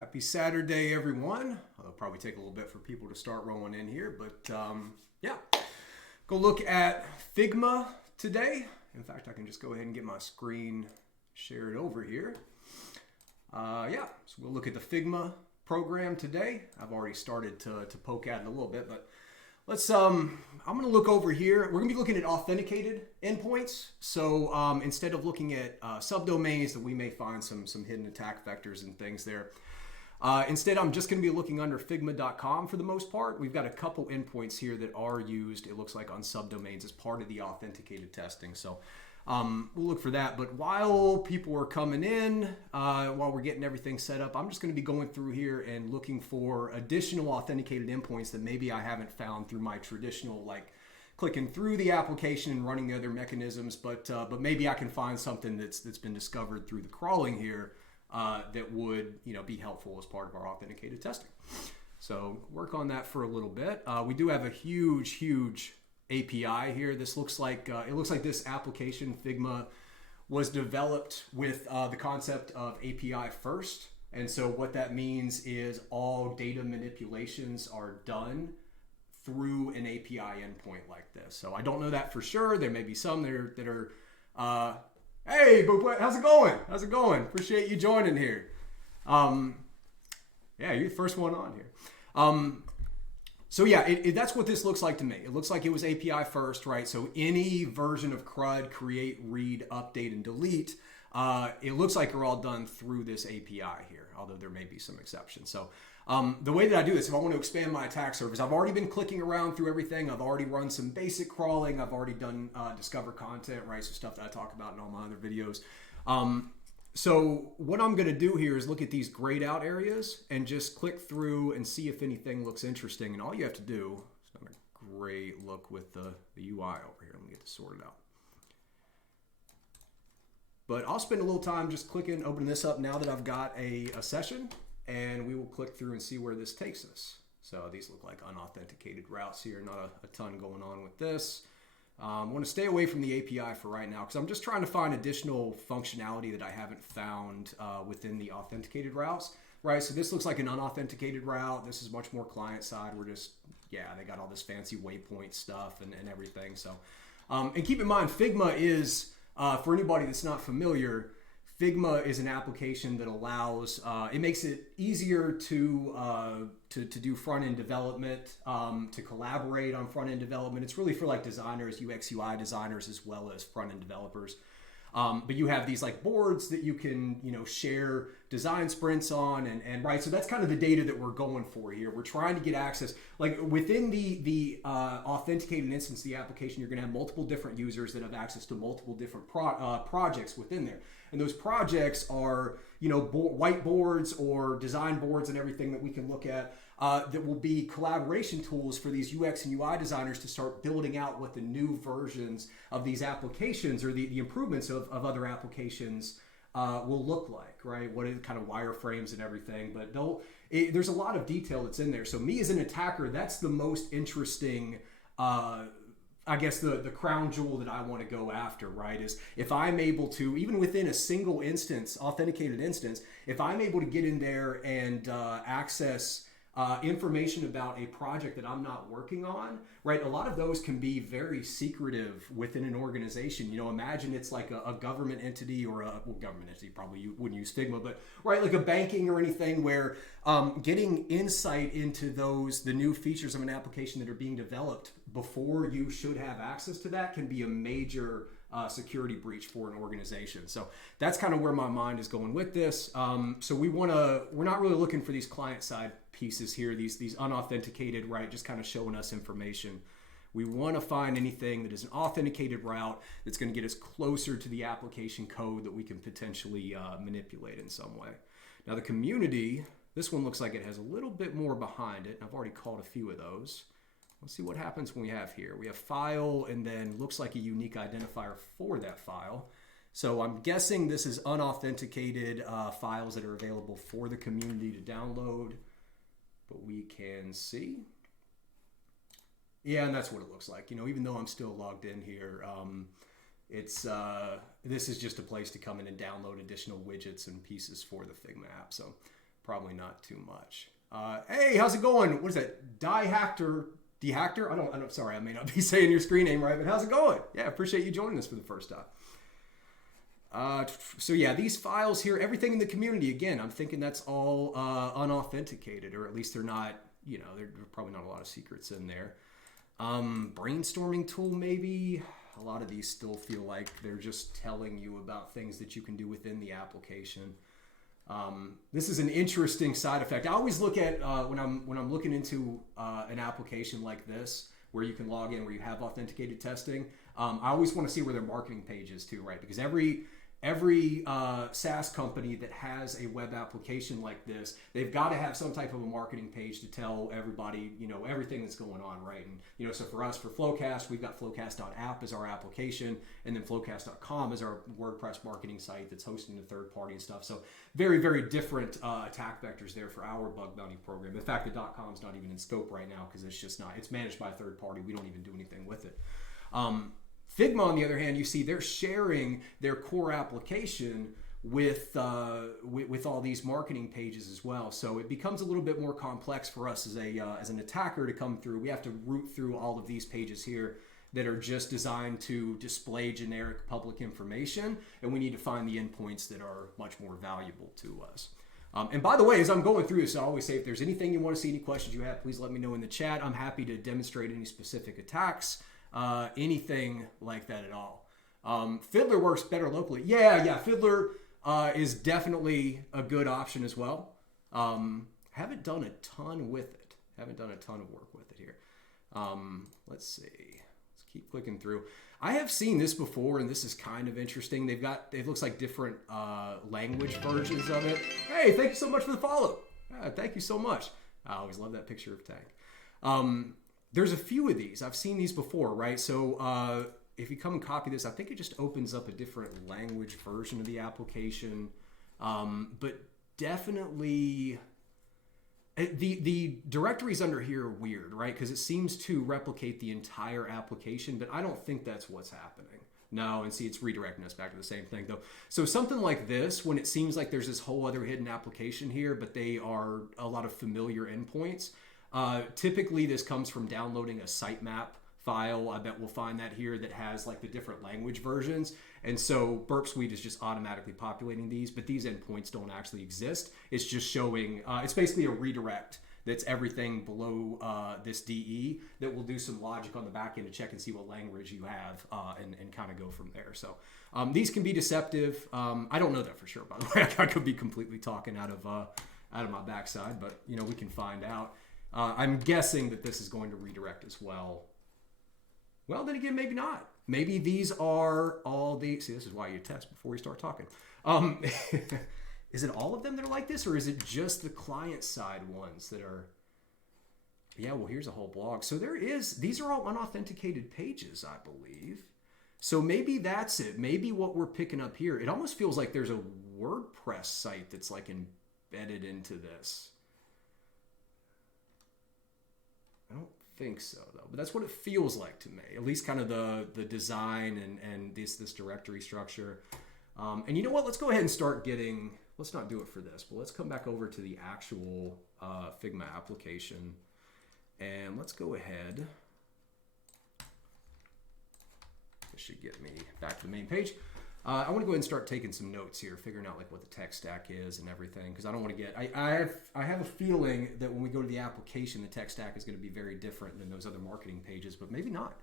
Happy Saturday, everyone. It'll probably take a little bit for people to start rolling in here, but yeah. Go look at Figma today. In fact, I can just go ahead and get my screen shared over here. Yeah, so we'll look at the Figma program today. I've already started to poke at it a little bit, but let's, I'm gonna look over here. We're gonna be looking at authenticated endpoints. So instead of looking at subdomains that we may find some hidden attack vectors and things there, instead, I'm just going to be looking under Figma.com for the most part. We've got a couple endpoints here that are used, it looks like, on subdomains as part of the authenticated testing. So we'll look for that. But while people are coming in, while we're getting everything set up, I'm just going to be going through here and looking for additional authenticated endpoints that maybe I haven't found through my traditional, like, clicking through the application and running the other mechanisms. But maybe I can find something that's been discovered through the crawling here. That would be helpful as part of our authenticated testing. So work on that for a little bit. We do have a huge API here. This looks like it looks like this application Figma was developed with the concept of API first. And so what that means is all data manipulations are done through an API endpoint like this. So I don't know that for sure. There may be some that are hey, but how's it going? How's it going? Appreciate you joining here. Yeah, you're the first one on here. So yeah, that's what this looks like to me. It looks like it was API first, right? So any version of CRUD, create, read, update, and delete, it looks like are all done through this API here, although there may be some exceptions. So the way that I do this, if I want to expand my attack surface, I've already been clicking around through everything. I've already run some basic crawling. I've already done discover content, right? So stuff that I talk about in all my other videos. So what I'm going to do here is look at these grayed out areas and just click through and see if anything looks interesting. And all you have to do, it's not a great look with the UI over here. Let me get this sorted out. But I'll spend a little time just clicking, opening this up now that I've got a session. And we will click through and see where this takes us. So these look like unauthenticated routes here, not a ton going on with this. I want to stay away from the API for right now because I'm just trying to find additional functionality that I haven't found within the authenticated routes, right? So this looks like an unauthenticated route. This is much more client side. We're just, yeah, they got all this fancy waypoint stuff and everything. So, and keep in mind, Figma is, for anybody that's not familiar, Figma is an application that allows, it makes it easier to do front-end development, to collaborate on front-end development. It's really for like designers, UX, UI designers, as well as front-end developers. But you have these like boards that you can, share design sprints on and right. So that's kind of the data that we're going for here. We're trying to get access, like within the authenticated instance of the application, you're going to have multiple different users that have access to multiple different projects within there. And those projects are, whiteboards or design boards and everything that we can look at that will be collaboration tools for these UX and UI designers to start building out what the new versions of these applications or the improvements of other applications will look like, right? What kind of wireframes and everything. But there's a lot of detail that's in there. So me as an attacker, that's the most interesting I guess the crown jewel that I want to go after, right, is if I'm able to, even within a single instance, authenticated instance, if I'm able to get in there and access information about a project that I'm not working on, right, a lot of those can be very secretive within an organization. Imagine it's like a government entity or government entity, probably you wouldn't use Figma, but right, like a banking or anything where getting insight into the new features of an application that are being developed before you should have access to that can be a major security breach for an organization. So that's kind of where my mind is going with this. So we're not really looking for these client side pieces here, these unauthenticated, right, just kind of showing us information. We want to find anything that is an authenticated route that's going to get us closer to the application code that we can potentially manipulate in some way. Now the community, this one looks like it has a little bit more behind it. I've already called a few of those. Let's see what happens when we have here. We have file and then looks like a unique identifier for that file. So I'm guessing this is unauthenticated files that are available for the community to download, but we can see. Yeah, and that's what it looks like. Even though I'm still logged in here, this is just a place to come in and download additional widgets and pieces for the Figma app. So Probably not too much. Hey, how's it going? What is that? Dehactor? I don't, sorry, I may not be saying your screen name right, but how's it going? Yeah, appreciate you joining us for the first time. So yeah, these files here, everything in the community, again, I'm thinking that's all unauthenticated, or at least they're not, you know, there's probably not a lot of secrets in there. Brainstorming tool, maybe. A lot of these still feel like they're just telling you about things that you can do within the application. This is an interesting side effect. I always look at when I'm looking into an application like this, where you can log in, where you have authenticated testing. I always want to see where their marketing page is too, right? Because every SaaS company that has a web application like this, they've got to have some type of a marketing page to tell everybody, you know, everything that's going on, right? And, you know, so for us, for Flowcast, we've got flowcast.app as our application, and then flowcast.com is our WordPress marketing site that's hosting the third party and stuff. So very, very different attack vectors there for our bug bounty program. In fact, the .com is not even in scope right now because it's just not, it's managed by a third party. We don't even do anything with it. Figma, on the other hand, you see they're sharing their core application with all these marketing pages as well. So it becomes a little bit more complex for us as an attacker to come through. We have to root through all of these pages here that are just designed to display generic public information, and we need to find the endpoints that are much more valuable to us. And by the way, as I'm going through this, I always say if there's anything you want to see, any questions you have, please let me know in the chat. I'm happy to demonstrate any specific attacks. Anything like that at all. Fiddler works better locally. Yeah, Fiddler is definitely a good option as well. Haven't done a ton with it. Haven't done a ton of work with it here. Let's see. Let's keep clicking through. I have seen this before, and this is kind of interesting. They've got, it looks like different language versions of it. Hey, thank you so much for the follow. Thank you so much. I always love that picture of Tank. There's a few of these. I've seen these before, right? So if you come and copy this, I think it just opens up a different language version of the application. But definitely, the directories under here are weird, right? Because it seems to replicate the entire application, but I don't think that's what's happening. No, and see, it's redirecting us back to the same thing, though. So something like this, when it seems like there's this whole other hidden application here, but they are a lot of familiar endpoints, typically this comes from downloading a sitemap file. I bet we'll find that here that has like the different language versions. And so Burp Suite is just automatically populating these, but these endpoints don't actually exist. It's just showing, it's basically a redirect that's everything below this DE that will do some logic on the back end to check and see what language you have and kind of go from there. So these can be deceptive. I don't know that for sure, by the way. I could be completely talking out of my backside, but you know, we can find out. I'm guessing that this is going to redirect as well. Well, then again, maybe not. Maybe these are all the... See, this is why you test before you start talking. Is it all of them that are like this, or is it just the client-side ones that are... Yeah, well, here's a whole blog. So there is... These are all unauthenticated pages, I believe. So maybe that's it. Maybe what we're picking up here, it almost feels like there's a WordPress site that's like embedded into this. I don't think so, though, but that's what it feels like to me, at least kind of the design and this directory structure. And you know what? Let's go ahead and start getting, let's not do it for this, but let's come back over to the actual Figma application. And let's go ahead. This should get me back to the main page. I want to go ahead and start taking some notes here, figuring out like what the tech stack is and everything, because I don't want to get. I have a feeling that when we go to the application, the tech stack is going to be very different than those other marketing pages, but maybe not.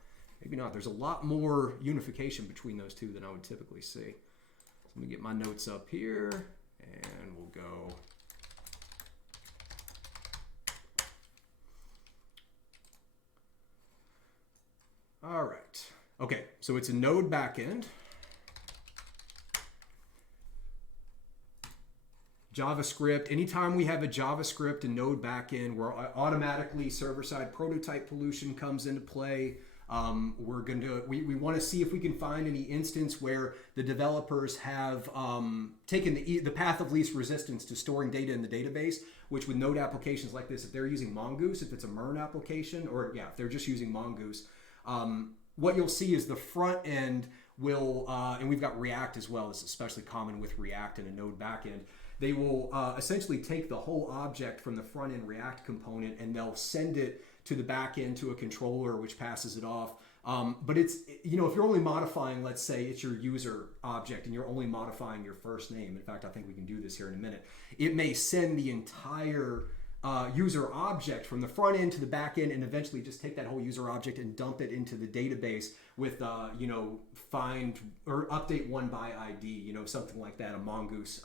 Maybe not. There's a lot more unification between those two than I would typically see. So let me get my notes up here, and we'll go. All right. Okay. So it's a Node backend. JavaScript, anytime we have a JavaScript and Node backend, where automatically server-side prototype pollution comes into play. We want to see if we can find any instance where the developers have taken the path of least resistance to storing data in the database, which with Node applications like this, if they're using Mongoose, if it's a MERN application, or yeah, if they're just using Mongoose, what you'll see is the front end will, and we've got React as well, it's especially common with React and a Node backend. they will essentially take the whole object from the front end React component and they'll send it to the back end to a controller, which passes it off. But it's, if you're only modifying, let's say it's your user object and you're only modifying your first name. In fact, I think we can do this here in a minute. It may send the entire user object from the front end to the back end and eventually just take that whole user object and dump it into the database with, find or update one by ID, something like that, a mongoose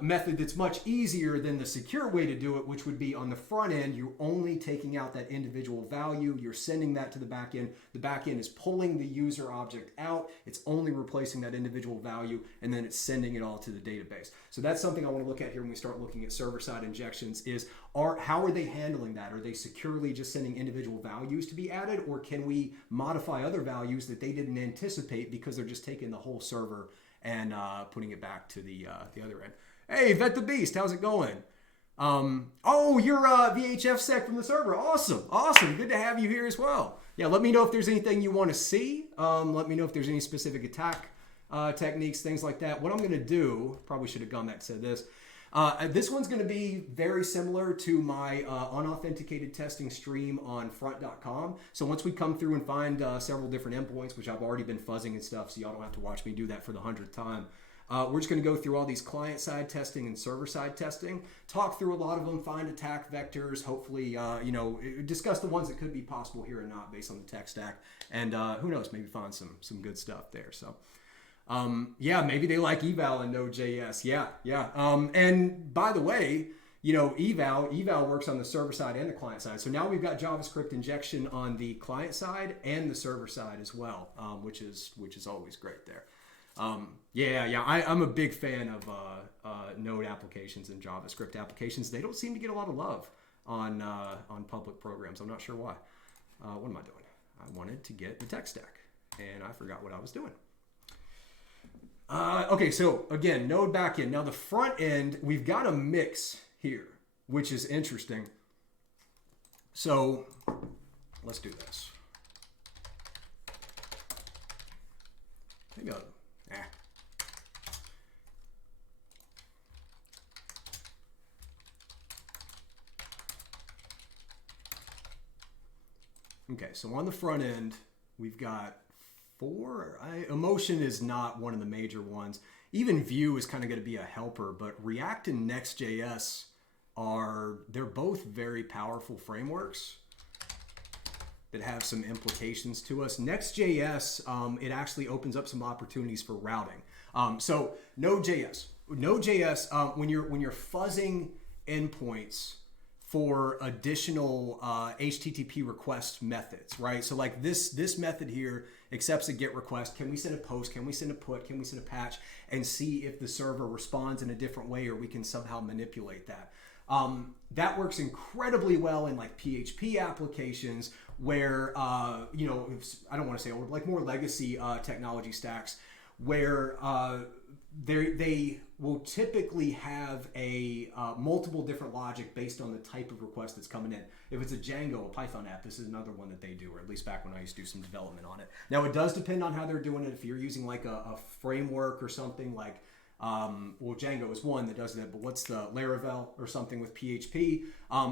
method that's much easier than the secure way to do it, which would be on the front end, you're only taking out that individual value, you're sending that to the back end. The back end is pulling the user object out, it's only replacing that individual value, and then it's sending it all to the database. So that's something I want to look at here when we start looking at server-side injections is, how are they handling that? Are they securely just sending individual values to be added, or can we modify other values that they didn't anticipate because they're just taking the whole server and putting it back to the other end? Hey, Vet the Beast, how's it going? You're VHF sec from the server. Awesome. Good to have you here as well. Yeah, let me know if there's anything you want to see. Let me know if there's any specific attack techniques, things like that. What I'm going to do, probably should have gone back and said this. This one's going to be very similar to my unauthenticated testing stream on front.com. So once we come through and find several different endpoints, which I've already been fuzzing and stuff, so y'all don't have to watch me do that for the 100th time. We're just going to go through all these client-side testing and server-side testing, talk through a lot of them, find attack vectors, hopefully, discuss the ones that could be possible here and not based on the tech stack, and who knows, maybe find some good stuff there. So. Maybe they like eval and Node.js. Yeah. And by the way, eval works on the server side and the client side. So now we've got JavaScript injection on the client side and the server side as well, which is always great there. I'm a big fan of Node applications and JavaScript applications. They don't seem to get a lot of love on public programs. I'm not sure why. What am I doing? I wanted to get the tech stack, and I forgot what I was doing. Okay, so again, Node backend. Now the front end, we've got a mix here, which is interesting. So let's do this. Maybe Okay, so on the front end, we've got Emotion is not one of the major ones. Even Vue is kind of going to be a helper, but React and Next.js they're both very powerful frameworks that have some implications to us. Next.js, it actually opens up some opportunities for routing. So Node.js, when you're fuzzing endpoints for additional HTTP request methods, right? So like this method here accepts a GET request. Can we send a post? Can we send a put? Can we send a patch? And see if the server responds in a different way, or we can somehow manipulate that. That works incredibly well in like PHP applications where, I don't want to say old, like more legacy technology stacks where they will typically have a multiple different logic based on the type of request that's coming in. If it's a Django, a Python app, this is another one that they do, or at least back when I used to do some development on it. Now it does depend on how they're doing it. If you're using like a framework or something like, Django is one that does that, but what's the Laravel or something with PHP,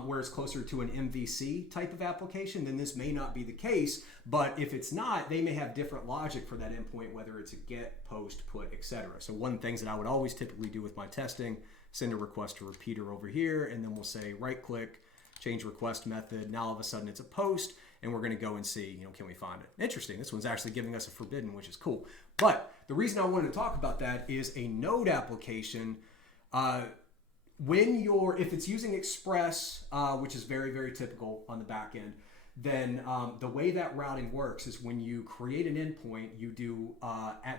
where it's closer to an MVC type of application, then this may not be the case. But if it's not, they may have different logic for that endpoint, whether it's a get, post, put, etc. So one of the things that I would always typically do with my testing, send a request to repeater over here, and then we'll say right click, change request method. Now all of a sudden it's a post, and we're going to go and see, can we find it? Interesting. This one's actually giving us a forbidden, which is cool. But the reason I wanted to talk about that is a Node application. If it's using Express, which is very, very typical on the back end, then the way that routing works is when you create an endpoint, you do,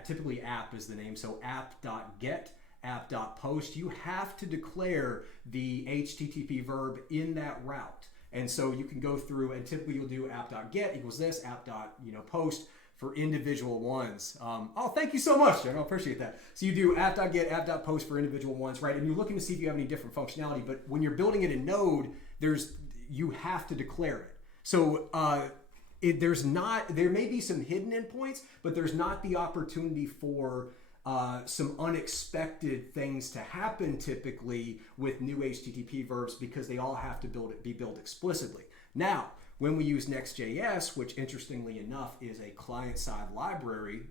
typically app is the name, so app.get, app.post. You have to declare the HTTP verb in that route. And so you can go through, and typically you'll do app.get equals this, app.post for individual ones. Thank you so much, Jen. I appreciate that. So you do app.get, app.post for individual ones, right? And you're looking to see if you have any different functionality, but when you're building it in Node, you have to declare it. So there may be some hidden endpoints, but there's not the opportunity for some unexpected things to happen typically with new HTTP verbs because they all have to be built explicitly. Now, when we use Next.js, which interestingly enough is a client-side library,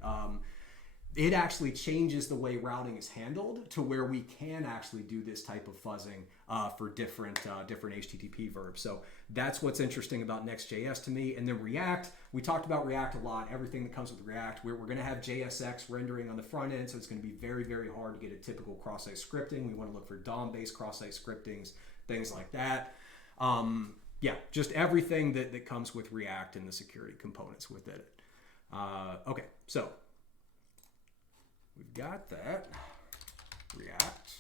it actually changes the way routing is handled to where we can actually do this type of fuzzing for different HTTP verbs. So that's what's interesting about Next.js to me. And then React, we talked about React a lot, everything that comes with React. We're going to have JSX rendering on the front end, so it's going to be very, very hard to get a typical cross-site scripting. We want to look for DOM-based cross-site scriptings, things like that. Yeah, just everything that comes with React and the security components within it. Okay, so we've got that. React.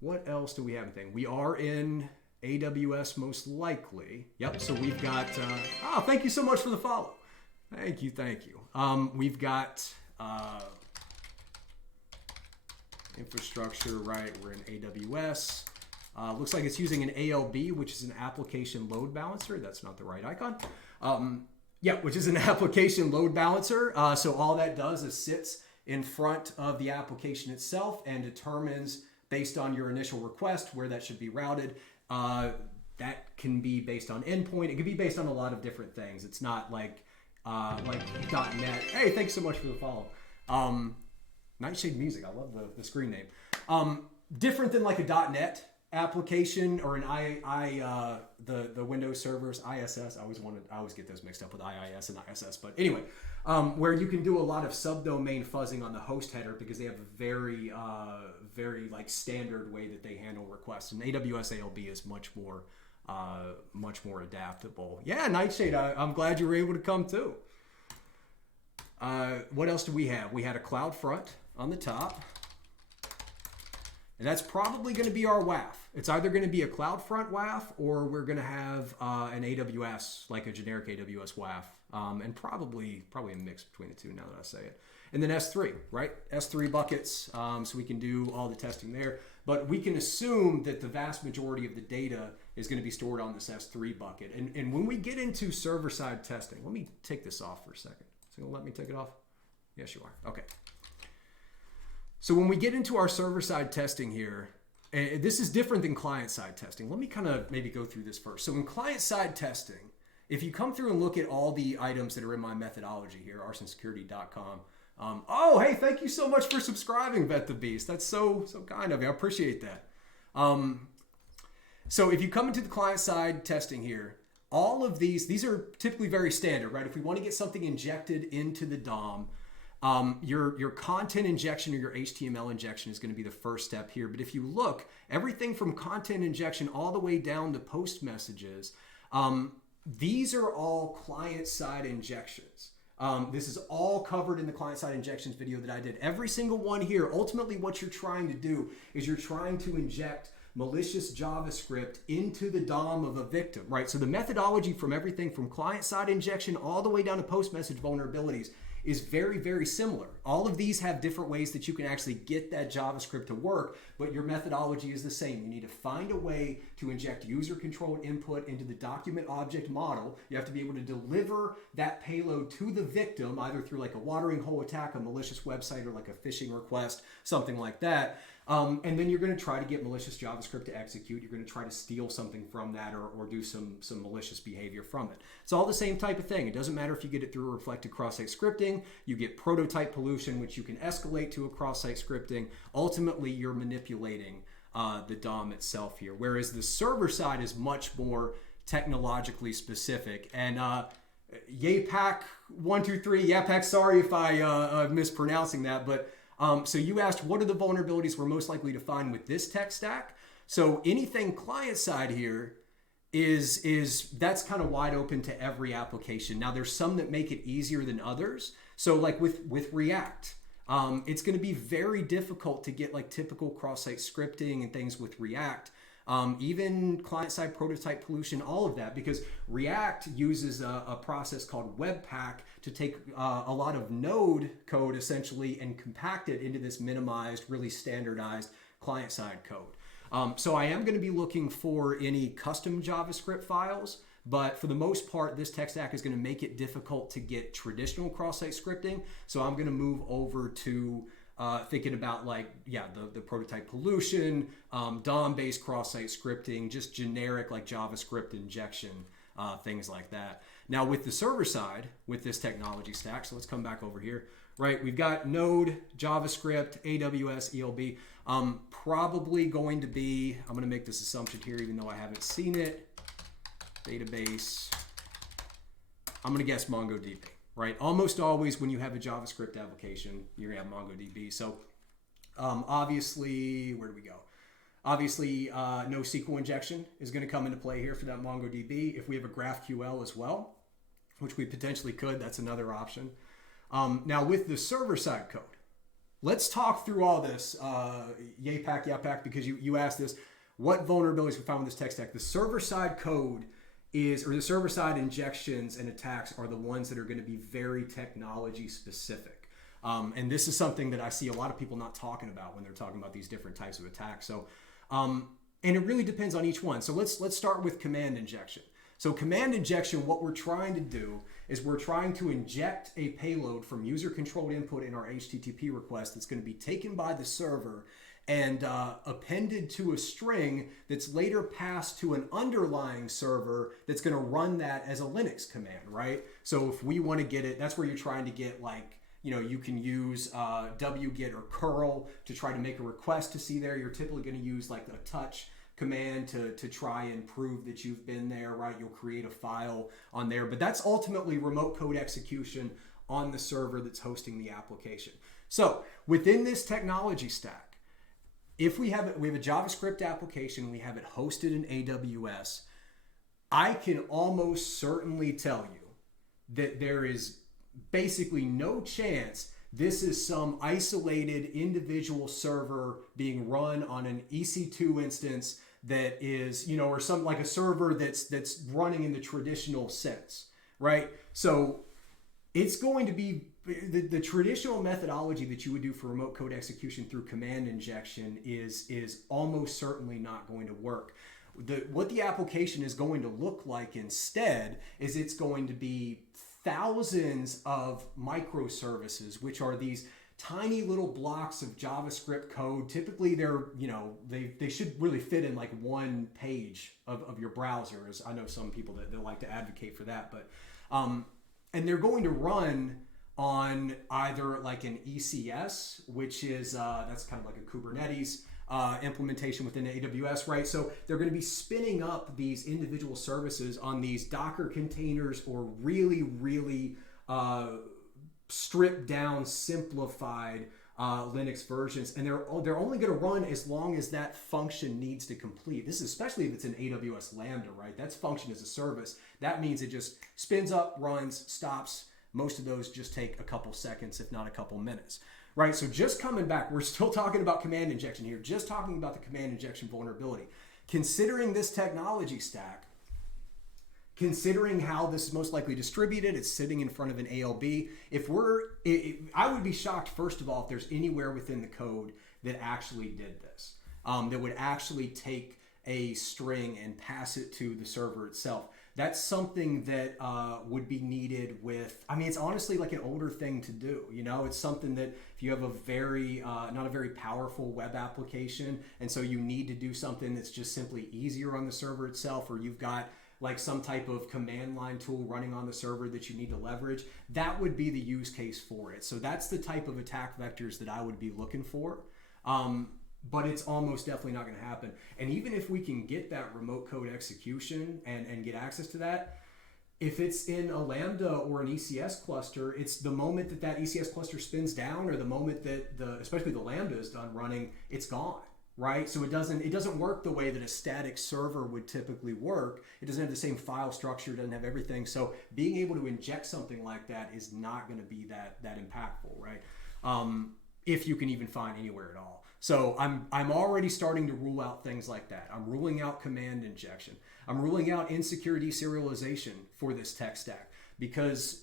What else do we have? We are in AWS most likely. Yep, so we've got, thank you so much for the follow. Thank you. We've got infrastructure, right? We're in AWS. Looks like it's using an ALB, which is an application load balancer. That's not the right icon. Yeah, which is an application load balancer. So all that does is sits in front of the application itself and determines based on your initial request where that should be routed. That can be based on endpoint. It can be based on a lot of different things. It's not like .NET. Hey, thanks so much for the follow. Nightshade Music. I love the screen name. Different than like a .NET application or the Windows servers, ISS. I always get those mixed up with IIS and ISS. But anyway, where you can do a lot of subdomain fuzzing on the host header because they have a very like standard way that they handle requests. And AWS ALB is much more adaptable. Yeah, Nightshade, I'm glad you were able to come too. What else do we have? We had a CloudFront on the top. And that's probably going to be our WAF. It's either going to be a CloudFront WAF or we're going to have an AWS, like a generic AWS WAF. And probably a mix between the two now that I say it. And then S3, right? S3 buckets, so we can do all the testing there. But we can assume that the vast majority of the data is going to be stored on this S3 bucket. And when we get into server-side testing, let me take this off for a second. So you'll let me take it off? Yes, you are. Okay. So when we get into our server-side testing here, and this is different than client-side testing. Let me kind of maybe go through this first. So in client-side testing, if you come through and look at all the items that are in my methodology here, arsonsecurity.com. Oh, hey, thank you so much for subscribing, Vet the Beast. That's so kind of you. I appreciate that. So if you come into the client-side testing here, all of these are typically very standard, right? If we want to get something injected into the DOM, your content injection or your HTML injection is going to be the first step here. But if you look, everything from content injection all the way down to post messages, these are all client-side injections. This is all covered in the client-side injections video that I did. Every single one here, ultimately what you're trying to do is you're trying to inject malicious JavaScript into the DOM of a victim, right? So the methodology from everything from client-side injection all the way down to post-message vulnerabilities is very, very similar. All of these have different ways that you can actually get that JavaScript to work, but your methodology is the same. You need to find a way to inject user-controlled input into the document object model. You have to be able to deliver that payload to the victim, either through like a watering hole attack, a malicious website, or like a phishing request, something like that. And then you're going to try to get malicious JavaScript to execute. You're going to try to steal something from that or do some malicious behavior from it. It's all the same type of thing. It doesn't matter if you get it through reflected cross-site scripting. You get prototype pollution, which you can escalate to a cross-site scripting. Ultimately, you're manipulating the DOM itself here, whereas the server side is much more technologically specific. And Yapak123, Yapak, sorry if I'm mispronouncing that, but so you asked, what are the vulnerabilities we're most likely to find with this tech stack? So anything client side here is that's kind of wide open to every application. Now there's some that make it easier than others. So like with React, it's going to be very difficult to get like typical cross-site scripting and things with React. Even client-side prototype pollution, all of that, because React uses a process called Webpack to take a lot of Node code essentially and compact it into this minimized, really standardized client-side code. So I am going to be looking for any custom JavaScript files, But for the most part, this tech stack is going to make it difficult to get traditional cross-site scripting. So I'm going to move over to thinking about the prototype pollution, DOM-based cross-site scripting, just generic like JavaScript injection, things like that. Now with the server side, with this technology stack, so let's come back over here, right? We've got Node, JavaScript, AWS, ELB. Probably going to be, I'm going to make this assumption here even though I haven't seen it, database, I'm going to guess MongoDB. Right, almost always when you have a JavaScript application, you're gonna have MongoDB. So obviously, where do we go? Obviously, no SQL injection is gonna come into play here for that MongoDB. If we have a GraphQL as well, which we potentially could, that's another option. Now with the server side code, let's talk through all this, yapak, because you asked this, what vulnerabilities we found with this tech stack. The server side code the server side injections and attacks are the ones that are going to be very technology specific. And this is something that I see a lot of people not talking about when they're talking about these different types of attacks. So, and it really depends on each one. So let's start with command injection. So command injection, what we're trying to do is we're trying to inject a payload from user controlled input in our HTTP request that's going to be taken by the server and appended to a string that's later passed to an underlying server that's going to run that as a Linux command, right? So if we want to get it, that's where you're trying to get you can use wget or curl to try to make a request to see there. You're typically going to use like a touch command to try and prove that you've been there, right? You'll create a file on there, but that's ultimately remote code execution on the server that's hosting the application. So within this technology stack, if we have a JavaScript application, we have it hosted in AWS, I can almost certainly tell you that there is basically no chance this is some isolated individual server being run on an EC2 instance that is, or some like a server that's running in the traditional sense, right? So it's going to be the traditional methodology that you would do for remote code execution through command injection is almost certainly not going to work. What the application is going to look like instead is it's going to be thousands of microservices, which are these tiny little blocks of JavaScript code. Typically they're, they should really fit in like one page of your browser. As I know some people that like to advocate for that, but and they're going to run on either like an ECS, which is that's kind of like a Kubernetes implementation within AWS, right? So they're going to be spinning up these individual services on these Docker containers or really, really stripped down, simplified Linux versions, and they're only going to run as long as that function needs to complete. This is especially if it's an AWS Lambda, right? That's function as a service. That means it just spins up, runs, stops. Most of those just take a couple seconds, if not a couple minutes, right? So just coming back, we're still talking about command injection here, just talking about the command injection vulnerability. Considering this technology stack, considering how this is most likely distributed, it's sitting in front of an ALB. I would be shocked, first of all, if there's anywhere within the code that actually did this, that would actually take a string and pass it to the server itself. That's something that would be needed it's honestly like an older thing to do. It's something that if you have a very, not a very powerful web application, and so you need to do something that's just simply easier on the server itself, or you've got like some type of command line tool running on the server that you need to leverage, that would be the use case for it. So that's the type of attack vectors that I would be looking for. But it's almost definitely not going to happen. And even if we can get that remote code execution and get access to that, if it's in a Lambda or an ECS cluster, it's the moment that ECS cluster spins down, or the moment that especially the Lambda is done running, it's gone, right? So it doesn't work the way that a static server would typically work. It doesn't have the same file structure, doesn't have everything. So being able to inject something like that is not going to be that impactful, right? If you can even find anywhere at all. So I'm already starting to rule out things like that. I'm ruling out command injection. I'm ruling out insecure deserialization for this tech stack, because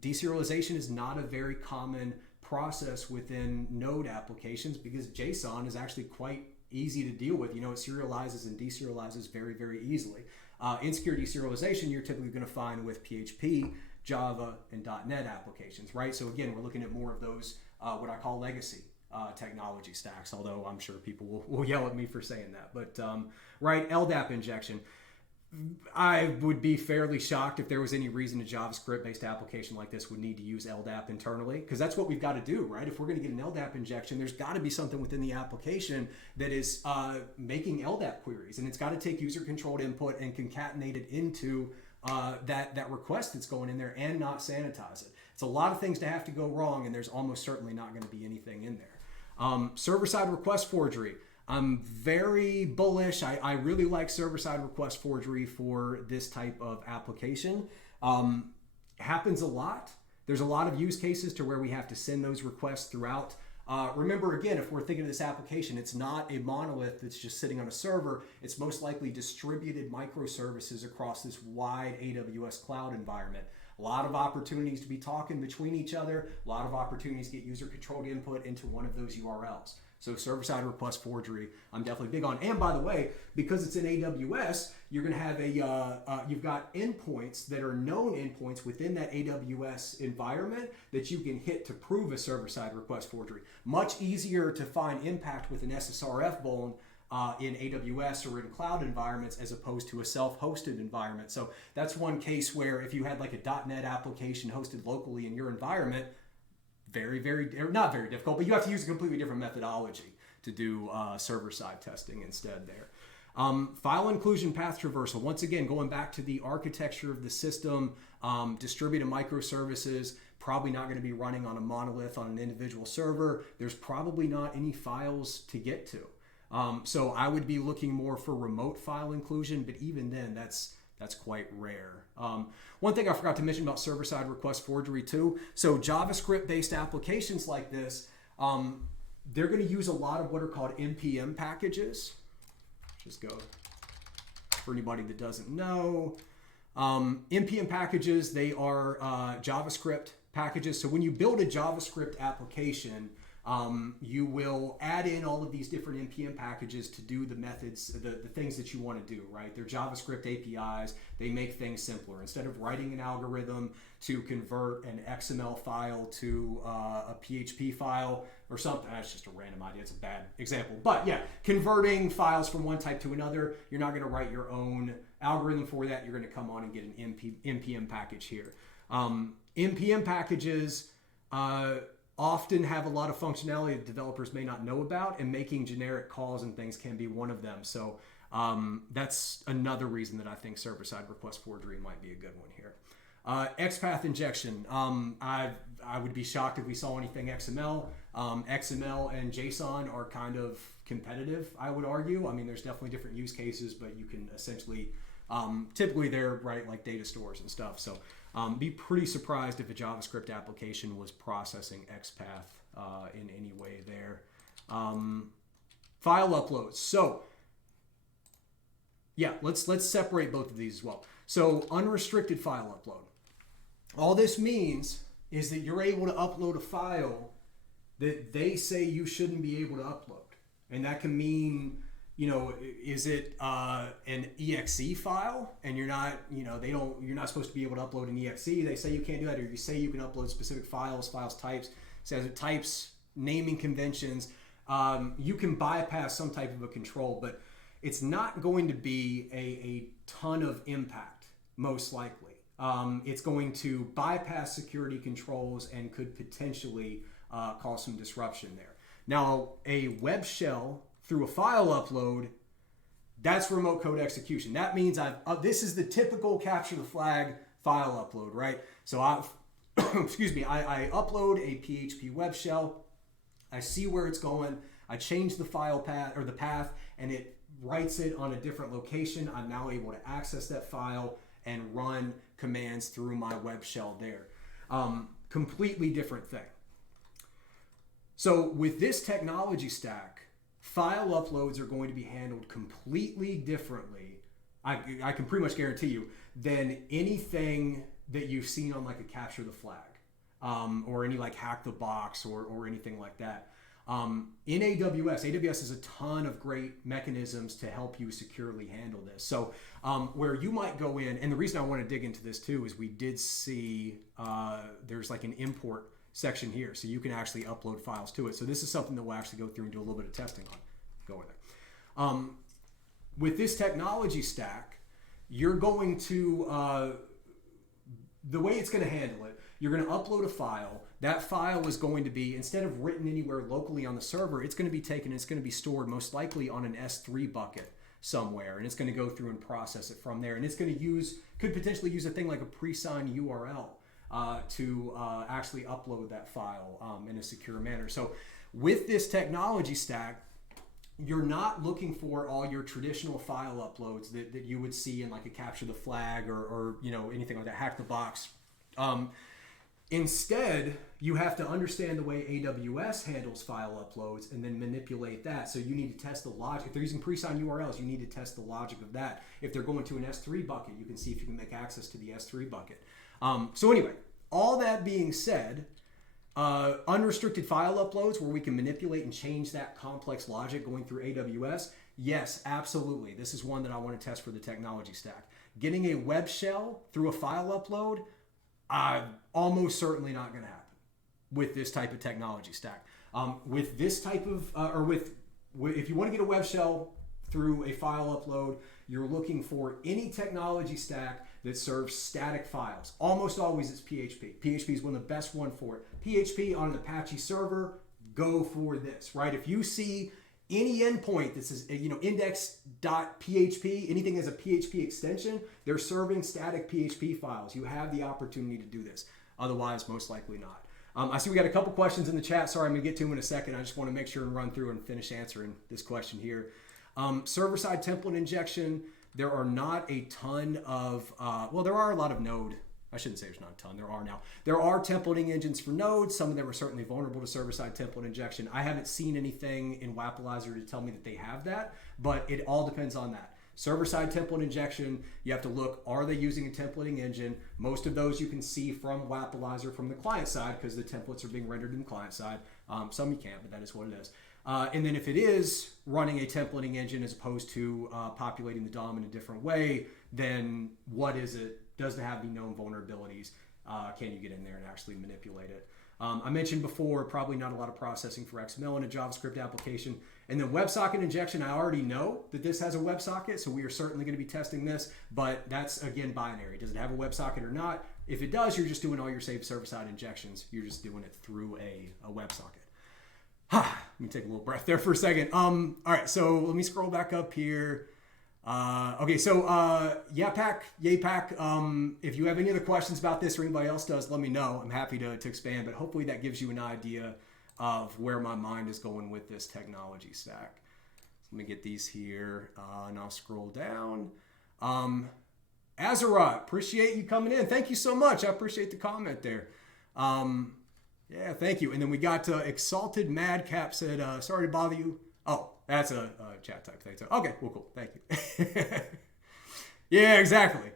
deserialization is not a very common process within Node applications, because JSON is actually quite easy to deal with. It serializes and deserializes very, very easily. Insecure deserialization you're typically going to find with PHP, Java, and .NET applications, right? So again, we're looking at more of those, what I call legacy technology stacks, although I'm sure people will yell at me for saying that. But, right, LDAP injection. I would be fairly shocked if there was any reason a JavaScript-based application like this would need to use LDAP internally, because that's what we've got to do, right? If we're going to get an LDAP injection, there's got to be something within the application that is making LDAP queries, and it's got to take user-controlled input and concatenate it into that request that's going in there and not sanitize it. It's a lot of things to have to go wrong, and there's almost certainly not going to be anything in there. Server-side request forgery. I'm very bullish. I really like server-side request forgery for this type of application. Happens a lot. There's a lot of use cases to where we have to send those requests throughout. Remember, again, if we're thinking of this application, it's not a monolith that's just sitting on a server. It's most likely distributed microservices across this wide AWS cloud environment. A lot of opportunities to be talking between each other. A lot of opportunities to get user-controlled input into one of those URLs. So server-side request forgery, I'm definitely big on. And by the way, because it's in AWS, you're going to have you've got endpoints that are known endpoints within that AWS environment that you can hit to prove a server-side request forgery. Much easier to find impact with an SSRF vuln in AWS or in cloud environments as opposed to a self-hosted environment. So that's one case where if you had like a .NET application hosted locally in your environment, not very difficult, but you have to use a completely different methodology to do server-side testing instead there. File inclusion path traversal. Once again, going back to the architecture of the system, distributed microservices, probably not going to be running on a monolith on an individual server. There's probably not any files to get to. So I would be looking more for remote file inclusion, but even then, that's quite rare. One thing I forgot to mention about server-side request forgery too. So JavaScript-based applications like this, they're going to use a lot of what are called NPM packages. Just go for anybody that doesn't know. NPM packages, they are JavaScript packages. So when you build a JavaScript application, you will add in all of these different NPM packages to do the methods, the things that you want to do, right? They're JavaScript APIs. They make things simpler. Instead of writing an algorithm to convert an XML file to a PHP file or something, that's just a random idea. It's a bad example. But yeah, converting files from one type to another, you're not going to write your own algorithm for that. You're going to come on and get an NPM package here. NPM packages, often have a lot of functionality that developers may not know about, and making generic calls and things can be one of them. So that's another reason that I think server-side request forgery might be a good one here. XPath injection. I would be shocked if we saw anything XML. XML and JSON are kind of competitive, I would argue. I mean, there's definitely different use cases, but you can essentially, typically they're right like data stores and stuff. So be pretty surprised if a JavaScript application was processing XPath in any way there. File uploads. So yeah, let's separate both of these as well. So unrestricted file upload. All this means is that you're able to upload a file that they say you shouldn't be able to upload. And that can mean, is it an exe file, and you're not supposed to be able to upload an exe. They say you can't do that, or you say you can upload specific files types, says it types, naming conventions. You can bypass some type of a control, but it's not going to be a ton of impact, most likely. It's going to bypass security controls and could potentially cause some disruption there. Now, a web shell through a file upload, that's remote code execution. That means this is the typical capture the flag file upload, right? So I upload a PHP web shell. I see where it's going. I change the file path or the path, and it writes it on a different location. I'm now able to access that file and run commands through my web shell there. Completely different thing. So with this technology stack, file uploads are going to be handled completely differently, I can pretty much guarantee you, than anything that you've seen on like a capture the flag or any like hack the box or anything like that. In AWS has a ton of great mechanisms to help you securely handle this. So where you might go in, and the reason I want to dig into this too is we did see there's like an import section here, so you can actually upload files to it. So this is something that we'll actually go through and do a little bit of testing on. Go with it. With this technology stack, you're going to, the way it's going to handle it, you're going to upload a file. That file is going to be, instead of written anywhere locally on the server, it's going to be taken, it's going to be stored most likely on an S3 bucket somewhere, and it's going to go through and process it from there. And it's going to could potentially use a thing like a pre-signed URL to actually upload that file in a secure manner. So with this technology stack, you're not looking for all your traditional file uploads that you would see in like a capture the flag or anything like that, hack the box. Instead, you have to understand the way AWS handles file uploads and then manipulate that. So you need to test the logic. If they're using pre-signed URLs, you need to test the logic of that. If they're going to an S3 bucket, you can see if you can make access to the S3 bucket. So anyway, all that being said, unrestricted file uploads where we can manipulate and change that complex logic going through AWS, yes, absolutely. This is one that I want to test for the technology stack. Getting a web shell through a file upload, almost certainly not going to happen with this type of technology stack. With this type of, if you want to get a web shell through a file upload, you're looking for any technology stack that serves static files. Almost always it's PHP. PHP is one of the best one for it. PHP on an Apache server, go for this, right? If you see any endpoint that says, index.php, anything as a PHP extension, they're serving static PHP files. You have the opportunity to do this. Otherwise, most likely not. I see we got a couple questions in the chat. Sorry, I'm going to get to them in a second. I just want to make sure and run through and finish answering this question here. Server-side template injection, there are not a ton of, there are a lot of Node. I shouldn't say there's not a ton. There are now. There are templating engines for Node. Some of them are certainly vulnerable to server-side template injection. I haven't seen anything in Wappalizer to tell me that they have that, but it all depends on that. Server-side template injection, you have to look, are they using a templating engine? Most of those you can see from Wappalizer from the client side because the templates are being rendered in the client side. Some you can't, but that is what it is. And then if it is running a templating engine as opposed to populating the DOM in a different way, then what is it? Does it have the known vulnerabilities? Can you get in there and actually manipulate it? I mentioned before, probably not a lot of processing for XML in a JavaScript application. And then WebSocket injection, I already know that this has a WebSocket, so we are certainly going to be testing this, but that's, again, binary. Does it have a WebSocket or not? If it does, you're just doing all your safe server-side injections. You're just doing it through a WebSocket. Let me take a little breath there for a second. All right, so let me scroll back up here. Okay, so Yapak, if you have any other questions about this or anybody else does, let me know. I'm happy to expand, but hopefully that gives you an idea of where my mind is going with this technology stack. So let me get these here, and I'll scroll down. Azeroth, appreciate you coming in. Thank you so much. I appreciate the comment there. Yeah, thank you. And then we got Exalted Madcap said, sorry to bother you. Oh, that's a chat type thing. So, okay, cool. Thank you. Yeah, exactly.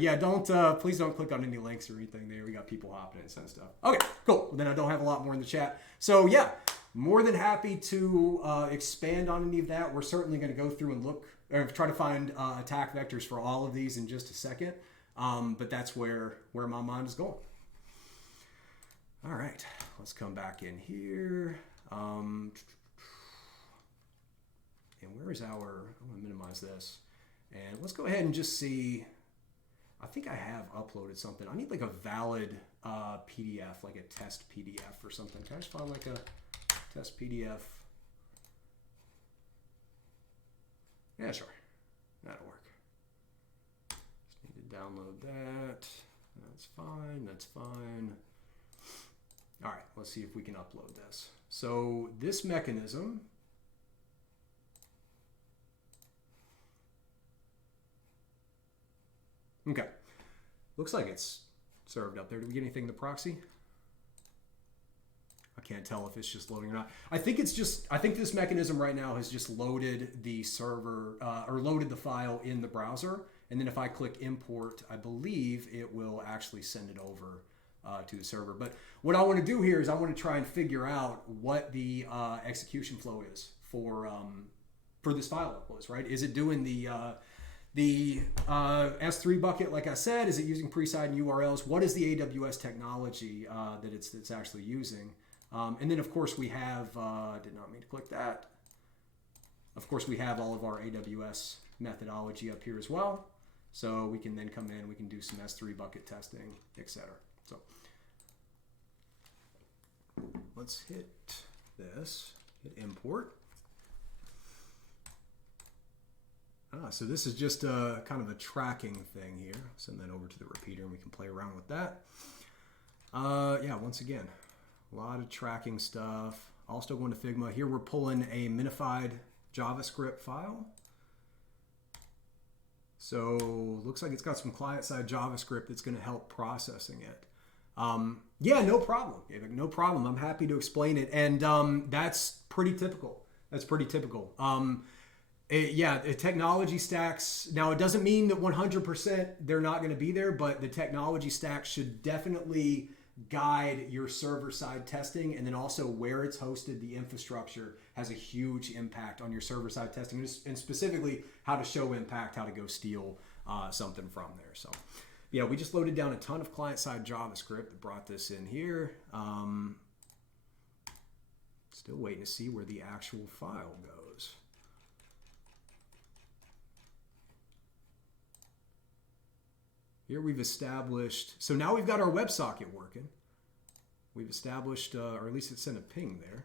Yeah, please don't click on any links or anything there. We got people hopping in and send stuff. Okay, cool. Well, then I don't have a lot more in the chat. So yeah, more than happy to expand on any of that. We're certainly going to go through and look or try to find attack vectors for all of these in just a second. But that's where my mind is going. All right, let's come back in here. And where is I'm going to minimize this. And let's go ahead and just see. I think I have uploaded something. I need like a valid PDF, like a test PDF or something. Can I just find like a test PDF? Yeah, sure. That'll work. Just need to download that. That's fine. All right, let's see if we can upload this. So this mechanism, okay, looks like it's served up there. Did we get anything in the proxy? I can't tell if it's just loading or not. I think this mechanism right now has just loaded the server or loaded the file in the browser. And then if I click import, I believe it will actually send it over to the server. But what I want to do here is I want to try and figure out what the execution flow is for this file uploads, right? Is it doing the S3 bucket, like I said? Is it using pre-signed URLs? What is the AWS technology that it's actually using? And then, of course, we have, did not mean to click that. Of course, we have all of our AWS methodology up here as well. So we can then come in, we can do some S3 bucket testing, etc. So let's hit this, hit import. So this is just a kind of a tracking thing here. Send that over to the repeater and we can play around with that. Yeah, once again, a lot of tracking stuff. I'll still go into Figma. Here we're pulling a minified JavaScript file. So looks like it's got some client-side JavaScript that's going to help processing it. Yeah, no problem. No problem. I'm happy to explain it. And that's pretty typical. That's pretty typical. Yeah, the technology stacks. Now, it doesn't mean that 100% they're not going to be there, but the technology stack should definitely guide your server-side testing, and then also where it's hosted, the infrastructure has a huge impact on your server-side testing, and specifically how to show impact, how to go steal something from there. So yeah, we just loaded down a ton of client-side JavaScript that brought this in here. Still waiting to see where the actual file goes. Here we've established, so now we've got our WebSocket working. We've established, or at least it sent a ping there.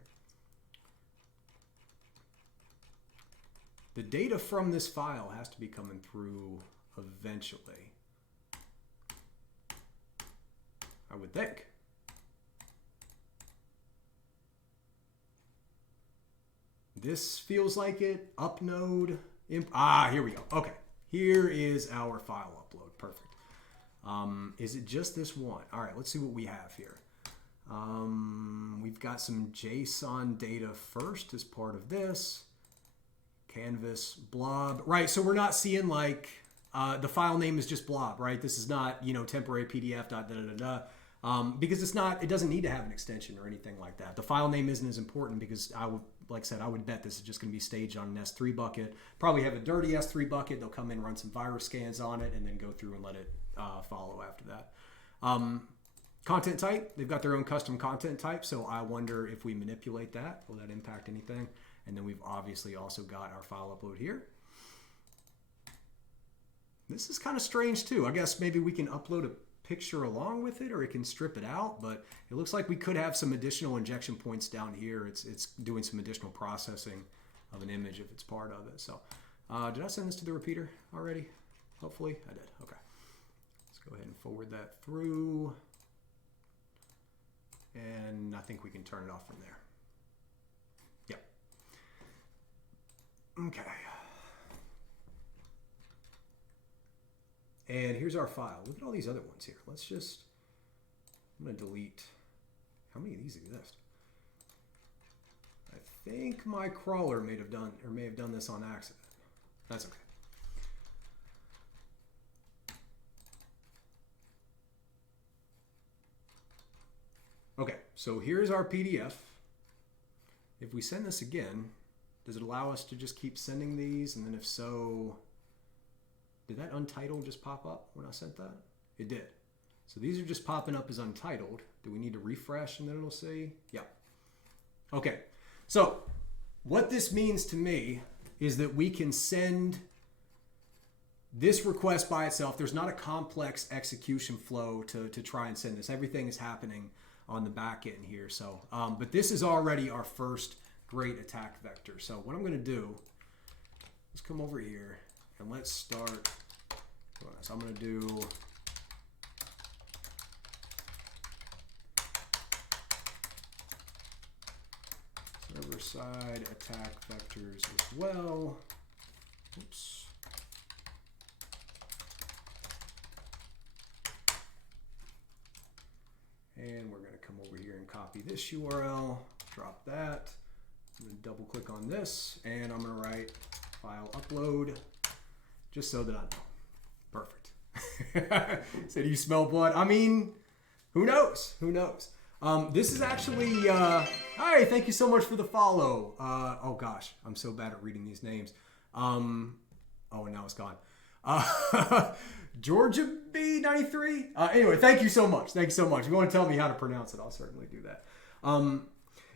The data from this file has to be coming through eventually, I would think. This feels like it. Upnode. Here we go. Okay. Here is our file upload. Perfect. Is it just this one? All right, let's see what we have here. We've got some JSON data first as part of this. Canvas, blob. Right, so we're not seeing like the file name is just blob, right? This is not, temporary PDF because it's not, it doesn't need to have an extension or anything like that. The file name isn't as important because like I said, I would bet this is just going to be staged on an S3 bucket. Probably have a dirty S3 bucket. They'll come in, run some virus scans on it, and then go through and let it follow after that. Content type, they've got their own custom content type, so I wonder if we manipulate that, will that impact anything? And then we've obviously also got our file upload here. This is kind of strange too. I guess maybe we can upload a picture along with it, or it can strip it out, but it looks like we could have some additional injection points down here. It's doing some additional processing of an image if it's part of it. So did I send this to the repeater already? Hopefully I did. Okay. Let's go ahead and forward that through. And I think we can turn it off from there. Yep. Okay. And here's our file. Look at all these other ones here. I'm going to delete. How many of these exist? I think my crawler may have done this on accident. That's okay. Okay, so here's our PDF. If we send this again, does it allow us to just keep sending these? And then if so, did that untitled just pop up when I sent that? It did. So these are just popping up as untitled. Do we need to refresh and then it'll say? Yeah. Okay, so what this means to me is that we can send this request by itself. There's not a complex execution flow to try and send this. Everything is happening on the back end here. So, but this is already our first great attack vector. So what I'm going to do is come over here and let's start. So I'm going to do server-side attack vectors as well. Oops. And we're going to come over here and copy this URL, drop that. I'm going to double click on this, and I'm going to write file upload just so that I know. Perfect. So do you smell blood? I mean, Who knows? Who knows? This is actually, hi, thank you so much for the follow. Oh gosh, I'm so bad at reading these names. Oh, and now it's gone. Georgia B93. Anyway, thank you so much. Thanks so much. If you want to tell me how to pronounce it, I'll certainly do that.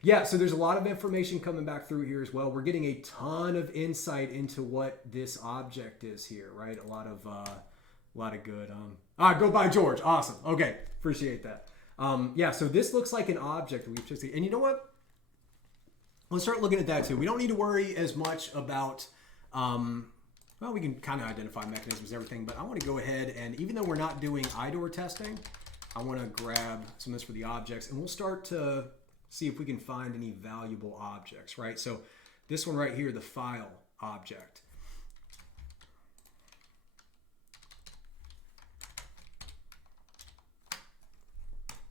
Yeah, so there's a lot of information coming back through here as well. We're getting a ton of insight into what this object is here, right? A lot of good. Go by George. Awesome. Okay, appreciate that. Yeah, so this looks like an object we've just seen. And you know what? Let's start looking at that too. We don't need to worry as much about, well, we can kind of identify mechanisms and everything, but I want to go ahead and, even though we're not doing IDOR testing, I want to grab some of this for the objects, and we'll start to see if we can find any valuable objects, right? So this one right here, the file object.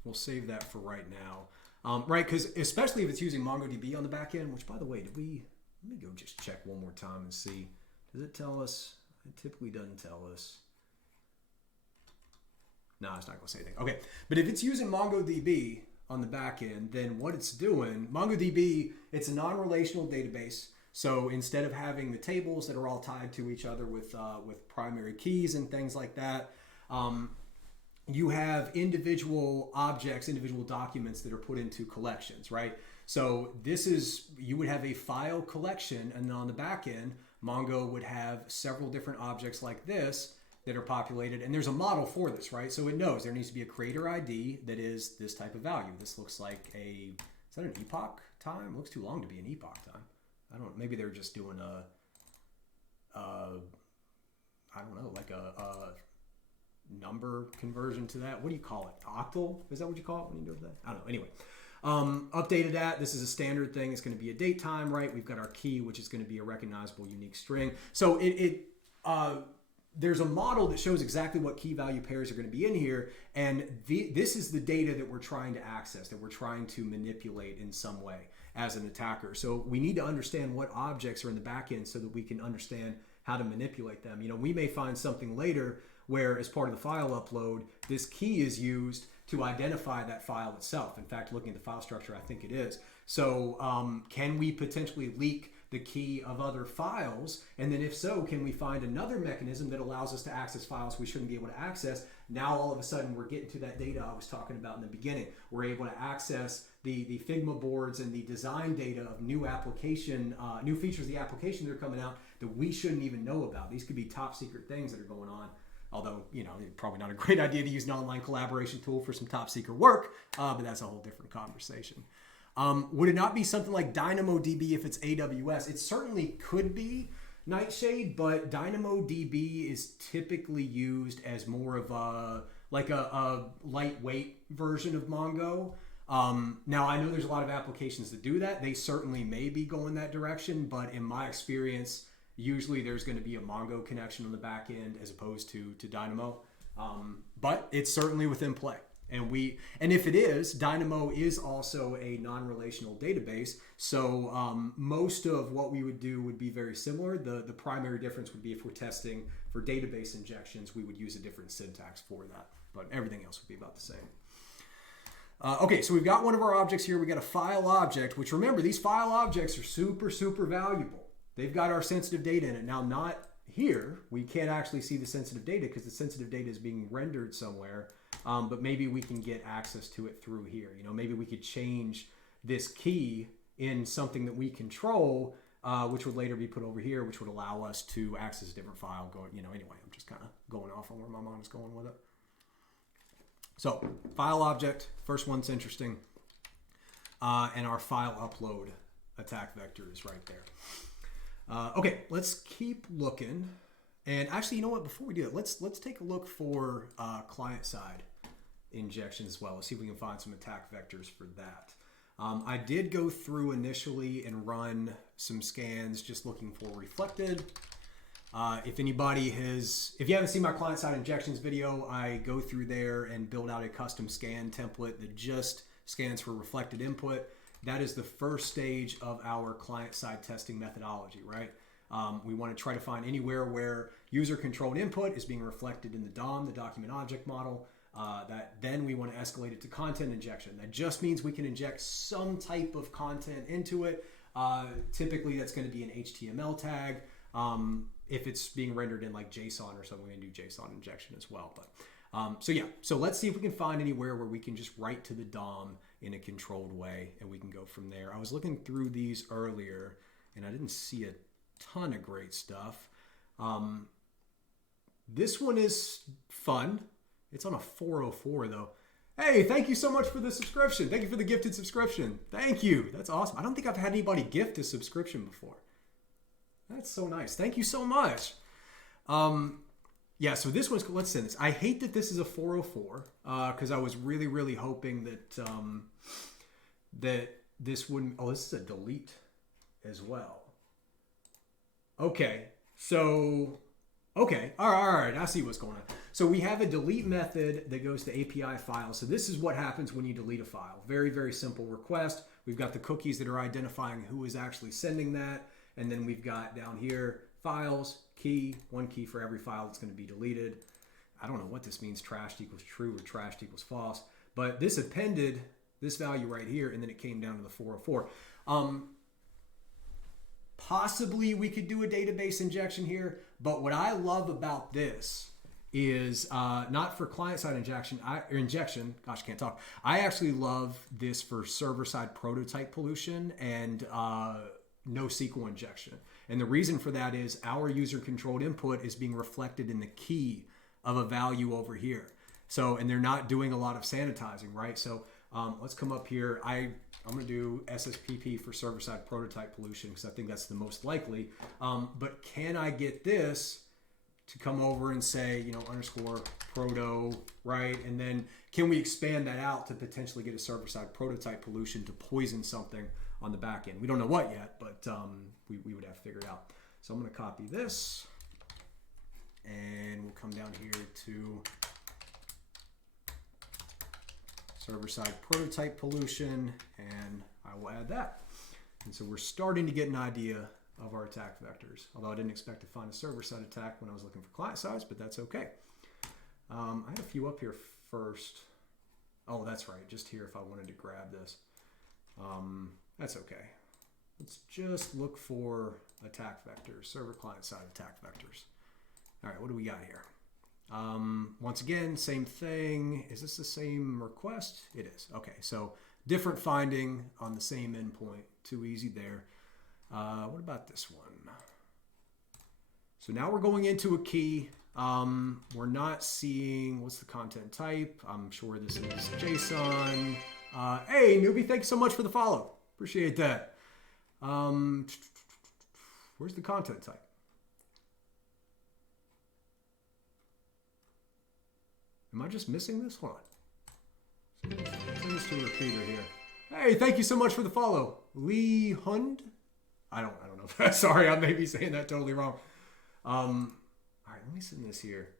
We'll save that for right now, right? Because especially if it's using MongoDB on the back end, which by the way, let me go just check one more time and see. Does it tell us? It typically doesn't tell us. No, it's not going to say anything. Okay, but if it's using MongoDB on the back end, then what it's doing, MongoDB, it's a non-relational database. So instead of having the tables that are all tied to each other with primary keys and things like that, you have individual objects, individual documents that are put into collections, right? So this is, you would have a file collection, and on the back end, Mongo would have several different objects like this that are populated, and there's a model for this, right? So it knows there needs to be a creator ID that is this type of value. This looks like is that an epoch time? It looks too long to be an epoch time. I don't know, maybe they're just doing I don't know, like a number conversion to that. What do you call it? Octal? Is that what you call it when you do that? I don't know. Anyway, updated that. This is a standard thing. It's going to be a date time, right? We've got our key, which is going to be a recognizable unique string. So there's a model that shows exactly what key value pairs are going to be in here, and this is the data that we're trying to access, that we're trying to manipulate in some way as an attacker. So we need to understand what objects are in the back end so that we can understand how to manipulate them. You know, we may find something later where, as part of the file upload, this key is used to identify that file itself. In fact, looking at the file structure, I think it is. So can we potentially leak the key of other files? And then if so, can we find another mechanism that allows us to access files we shouldn't be able to access? Now all of a sudden we're getting to that data I was talking about in the beginning. We're able to access the Figma boards and the design data of new application, new features of the application that are coming out that we shouldn't even know about. These could be top secret things that are going on. Although, you know, probably not a great idea to use an online collaboration tool for some top secret work, but that's a whole different conversation. Would it not be something like DynamoDB if it's AWS? It certainly could be, Nightshade, but DynamoDB is typically used as more of a lightweight version of Mongo. Now, I know there's a lot of applications that do that. They certainly may be going that direction, but in my experience, usually there's going to be a Mongo connection on the back end as opposed to Dynamo. But it's certainly within play. And if it is, Dynamo is also a non-relational database. So most of what we would do would be very similar. The primary difference would be if we're testing for database injections, we would use a different syntax for that. But everything else would be about the same. Okay, so we've got one of our objects here. We got a file object, which, remember, these file objects are super, super valuable. They've got our sensitive data in it. Now, not here. We can't actually see the sensitive data because the sensitive data is being rendered somewhere. But maybe we can get access to it through here. You know, maybe we could change this key in something that we control, which would later be put over here, which would allow us to access a different file. Anyway, I'm just kind of going off on where my mind is going with it. So, file object, first one's interesting. And our file upload attack vector is right there. Okay, let's keep looking. And actually, you know what? Before we do it, let's take a look for client-side injections as well. Let's see if we can find some attack vectors for that. I did go through initially and run some scans just looking for reflected. If you haven't seen my client-side injections video, I go through there and build out a custom scan template that just scans for reflected input. That is the first stage of our client-side testing methodology, right? We want to try to find anywhere where user-controlled input is being reflected in the DOM, the document object model. that then we want to escalate it to content injection. That just means we can inject some type of content into it. Typically that's going to be an HTML tag. If it's being rendered in like JSON or something, we can do JSON injection as well. But so let's see if we can find anywhere where we can just write to the DOM in a controlled way, and we can go from there. I was looking through these earlier, and I didn't see a ton of great stuff. This one is fun. It's on a 404 though. Hey, thank you so much for the subscription. Thank you for the gifted subscription. Thank you. That's awesome. I don't think I've had anybody gift a subscription before. That's so nice. Thank you so much. Yeah, so this one's, let's send this. I hate that this is a 404 because I was really, really hoping that that this wouldn't, oh, this is a delete as well. Okay, so, okay, all right, I see what's going on. So we have a delete method that goes to API files. So this is what happens when you delete a file. Very, very simple request. We've got the cookies that are identifying who is actually sending that. And then we've got down here, files, key, one key for every file that's going to be deleted. I don't know what this means, trashed equals true or trashed equals false. But this appended this value right here, and then it came down to the 404. Possibly we could do a database injection here, but what I love about this is not for client-side injection, gosh, I can't talk. I actually love this for server-side prototype pollution and NoSQL injection. And the reason for that is our user-controlled input is being reflected in the key of a value over here. So, and they're not doing a lot of sanitizing, right? So let's come up here. I'm going to do SSPP for server-side prototype pollution because I think that's the most likely. But can I get this to come over and say, you know, underscore proto, right? And then can we expand that out to potentially get a server-side prototype pollution to poison something on the back end? We don't know what yet, but we would have to figure it out. So I'm going to copy this, and we'll come down here to server-side prototype pollution, and I will add that. And so we're starting to get an idea of our attack vectors, although I didn't expect to find a server-side attack when I was looking for client sides, but that's okay. I had a few up here first. Oh, that's right, just here if I wanted to grab this. That's okay. Let's just look for attack vectors, server client side attack vectors. All right, what do we got here? Once again, same thing. Is this the same request? It is. Okay, so different finding on the same endpoint. Too easy there. What about this one? So now we're going into a key. We're not seeing, what's the content type? I'm sure this is JSON. Hey, newbie, thanks so much for the follow. Appreciate that. Where's the content type? Am I just missing this one? Send this to a repeater here. Hey, thank you so much for the follow. Lee Hund? I don't know. Sorry, I may be saying that totally wrong. All right, let me send this here.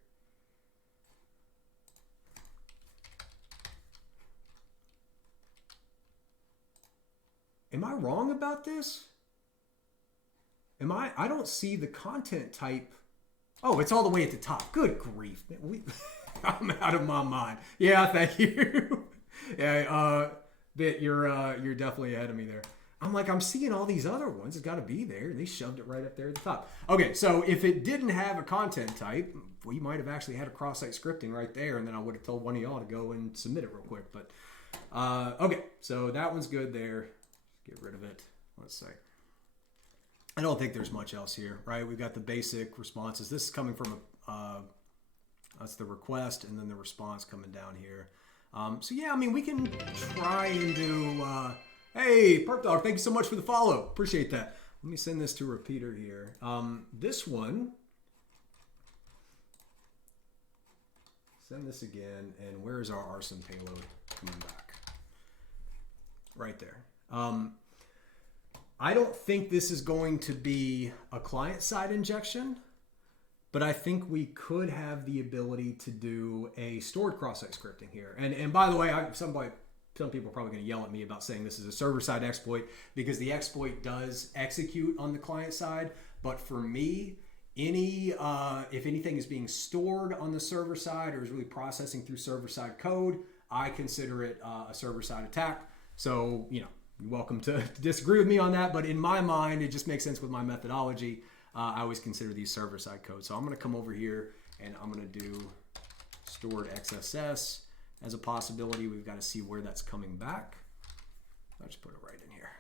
Am I wrong about this? I don't see the content type. Oh, it's all the way at the top. Good grief. I'm out of my mind. Yeah, thank you. Yeah, you're definitely ahead of me there. I'm like, I'm seeing all these other ones. It's got to be there. They shoved it right up there at the top. Okay, so if it didn't have a content type, we might have actually had a cross-site scripting right there, and then I would have told one of y'all to go and submit it real quick. But okay, so that one's good there. Get rid of it. Let's see. I don't think there's much else here, right? We've got the basic responses. This is coming from that's the request, and then the response coming down here. So yeah, I mean, we can try and do. Hey, Perp Dog, thank you so much for the follow. Appreciate that. Let me send this to a repeater here. This one. Send this again, and where is our arson payload coming back? Right there. I don't think this is going to be a client-side injection, but I think we could have the ability to do a stored cross-site scripting here. And by the way, some people are probably going to yell at me about saying this is a server-side exploit because the exploit does execute on the client side. But for me, if anything is being stored on the server side or is really processing through server side code, I consider it a server side attack. So, you're welcome to disagree with me on that, but in my mind, it just makes sense with my methodology. I always consider these server side code. So I'm going to come over here and I'm going to do stored XSS as a possibility. We've got to see where that's coming back. I'll just put it right in here.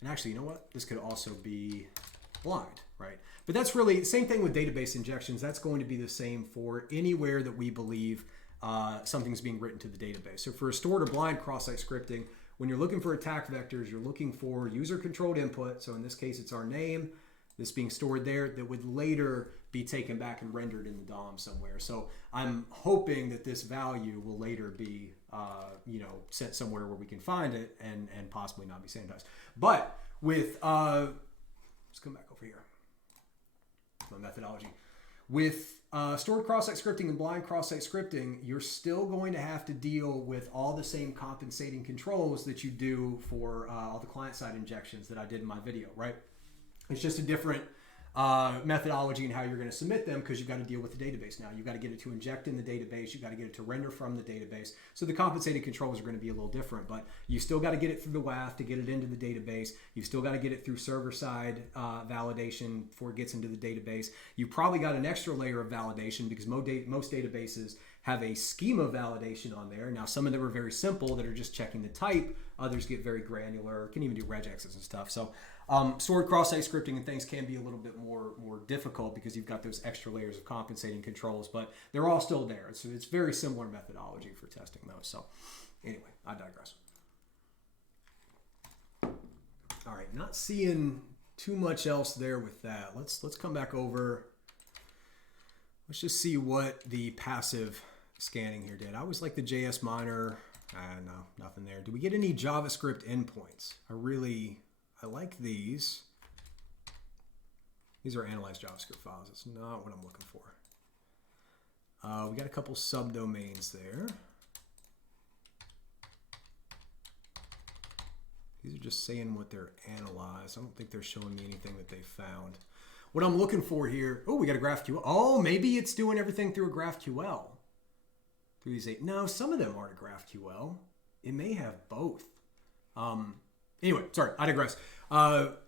And actually, you know what? This could also be blind, right? But that's really the same thing with database injections. That's going to be the same for anywhere that we believe something's being written to the database. So for a stored or blind cross-site scripting, when you're looking for attack vectors, you're looking for user-controlled input. So in this case, it's our name. This being stored there that would later be taken back and rendered in the DOM somewhere. So I'm hoping that this value will later be, set somewhere where we can find it and possibly not be sanitized. But with, let's come back over here. My methodology. With stored cross-site scripting and blind cross-site scripting, you're still going to have to deal with all the same compensating controls that you do for all the client-side injections that I did in my video, right? It's just a different methodology in how you're going to submit them because you've got to deal with the database now. You've got to get it to inject in the database. You've got to get it to render from the database. So the compensating controls are going to be a little different, but you still got to get it through the WAF to get it into the database. You've still got to get it through server-side validation before it gets into the database. You've probably got an extra layer of validation because most databases have a schema validation on there. Now, some of them are very simple that are just checking the type. Others get very granular, can even do regexes and stuff. So stored cross-site scripting and things can be a little bit more difficult because you've got those extra layers of compensating controls, but they're all still there. So it's very similar methodology for testing those. So anyway, I digress. All right, not seeing too much else there with that. Let's come back over. Let's just see what the passive scanning here did. I always like the JS miner. No, nothing there. Do we get any JavaScript endpoints? I like these. These are analyzed JavaScript files. It's not what I'm looking for. We got a couple subdomains there. These are just saying what they're analyzed. I don't think they're showing me anything that they found. What I'm looking for here, we got a GraphQL. Oh, maybe it's doing everything through a GraphQL. Through these 8. No, some of them aren't a GraphQL. It may have both. Anyway, sorry, I digress.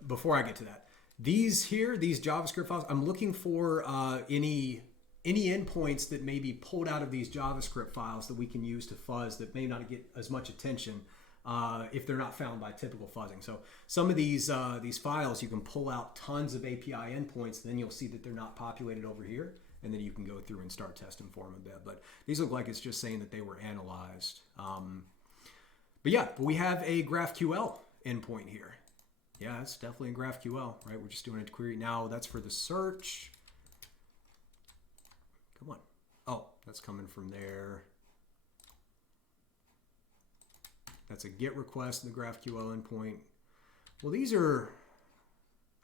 Before I get to that, these JavaScript files, I'm looking for any endpoints that may be pulled out of these JavaScript files that we can use to fuzz that may not get as much attention if they're not found by typical fuzzing. So some of these files, you can pull out tons of API endpoints, then you'll see that they're not populated over here, and then you can go through and start testing for them a bit. But these look like it's just saying that they were analyzed. But we have a GraphQL endpoint here. Yeah, it's definitely in GraphQL, right? We're just doing a query. Now that's for the search. Come on. Oh, that's coming from there. That's a GET request in the GraphQL endpoint. Well, these are,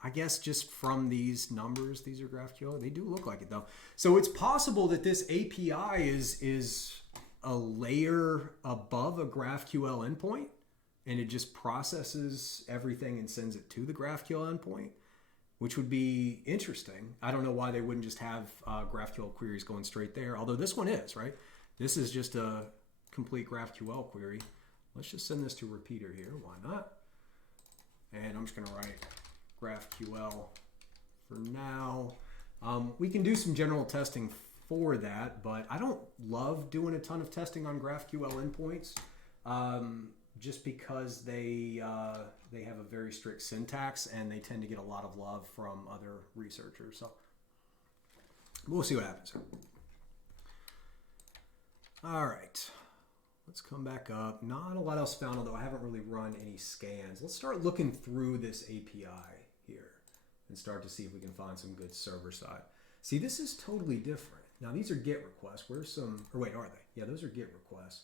I guess, just from these numbers, these are GraphQL. They do look like it, though. So it's possible that this API is a layer above a GraphQL endpoint, and it just processes everything and sends it to the GraphQL endpoint, which would be interesting. I don't know why they wouldn't just have GraphQL queries going straight there, although this one is, right? This is just a complete GraphQL query. Let's just send this to repeater here. Why not? And I'm just going to write GraphQL for now. We can do some general testing for that, but I don't love doing a ton of testing on GraphQL endpoints just because they have a very strict syntax and they tend to get a lot of love from other researchers. So we'll see what happens. All right. Let's come back up. Not a lot else found, although I haven't really run any scans. Let's start looking through this API here and start to see if we can find some good server side. See, this is totally different. Now, these are GET requests. Where's some, or wait, are they? Yeah, those are GET requests.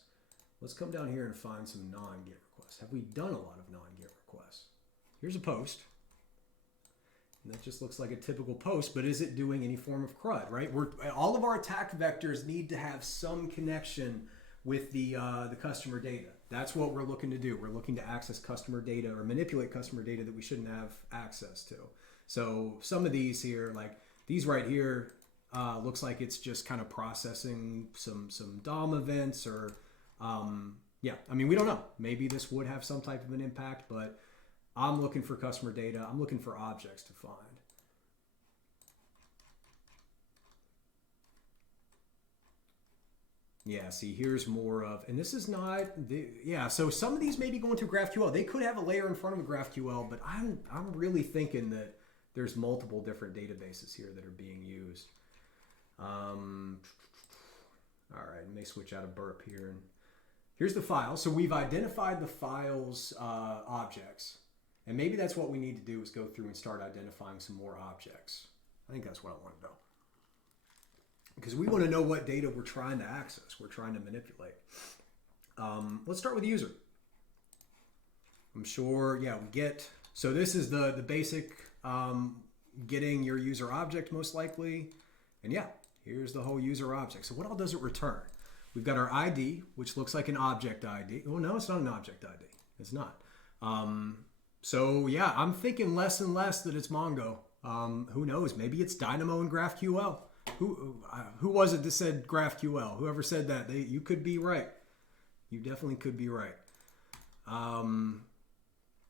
Let's come down here and find some non-GET requests. Have we done a lot of non-GET requests? Here's a post. And that just looks like a typical post, but is it doing any form of CRUD, right? All of our attack vectors need to have some connection with the customer data. That's what we're looking to do. We're looking to access customer data or manipulate customer data that we shouldn't have access to. So some of these here, like these right here, looks like it's just kind of processing some DOM events or, yeah, I mean, we don't know. Maybe this would have some type of an impact, but I'm looking for customer data. I'm looking for objects to find. Yeah, see, here's more of, and this is not, yeah, so some of these may be going through GraphQL. They could have a layer in front of a GraphQL, but I'm really thinking that there's multiple different databases here that are being used. All right, let me switch out of burp here. And here's the file. So we've identified the file's objects, and maybe that's what we need to do is go through and start identifying some more objects. I think that's what I want to know. Because we want to know what data we're trying to access, we're trying to manipulate. Let's start with the user. I'm sure, yeah, we get, so this is the basic getting your user object most likely. And yeah, here's the whole user object. So what all does it return? We've got our ID, which looks like an object ID. Oh no, it's not an object ID. It's not. So yeah, I'm thinking less and less that it's Mongo. Who knows? Maybe it's Dynamo and GraphQL. Who was it that said GraphQL? Whoever said that, you could be right. You definitely could be right.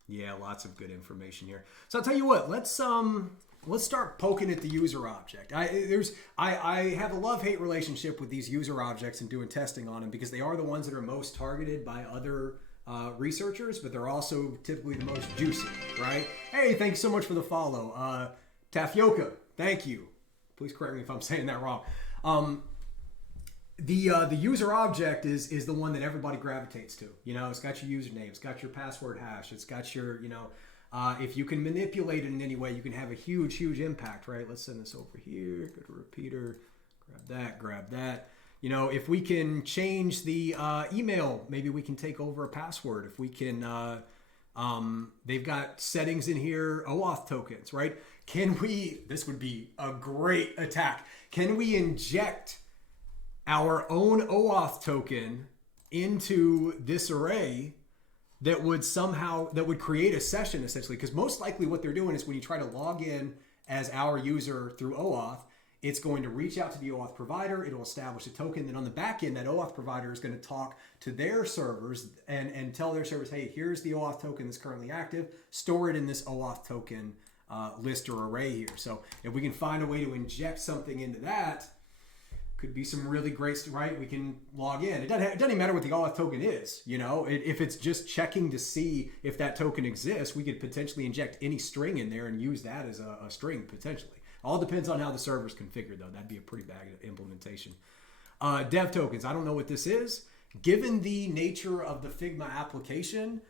Yeah, lots of good information here. So I'll tell you what. Let's start poking at the user object. I have a love-hate relationship with these user objects and doing testing on them because they are the ones that are most targeted by other researchers, but they're also typically the most juicy, right? Hey, thanks so much for the follow. Tafioka, thank you. Please correct me if I'm saying that wrong. The user object is the one that everybody gravitates to. You know, it's got your username, it's got your password hash, it's got your, you know, if you can manipulate it in any way, you can have a huge impact, right? Let's send this over here, go to repeater, grab that. You know, if we can change the email, maybe we can take over a password. If we can, they've got settings in here, OAuth tokens, right? This would be a great attack. Can we inject our own OAuth token into this array that would create a session essentially? Because most likely what they're doing is when you try to log in as our user through OAuth, it's going to reach out to the OAuth provider. It'll establish a token. Then on the back end, that OAuth provider is going to talk to their servers and tell their servers, hey, here's the OAuth token that's currently active. Store it in this OAuth token list or array here. So if we can find a way to inject something into that, could be some really great, right? We can log in. It doesn't even matter what the OAuth token is. You know, if it's just checking to see if that token exists, we could potentially inject any string in there and use that as a string potentially. All depends on how the server's configured, though. That'd be a pretty bad implementation. Dev tokens. I don't know what this is. Given the nature of the Figma application,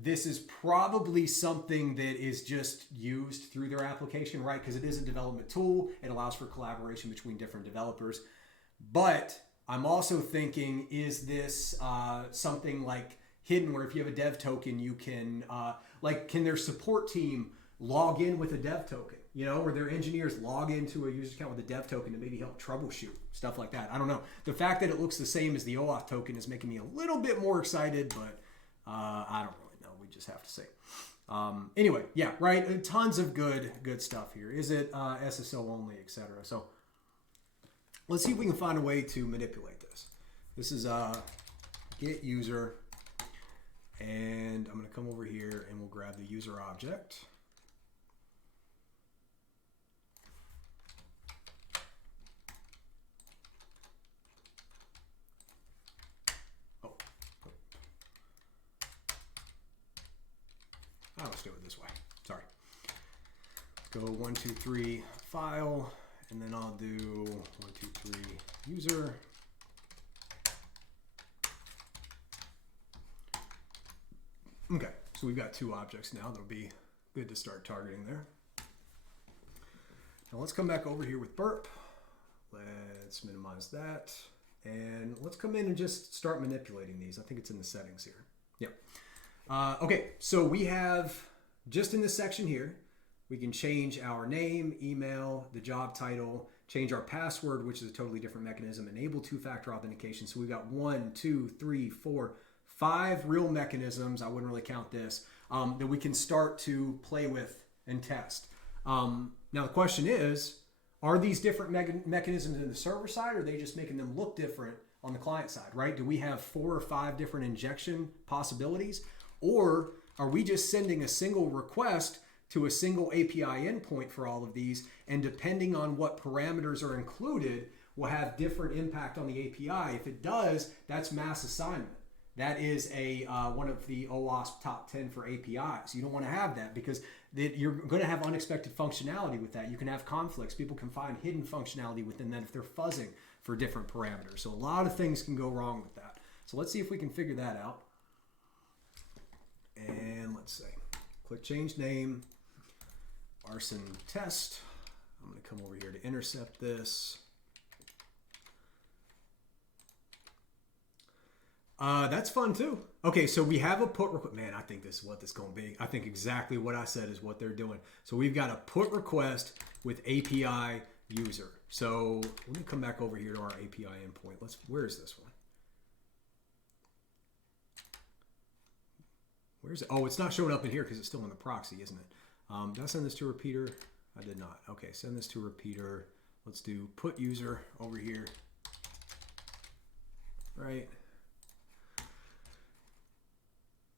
this is probably something that is just used through their application, right? Because it is a development tool. It allows for collaboration between different developers. But I'm also thinking, is this something like hidden where if you have a dev token, you can, can their support team log in with a dev token? You know, or their engineers log into a user account with a dev token to maybe help troubleshoot, stuff like that. I don't know. The fact that it looks the same as the OAuth token is making me a little bit more excited, but I don't really know. We just have to see. Anyway, yeah, right. Tons of good stuff here. Is it SSO only, etc.? So let's see if we can find a way to manipulate this. This is get user, and I'm going to come over here and we'll grab the user object. Let's do it this way. Sorry. Let's go 1, 2, 3 file, and then I'll do 1, 2, 3 user. Okay, so we've got 2 objects now. That'll be good to start targeting there. Now let's come back over here with burp. Let's minimize that. And let's come in and just start manipulating these. I think it's in the settings here. Yep. Okay, so we have, just in this section here, we can change our name, email, the job title, change our password, which is a totally different mechanism, enable 2-factor authentication. So we've got 1, 2, 3, 4, 5 real mechanisms, I wouldn't really count this, that we can start to play with and test. Now the question is, are these different mechanisms in the server side, or are they just making them look different on the client side, right? Do we have 4 or 5 different injection possibilities? Or are we just sending a single request to a single API endpoint for all of these, and depending on what parameters are included, will have different impact on the API? If it does, that's mass assignment. That is a one of the OWASP top 10 for APIs. You don't want to have that, because you're going to have unexpected functionality with that. You can have conflicts. People can find hidden functionality within that if they're fuzzing for different parameters. So a lot of things can go wrong with that. So let's see if we can figure that out. And let's say, click change name, arson test. I'm going to come over here to intercept this. That's fun too. Okay, so we have a put request. Man, I think this is what this is going to be. I think exactly what I said is what they're doing. So we've got a put request with API user. So let me come back over here to our API endpoint. Where is this one? Where's it? Oh, it's not showing up in here because it's still in the proxy, isn't it? Did I send this to repeater? I did not. Okay, send this to repeater. Let's do put user over here. Right.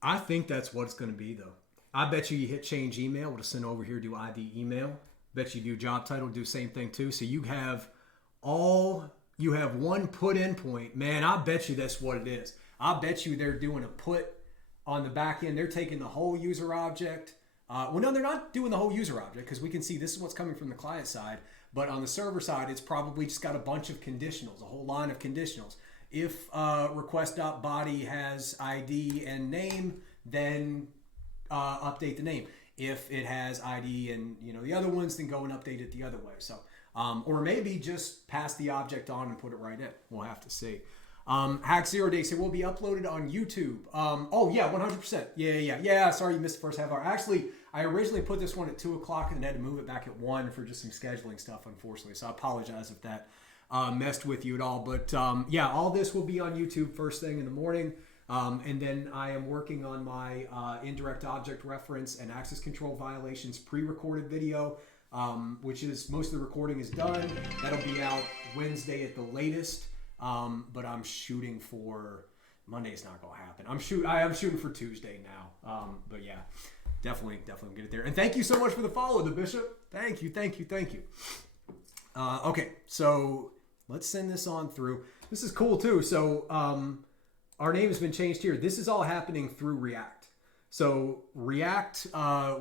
I think that's what it's going to be, though. I bet you hit change email, we'll just send over here, do ID email. Bet you do job title, do same thing too. So you have one put endpoint. Man, I bet you that's what it is. I bet you they're doing a put on the back end. They're taking the whole user object. Well, no, they're not doing the whole user object, because we can see this is what's coming from the client side. But on the server side, it's probably just got a bunch of conditionals, a whole line of conditionals. If request.body has ID and name, then update the name. If it has ID and the other ones, then go and update it the other way. So, or maybe just pass the object on and put it right in. We'll have to see. Hack 0 Day said will be uploaded on YouTube. Oh yeah, 100%. Yeah. Sorry you missed the first half hour. Actually, I originally put this one at 2 o'clock and then had to move it back at 1 for just some scheduling stuff, unfortunately. So I apologize if that messed with you at all. But yeah, all this will be on YouTube first thing in the morning. And then I am working on my indirect object reference and access control violations pre-recorded video, which is most of the recording is done. That'll be out Wednesday at the latest. But I'm shooting for Monday's not gonna happen. I'm shooting for Tuesday now. But yeah, definitely get it there. And thank you so much for the follow, the Bishop. Thank you. Okay, so let's send this on through. This is cool too. So our name has been changed here. This is all happening through React. So React,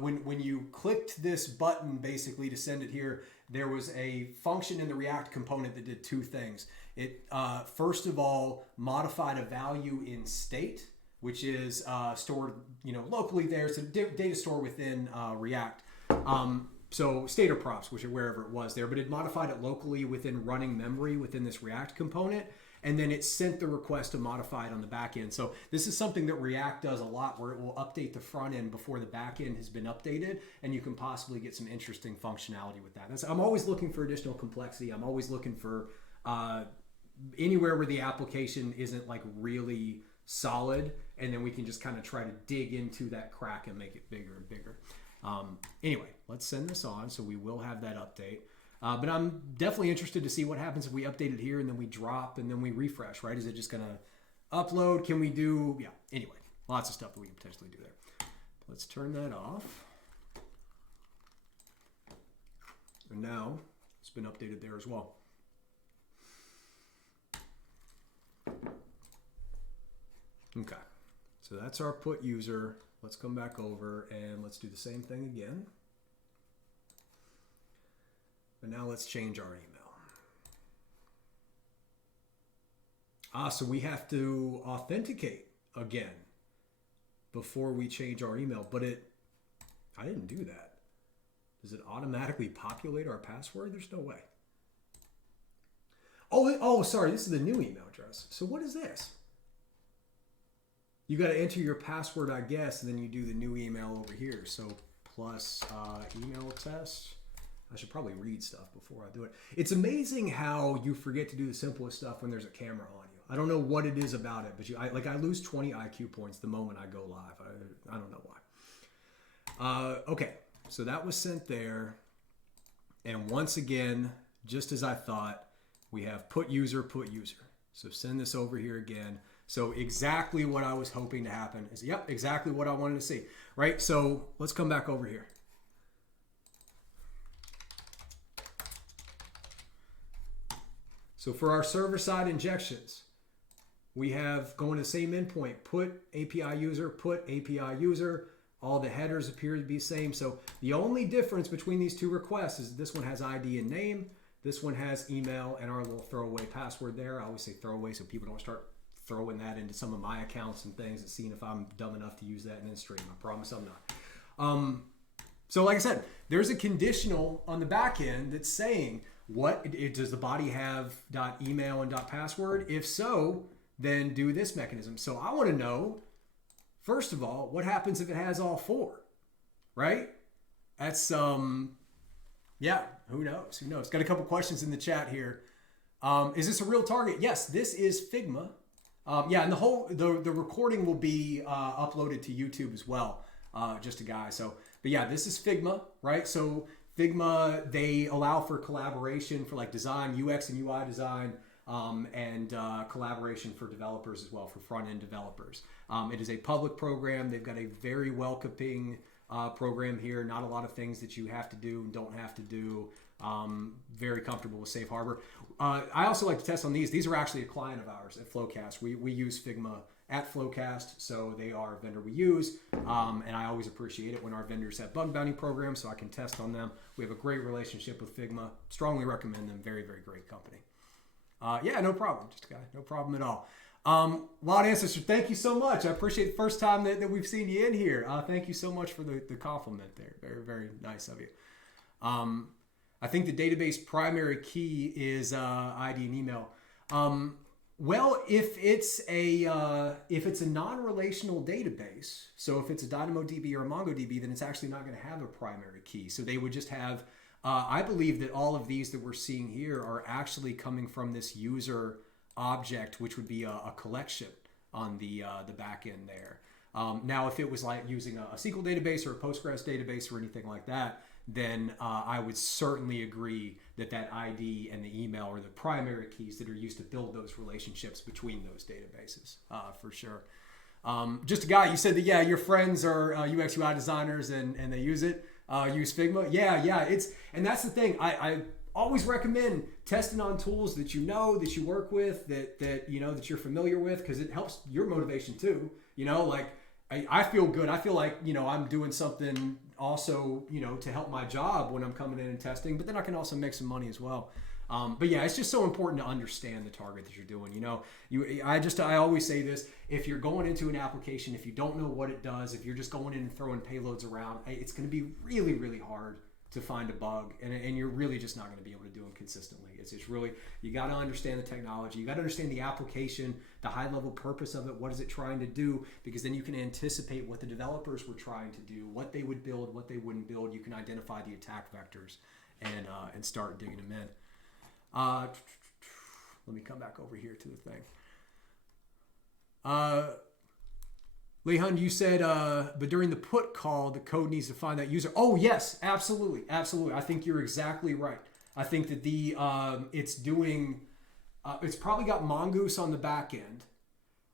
when you clicked this button basically to send it here, there was a function in the React component that did 2 things. It first of all modified a value in state, which is stored locally there. It's a data store within React. So state or props, which are wherever it was there, but it modified it locally within running memory within this React component. And then it sent the request to modify it on the back end. So this is something that React does a lot, where it will update the front end before the back end has been updated, and you can possibly get some interesting functionality with that. I'm always looking for additional complexity. I'm always looking for anywhere where the application isn't like really solid, and then we can just kind of try to dig into that crack and make it bigger and bigger. Anyway, let's send this on, so we will have that update. But I'm definitely interested to see what happens if we update it here and then we drop and then we refresh, right? Is it just going to upload? Can we do, yeah, anyway, lots of stuff that we can potentially do there. Let's turn that off. And now it's been updated there as well. Okay, so that's our put user. Let's come back over and let's do the same thing again. But now let's change our email. So we have to authenticate again before we change our email, but I didn't do that. Does it automatically populate our password? There's no way. Oh, sorry, this is the new email address. So what is this? You got to enter your password, I guess, and then you do the new email over here. So plus email test. I should probably read stuff before I do it. It's amazing how you forget to do the simplest stuff when there's a camera on you. I don't know what it is about it, but I lose 20 IQ points the moment I go live. I don't know why. Okay, so that was sent there. And once again, just as I thought, we have put user. So send this over here again. So exactly what I was hoping to happen is, yep, exactly what I wanted to see, right? So let's come back over here. So for our server-side injections, we have going to the same endpoint, put API user. All the headers appear to be the same. So the only difference between these two requests is this one has ID and name. This one has email and our little throwaway password there. I always say throwaway so people don't start throwing that into some of my accounts and things and seeing if I'm dumb enough to use that and then stream. I promise I'm not. So like I said, there's a conditional on the back end that's saying, does the body have .email and .password? If so, then do this mechanism. So I want to know, first of all, what happens if it has all four, right? That's, yeah, who knows? Got a couple questions in the chat here. Is this a real target? Yes, this is Figma. Yeah, and the recording will be uploaded to YouTube as well, just a guy. So, but yeah, this is Figma, right? So Figma, they allow for collaboration for like design, UX and UI design, and collaboration for developers as well, for front-end developers. It is a public program. They've got a very welcoming program here. Not a lot of things that you have to do and don't have to do. Very comfortable with Safe Harbor. I also like to test on these. These are actually a client of ours at Flowcast. We use Figma at Flowcast, so they are a vendor we use. And I always appreciate it when our vendors have bug bounty programs so I can test on them. We have a great relationship with Figma. Strongly recommend them. Very, very great company. Yeah, no problem. Just a guy. No problem at all. Wild Ancestor, thank you so much. I appreciate the first time that we've seen you in here. Thank you so much for the compliment there. Very, very nice of you. I think the database primary key is ID and email. Well, if it's a non-relational database, so if it's a DynamoDB or a MongoDB, then it's actually not going to have a primary key. So they would just have. I believe that all of these that we're seeing here are actually coming from this user object, which would be a collection on the back end there. Now, if it was like using a SQL database or a Postgres database or anything like that, then I would certainly agree that ID and the email are the primary keys that are used to build those relationships between those databases, for sure. Just a guy, you said that, yeah, your friends are UX UI designers and they use it, use Figma. Yeah, and that's the thing. I always recommend testing on tools that you know, that you work with, that you're familiar with, because it helps your motivation too. Like I feel good. I feel like, I'm doing something also, to help my job when I'm coming in and testing, but then I can also make some money as well. But yeah, it's just so important to understand the target that you're doing. I always say this: if you're going into an application, if you don't know what it does, if you're just going in and throwing payloads around, it's going to be really, really hard to find a bug, and you're really just not going to be able to do them consistently. It's really, you got to understand the technology, you got to understand the application, the high level purpose of it, what is it trying to do, because then you can anticipate what the developers were trying to do, what they would build, what they wouldn't build. You can identify the attack vectors and start digging them in. Let me come back over here to the thing. Lehan, you said, but during the put call, the code needs to find that user. Oh, yes, absolutely. I think you're exactly right. I think that it's doing, it's probably got Mongoose on the back end.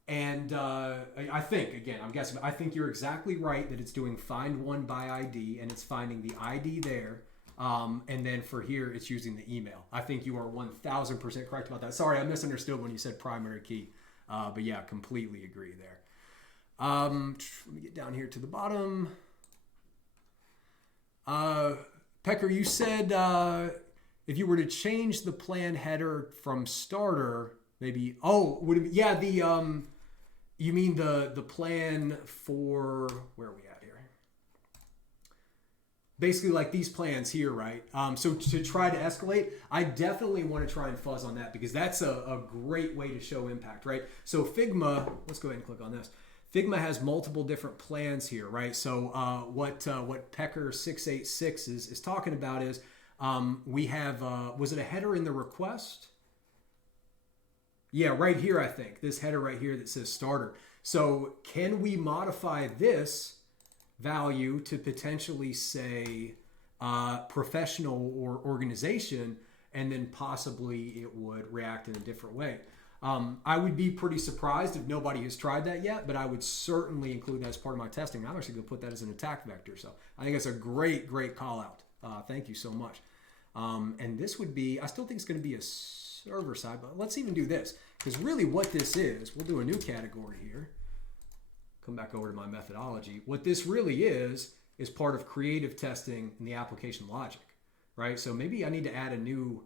And I think, again, I'm guessing, but I think you're exactly right that it's doing find one by ID, and it's finding the ID there. And then for here, it's using the email. I think you are 1000% correct about that. Sorry, I misunderstood when you said primary key. But yeah, completely agree there. Let me get down here to the bottom. Pecker, you said if you were to change the plan header from starter, maybe, would it be, yeah, you mean the plan for, where are we at here? Basically like these plans here, right? So to try to escalate, I definitely want to try and fuzz on that, because that's a great way to show impact, right? So Figma, let's go ahead and click on this. Figma has multiple different plans here, right? So what Pecker 686 is talking about is we have, was it a header in the request? Yeah, right here, I think. This header right here that says starter. So can we modify this value to potentially say professional or organization, and then possibly it would react in a different way? I would be pretty surprised if nobody has tried that yet, but I would certainly include that as part of my testing. I'm actually going to put that as an attack vector. So I think it's a great, great call out. Thank you so much. And this would be, I still think it's going to be a server side, but let's even do this. Because really what this is, we'll do a new category here. Come back over to my methodology. What this really is part of creative testing in the application logic, right? So maybe I need to add a new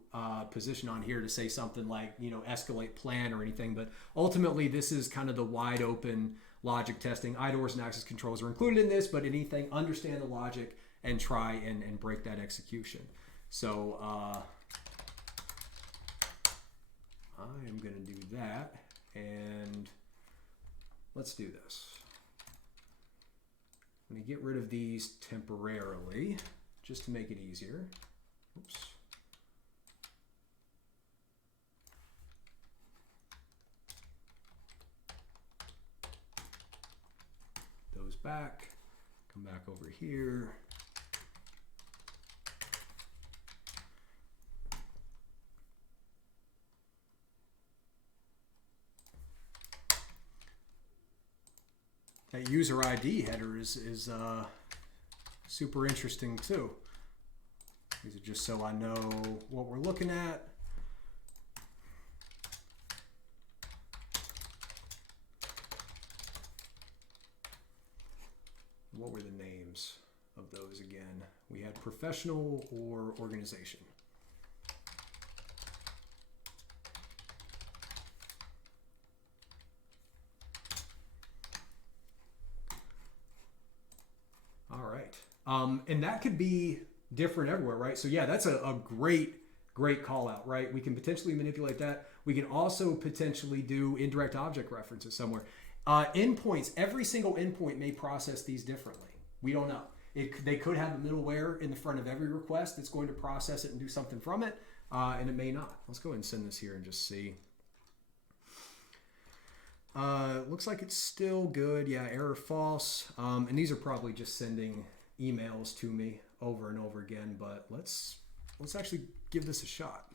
position on here to say something like, you know, escalate plan or anything. But ultimately, this is kind of the wide open logic testing. IDORs and access controls are included in this, but anything, understand the logic and try and break that execution. So I am going to do that, and let's do this. I'm going to get rid of these temporarily just to make it easier. Oops. Those back, come back over here. That user ID header is super interesting too. These are just so I know what we're looking at. What were the names of those again? We had professional or organization. And that could be different everywhere, right? So yeah, that's a great call out, right? We can potentially manipulate that. We can also potentially do indirect object references somewhere. Endpoints, every single endpoint may process these differently. We don't know. They could have a middleware in the front of every request that's going to process it and do something from it, and it may not. Let's go ahead and send this here and just see. Looks like it's still good. Yeah, error false. And these are probably just sending emails to me over and over again, but let's actually give this a shot.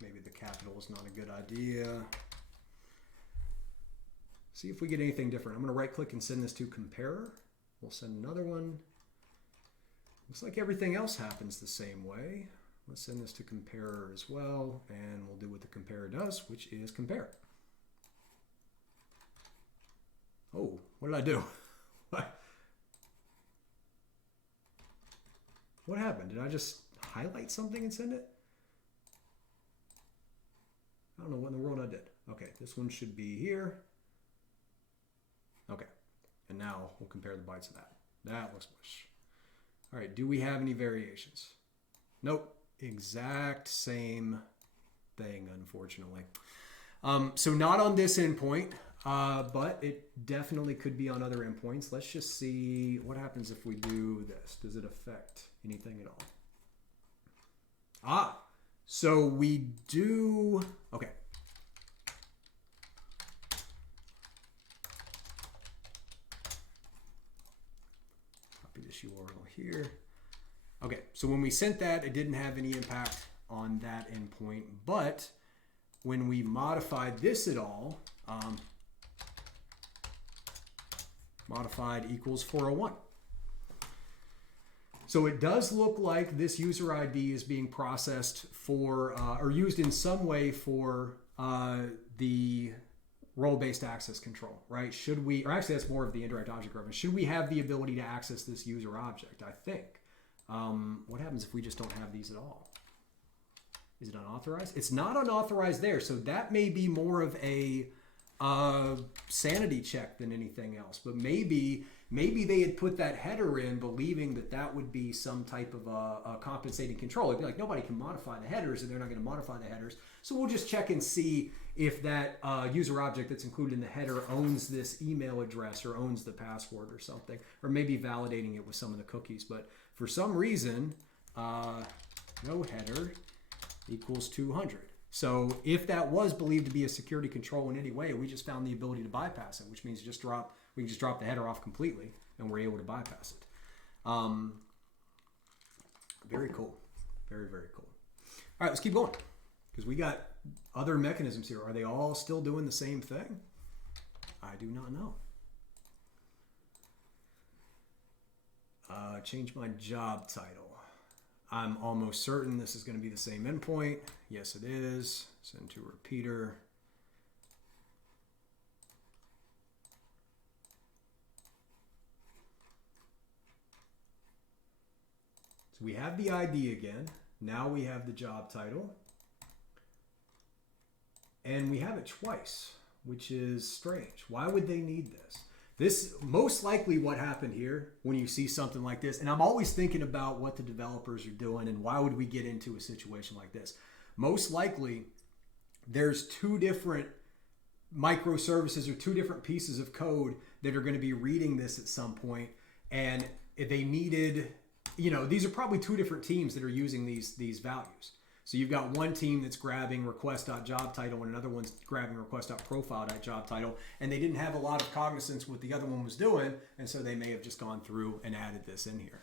Maybe the capital is not a good idea. See if we get anything different. I'm going to right click and send this to comparer. We'll send another one. Looks like everything else happens the same way. Let's send this to comparer as well, and we'll do what the comparer does, which is compare. Oh, what did I do? What happened? Did I just highlight something and send it? I don't know what in the world I did. Okay, this one should be here. Okay, and now we'll compare the bytes of that. That looks much. All right, do we have any variations? Nope, exact same thing, unfortunately. So not on this endpoint. But it definitely could be on other endpoints. Let's just see what happens if we do this. Does it affect anything at all? So we do, okay. Copy this URL here. Okay, so when we sent that, it didn't have any impact on that endpoint, but when we modified this at all, modified equals 401. So it does look like this user ID is being processed for, or used in some way for the role-based access control, right? Should we, or actually that's more of the indirect object reference. Should we have the ability to access this user object? I think. What happens if we just don't have these at all? Is it unauthorized? It's not unauthorized there. So that may be more of a sanity check than anything else, but maybe they had put that header in believing that that would be some type of a compensating control. It'd be like, nobody can modify the headers and they're not going to modify the headers. So we'll just check and see if that user object that's included in the header owns this email address or owns the password or something, or maybe validating it with some of the cookies. But for some reason, no header equals 200. So if that was believed to be a security control in any way, we just found the ability to bypass it, which means we can just drop the header off completely and we're able to bypass it. Very cool. Very, very cool. All right, let's keep going because we got other mechanisms here. Are they all still doing the same thing? I do not know. Change my job title. I'm almost certain this is going to be the same endpoint. Yes, it is. Send to repeater. So we have the ID again. Now we have the job title. And we have it twice, which is strange. Why would they need this? This most likely what happened here when you see something like this, and I'm always thinking about what the developers are doing and why would we get into a situation like this. Most likely there's two different microservices or two different pieces of code that are going to be reading this at some point, and they needed, these are probably two different teams that are using these values. So you've got one team that's grabbing request.jobTitle and another one's grabbing request.profile.jobTitle, and they didn't have a lot of cognizance what the other one was doing, and so they may have just gone through and added this in here.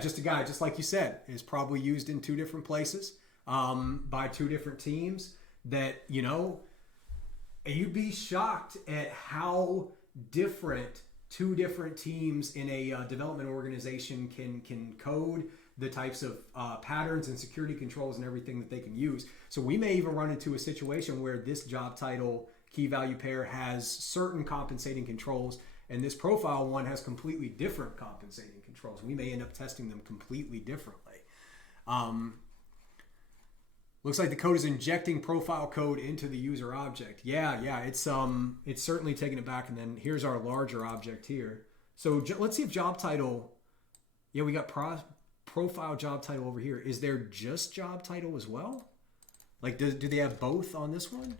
Just a guy, just like you said, is probably used in two different places by two different teams that, you'd be shocked at how different two different teams in a development organization can code, the types of patterns and security controls and everything that they can use. So we may even run into a situation where this job title key value pair has certain compensating controls and this profile one has completely different compensating controls. We may end up testing them completely differently. Looks like the code is injecting profile code into the user object. Yeah, it's certainly taking it back. And then here's our larger object here. So let's see if job title, we got profile job title over here. Is there just job title as well? Like, do they have both on this one?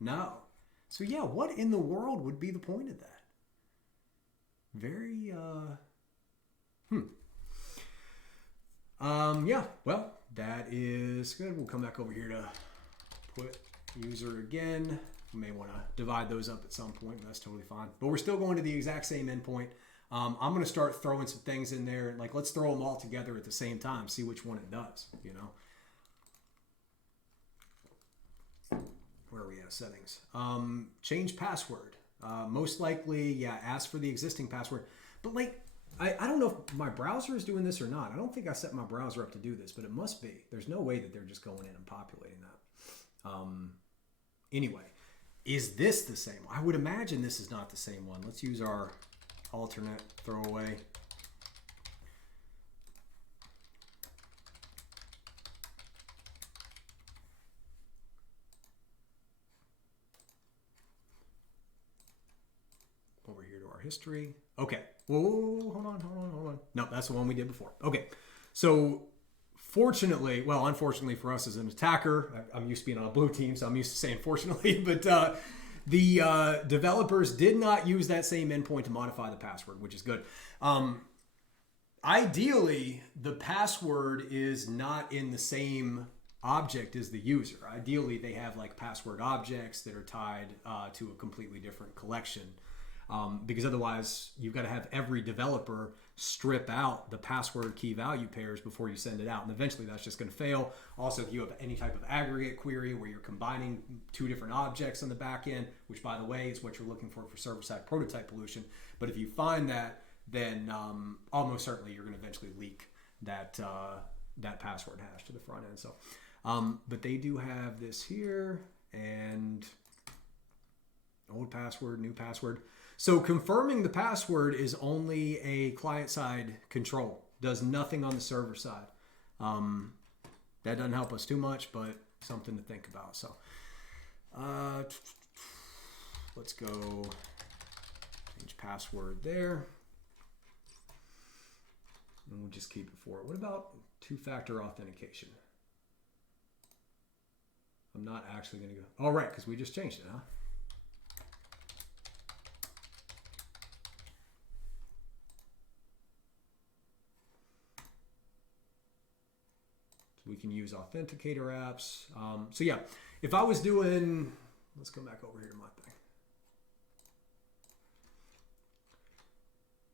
No. So yeah, what in the world would be the point of that? Very, well, that is good. We'll come back over here to put user again. We may want to divide those up at some point, but that's totally fine. But we're still going to the exact same endpoint. I'm going to start throwing some things in there. Like, let's throw them all together at the same time, see which one it does, Where are we at? Settings. Change password. Most likely, ask for the existing password. But I don't know if my browser is doing this or not. I don't think I set my browser up to do this, but it must be. There's no way that they're just going in and populating that. Anyway, is this the same? I would imagine this is not the same one. Let's use our alternate throwaway. Over here to our history. Okay. Whoa, hold on. No, that's the one we did before. Okay. So unfortunately for us as an attacker, I'm used to being on a blue team, so I'm used to saying fortunately, but the developers did not use that same endpoint to modify the password, which is good. Ideally, the password is not in the same object as the user. Ideally, they have like password objects that are tied to a completely different collection. Because otherwise you've got to have every developer strip out the password key value pairs before you send it out. And eventually that's just going to fail. Also, if you have any type of aggregate query where you're combining two different objects on the back end, which by the way is what you're looking for server-side prototype pollution. But if you find that, then almost certainly you're going to eventually leak that password hash to the front end. So, but they do have this here and old password, new password. So confirming the password is only a client-side control. Does nothing on the server side. That doesn't help us too much, but something to think about. So let's go change password there. And we'll just keep it for it. What about two-factor authentication? I'm not actually going to go. All right, because we just changed it, huh? we can use Authenticator apps. So yeah, if I was doing, let's come back over here to my thing.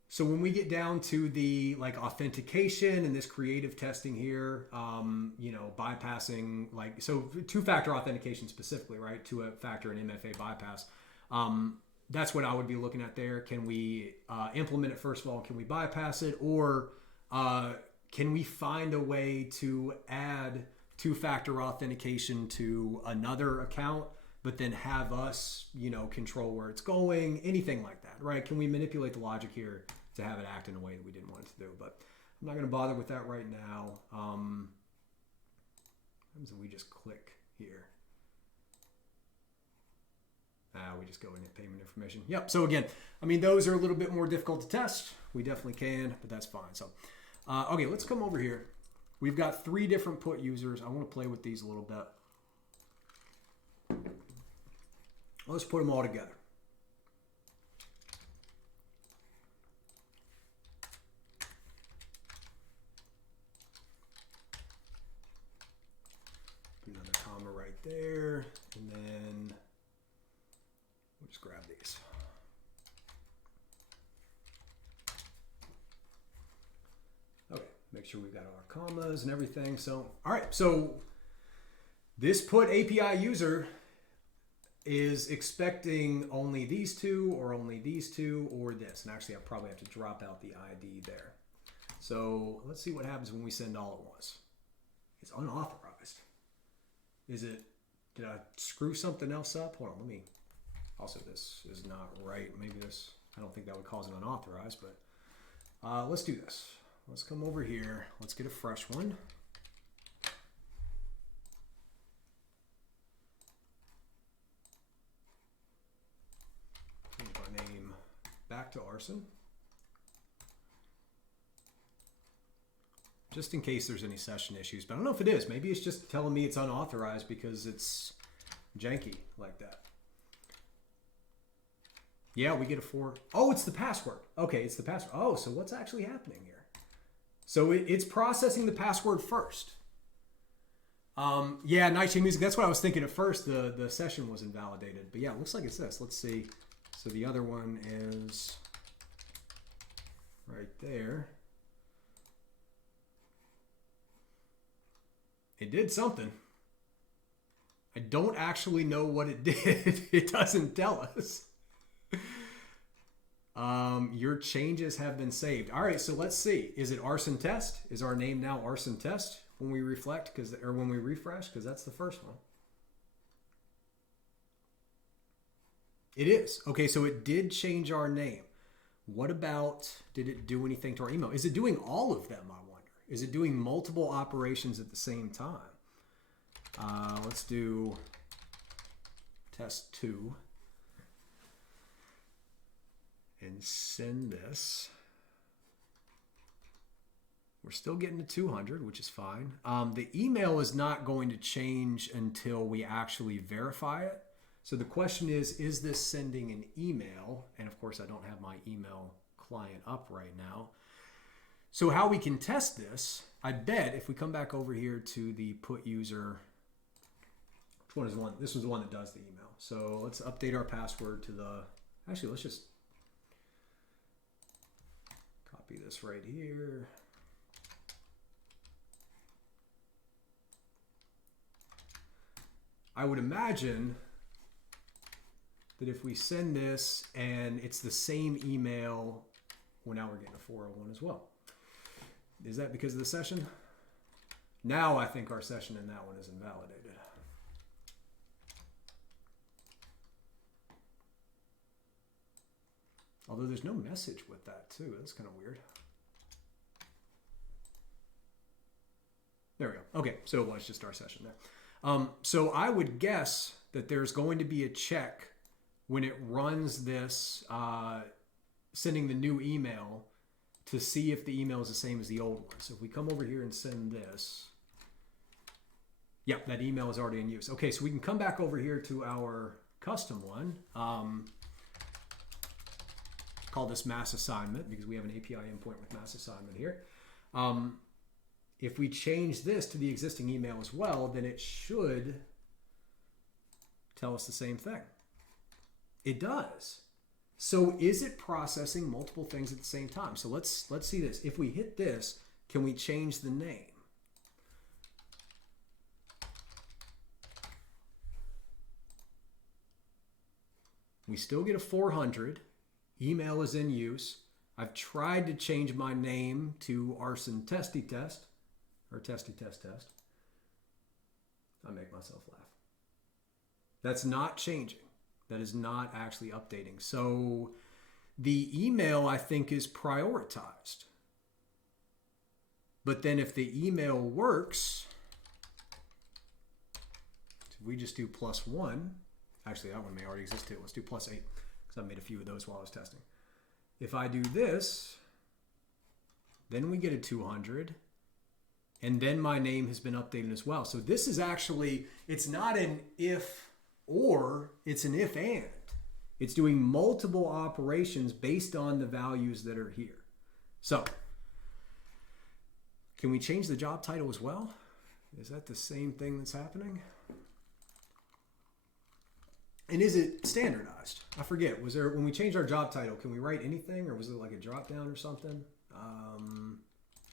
So when we get down to the like authentication and this creative testing here, you know, bypassing like, so two-factor authentication specifically, right? Two-factor and MFA bypass. That's what I would be looking at there. Can we implement it first of all? Can we bypass it? Or can we find a way to add two-factor authentication to another account, but then have us, you know, control where it's going, anything like that, right? Can we manipulate the logic here to have it act in a way that we didn't want it to do? But I'm not going to bother with that right now. What happens if we just click here? We just go in at payment information. Yep. So again, I mean, those are a little bit more difficult to test. We definitely can, but that's fine. So, okay, let's come over here. We've got 3 different put users. I want to play with these a little bit. Let's put them all together. Put another comma right there, and then we'll just grab these. Okay, make sure we've got our commas and everything. So, all right, so this put API user is expecting only these 2 or only these 2 or this. And actually, I probably have to drop out the ID there. So let's see what happens when we send all at once. It's unauthorized. Is it, did I screw something else up? Hold on, let me, also this is not right. Maybe this, I don't think that would cause an unauthorized, but let's do this. Let's come over here. Let's get a fresh one. Change my name back to Arson. Just in case there's any session issues, but I don't know if it is. Maybe it's just telling me it's unauthorized because it's janky like that. Yeah, we get a 4. Oh, it's the password. Okay, it's the password. Oh, so what's actually happening here? So it's processing the password first. Yeah, Nightshade Music, that's what I was thinking at first. The session was invalidated. But yeah, it looks like it's this. Let's see. So the other one is right there. It did something. I don't actually know what it did. It doesn't tell us. Your changes have been saved. All right, so let's see. Is it Arson Test? Is our name now Arson Test when we reflect, or when we refresh? Because that's the first one. It is. Okay, so it did change our name. What about, did it do anything to our email? Is it doing all of them, I wonder? Is it doing multiple operations at the same time? Let's do test 2. And send this. We're still getting to 200, which is fine. The email is not going to change until we actually verify it. So the question is this sending an email? And of course, I don't have my email client up right now. So how we can test this, I bet if we come back over here to the put user, which one is the one? This was the one that does the email. So let's update our password to the, actually, let's just copy this right here. I would imagine that if we send this and it's the same email, well, now we're getting a 401 as well. Is that because of the session? Now I think our session in that one is invalidated. Although there's no message with that too. That's kind of weird. There we go. Okay, so it was just our session there. So I would guess that there's going to be a check when it runs this, sending the new email to see if the email is the same as the old one. So if we come over here and send this, yep, that email is already in use. Okay, so we can come back over here to our custom one. Call this mass assignment because we have an API endpoint with mass assignment here. if we change this to the existing email as well, then it should tell us the same thing. It does. So is it processing multiple things at the same time? So let's see this. If we hit this, can we change the name? We still get a 400. Email is in use. I've tried to change my name to Arson Testy Test, or Testy Test Test. I make myself laugh. That's not changing. That is not actually updating. So the email, I think, is prioritized. But then if the email works, if we just do +1, actually that one may already exist too. Let's do +8, because I made a few of those while I was testing. If I do this, then we get a 200, and then my name has been updated as well. So this is actually, it's not an if or, it's an if and. It's doing multiple operations based on the values that are here. So, can we change the job title as well? Is that the same thing that's happening? And is it standardized? I forget. Was there, when we changed our job title, can we write anything, or was it like a drop down or something?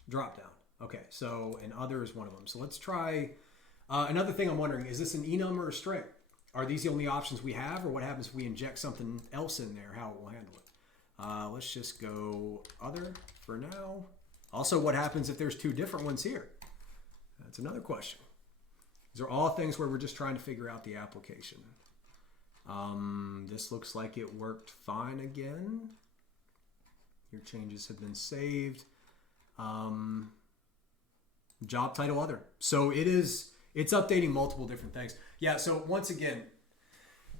Drop down. Okay, so, and other is one of them. So let's try, another thing I'm wondering, is this an enum or a string? Are these the only options we have, or what happens if we inject something else in there, how it will handle it? Let's just go other for now. Also, what happens if there's two different ones here? That's another question. These are all things where we're just trying to figure out the application. This looks like it worked fine again. Your changes have been saved. Job title other. So it's updating multiple different things. Yeah, so once again,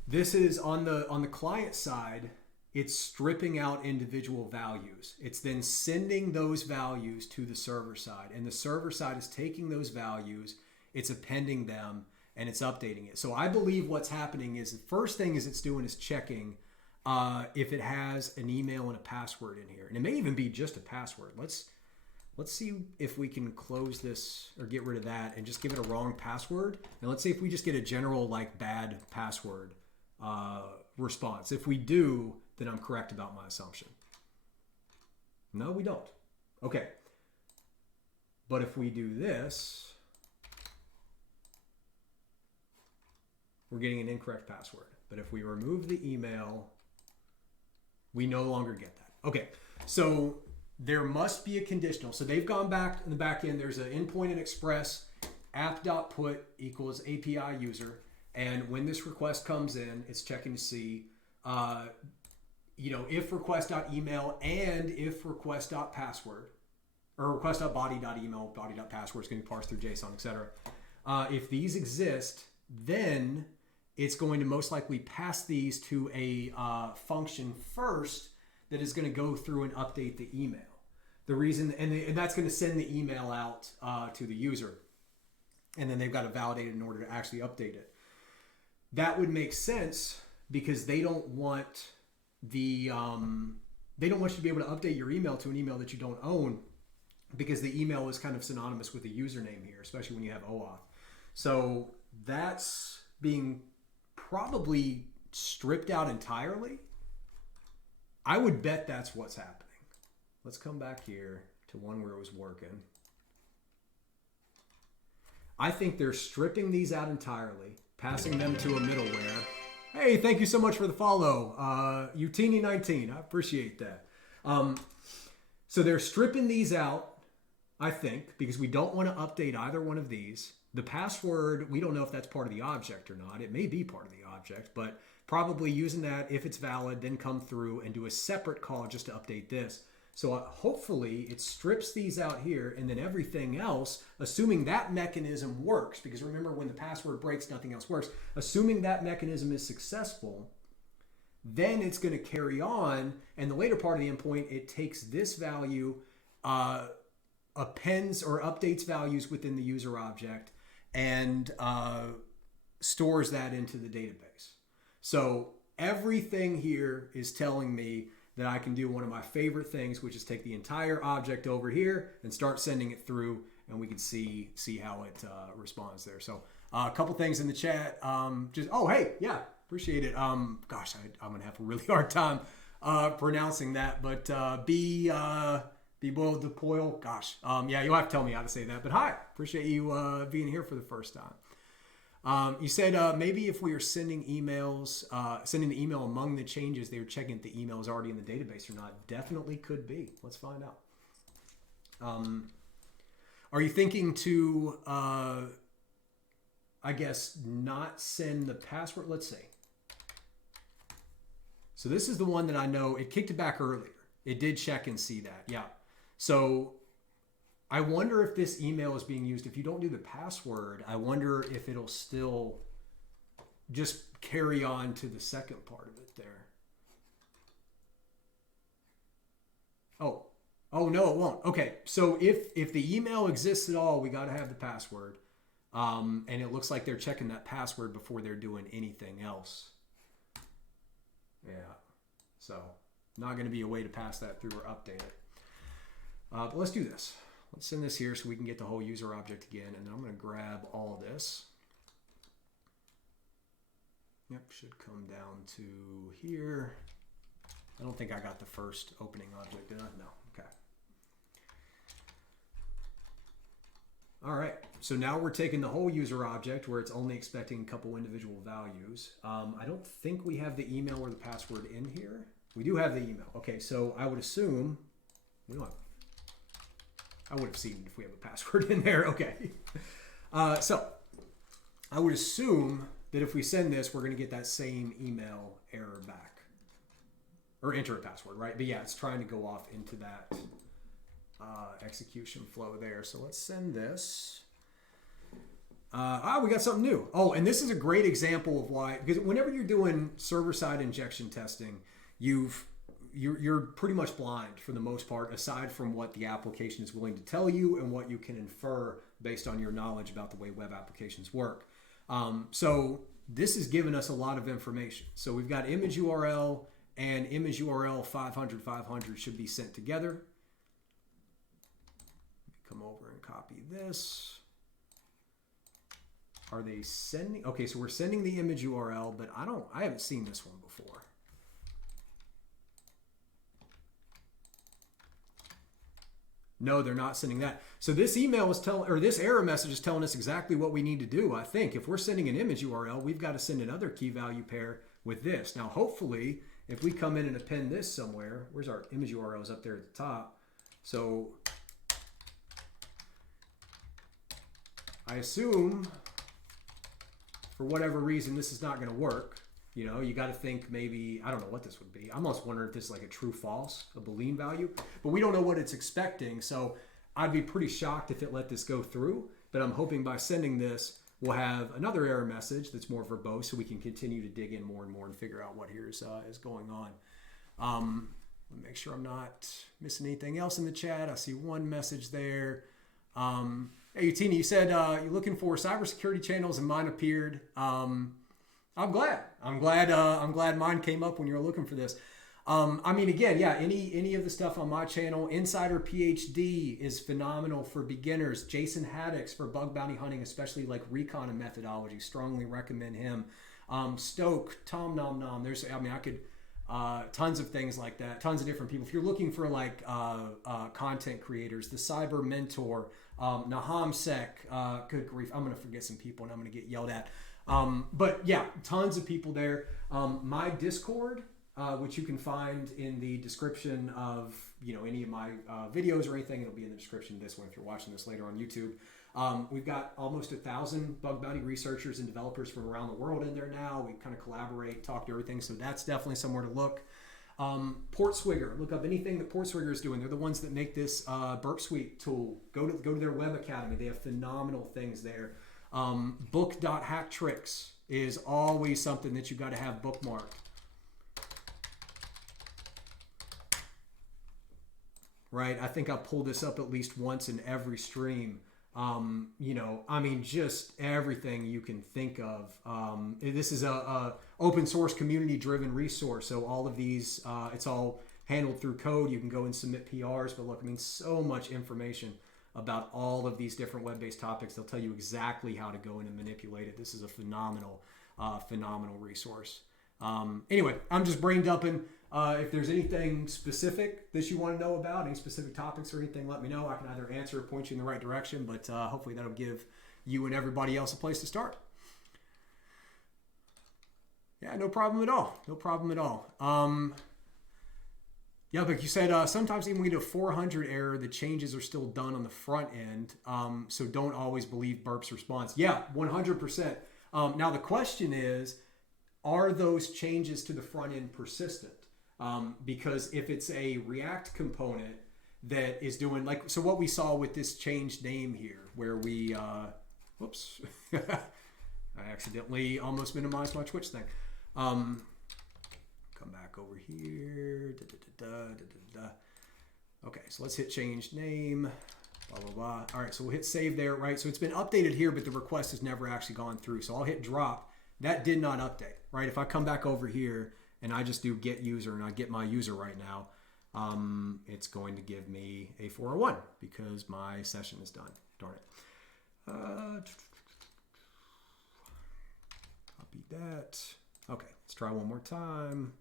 this is on the client side, it's stripping out individual values. It's then sending those values to the server side, and the server side is taking those values, it's appending them, and it's updating it. So I believe what's happening is the first thing is it's doing is checking if it has an email and a password in here. And it may even be just a password. Let's see if we can close this or get rid of that and just give it a wrong password. And let's see if we just get a general like bad password response. If we do, then I'm correct about my assumption. No, we don't. Okay. But if we do this, we're getting an incorrect password. But if we remove the email, we no longer get that. Okay, so there must be a conditional. So they've gone back in the back end. There's an endpoint and express app.put equals API user. And when this request comes in, it's checking to see, if request.email and if request.password, or request.body.email, body.password is going to be parsed through JSON, etc. If these exist, then it's going to most likely pass these to a function first that is going to go through and update the email. The reason, and that's going to send the email out to the user, and then they've got to validate it in order to actually update it. That would make sense because they don't want you to be able to update your email to an email that you don't own, because the email is kind of synonymous with the username here, especially when you have OAuth. So that's being probably stripped out entirely. I would bet that's what's happening. Let's come back here to one where it was working. I think they're stripping these out entirely, passing them to a middleware. Hey, thank you so much for the follow, Utini19. I appreciate that. So they're stripping these out, I think, because we don't want to update either one of these. The password, we don't know if that's part of the object or not. It may be part of the object, but probably using that, if it's valid, then come through and do a separate call just to update this. So hopefully it strips these out here, and then everything else, assuming that mechanism works, because remember, when the password breaks, nothing else works. Assuming that mechanism is successful, then it's going to carry on, and the later part of the endpoint, it takes this value, appends or updates values within the user object, and stores that into the database. So everything here is telling me that I can do one of my favorite things, which is take the entire object over here and start sending it through and we can see how it responds there. So a couple things in the chat. Hey, yeah, appreciate it. Gosh, I'm gonna have a really hard time pronouncing that, but be below the poil. Gosh, yeah, you'll have to tell me how to say that. But hi, appreciate you being here for the first time. You said maybe if we are sending emails, sending the email among the changes, they were checking if the email is already in the database or not. Definitely could be. Let's find out. Are you thinking to, I guess, not send the password? Let's see. So this is the one that I know it kicked it back earlier. It did check and see that. Yeah. So I wonder if this email is being used. If you don't do the password, I wonder if it'll still just carry on to the second part of it there. Oh no, it won't. Okay, so if the email exists at all, we got to have the password. And it looks like they're checking that password before they're doing anything else. Yeah, so not going to be a way to pass that through or update it. But let's do this. Let's send this here so we can get the whole user object again, and then I'm going to grab all of this. Yep, should come down to here. I don't think I got the first opening object, did I? No, okay. All right, so now we're taking the whole user object where it's only expecting a couple individual values. I don't think we have the email or the password in here. We do have the email. Okay, so I would assume, we don't have, I would have seen if we have a password in there. Okay. So I would assume that if we send this, we're going to get that same email error back. Or enter a password, right? But yeah, it's trying to go off into that execution flow there. So let's send this. We got something new. Oh, and this is a great example of why, because whenever you're doing server-side injection testing, you're pretty much blind for the most part, aside from what the application is willing to tell you and what you can infer based on your knowledge about the way web applications work. So this has given us a lot of information. So we've got image URL and image URL 500 should be sent together. Come over and copy this. Are they sending? Okay, so we're sending the image URL, but I haven't seen this one before. No, they're not sending that. So this email is this error message is telling us exactly what we need to do. I think if we're sending an image URL, we've got to send another key value pair with this. Now, hopefully, if we come in and append this somewhere, where's our image URLs up there at the top? So I assume for whatever reason, this is not going to work. You know, you got to think maybe, I don't know what this would be. I'm almost wondering if this is like a true false, a Boolean value, but we don't know what it's expecting. So I'd be pretty shocked if it let this go through, but I'm hoping by sending this, we'll have another error message that's more verbose so we can continue to dig in more and more and figure out what here is going on. Let me make sure I'm not missing anything else in the chat. I see one message there. Hey, Tina, you said you're looking for cybersecurity channels and mine appeared. I'm glad mine came up when you were looking for this. I mean, again, yeah, any of the stuff on my channel, Insider PhD is phenomenal for beginners. Jason Haddix for bug bounty hunting, especially like recon and methodology. Strongly recommend him. Stoke, Tom Nom Nom. I could, tons of things like that. Tons of different people. If you're looking for like content creators, the Cyber Mentor, Naham Sek, good grief, I'm going to forget some people and I'm going to get yelled at. But yeah, tons of people there. My Discord, which you can find in the description of, any of my videos or anything. It'll be in the description of this one if you're watching this later on YouTube. We've got almost 1,000 bug bounty researchers and developers from around the world in there now. We kind of collaborate, talk to everything. So that's definitely somewhere to look. Portswigger, look up anything that Portswigger is doing. They're the ones that make this Burp Suite tool. Go to their web academy. They have phenomenal things there. Book.hacktricks is always something that you got to have bookmarked. Right, I think I pulled this up at least once in every stream. Just everything you can think of. This is a open source community driven resource. So all of these, it's all handled through code. You can go and submit PRs, but look, so much information about all of these different web-based topics. They'll tell you exactly how to go in and manipulate it. This is a phenomenal resource. Anyway, I'm just brain dumping. If there's anything specific that you want to know about, any specific topics or anything, let me know. I can either answer or point you in the right direction, but hopefully that'll give you and everybody else a place to start. Yeah, no problem at all. No problem at all. Yeah, but you said sometimes even when we get a 400 error, the changes are still done on the front end. So don't always believe Burp's response. Yeah, 100%. Now the question is, are those changes to the front end persistent? Because if it's a React component that is doing like, so what we saw with this changed name here, where we, whoops, I accidentally almost minimized my Twitch thing. Come back over here. Okay, so let's hit change name. Blah, blah, blah. All right, so we'll hit save there, right? So it's been updated here, but the request has never actually gone through. So I'll hit drop. That did not update, right? If I come back over here and I just do get user and I get my user right now, it's going to give me a 401 because my session is done. Darn it. Copy that. Okay, let's try one more time.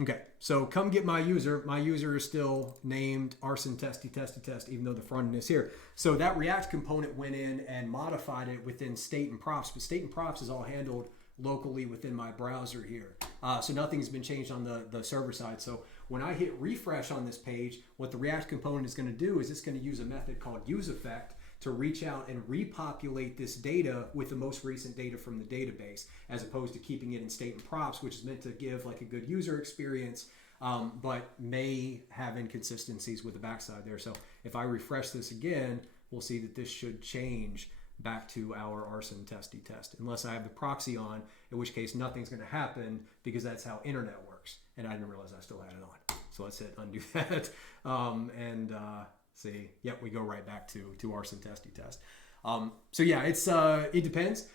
Okay, so come get my user. My user is still named arson testy test, even though the front end is here. So that React component went in and modified it within state and props, but state and props is all handled locally within my browser here. So nothing's been changed on the server side. So when I hit refresh on this page, what the React component is going to do is it's going to use a method called useEffect to reach out and repopulate this data with the most recent data from the database, as opposed to keeping it in state and props, which is meant to give like a good user experience, but may have inconsistencies with the backside there. So if I refresh this again, we'll see that this should change back to our arson testy test, unless I have the proxy on, in which case nothing's going to happen because that's how internet works. And I didn't realize I still had it on. So let's hit undo that. See, yep, we go right back to arson testy test. So yeah, it depends.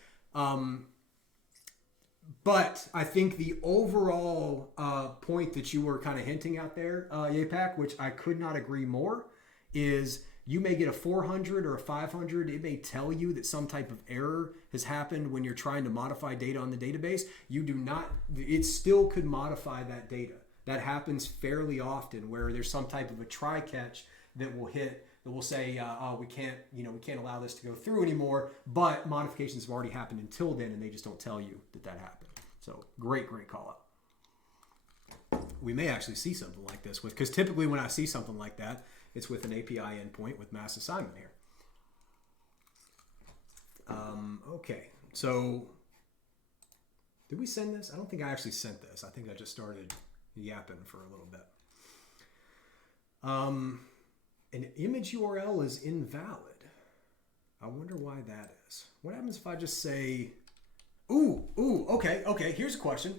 But I think the overall point that you were kind of hinting at there, Yapak, which I could not agree more, is you may get a 400 or a 500. It may tell you that some type of error has happened when you're trying to modify data on the database. You do not, it still could modify that data. That happens fairly often where there's some type of a try catch that will hit, that will say, oh, we can't allow this to go through anymore, but modifications have already happened until then, and they just don't tell you that happened. So great call out. We may actually see something like this because typically when I see something like that, it's with an API endpoint with mass assignment here. Okay, so did we send this? I don't think I actually sent this. I think I just started yapping for a little bit. An image URL is invalid. I wonder why that is. What happens if I just say, okay, here's a question.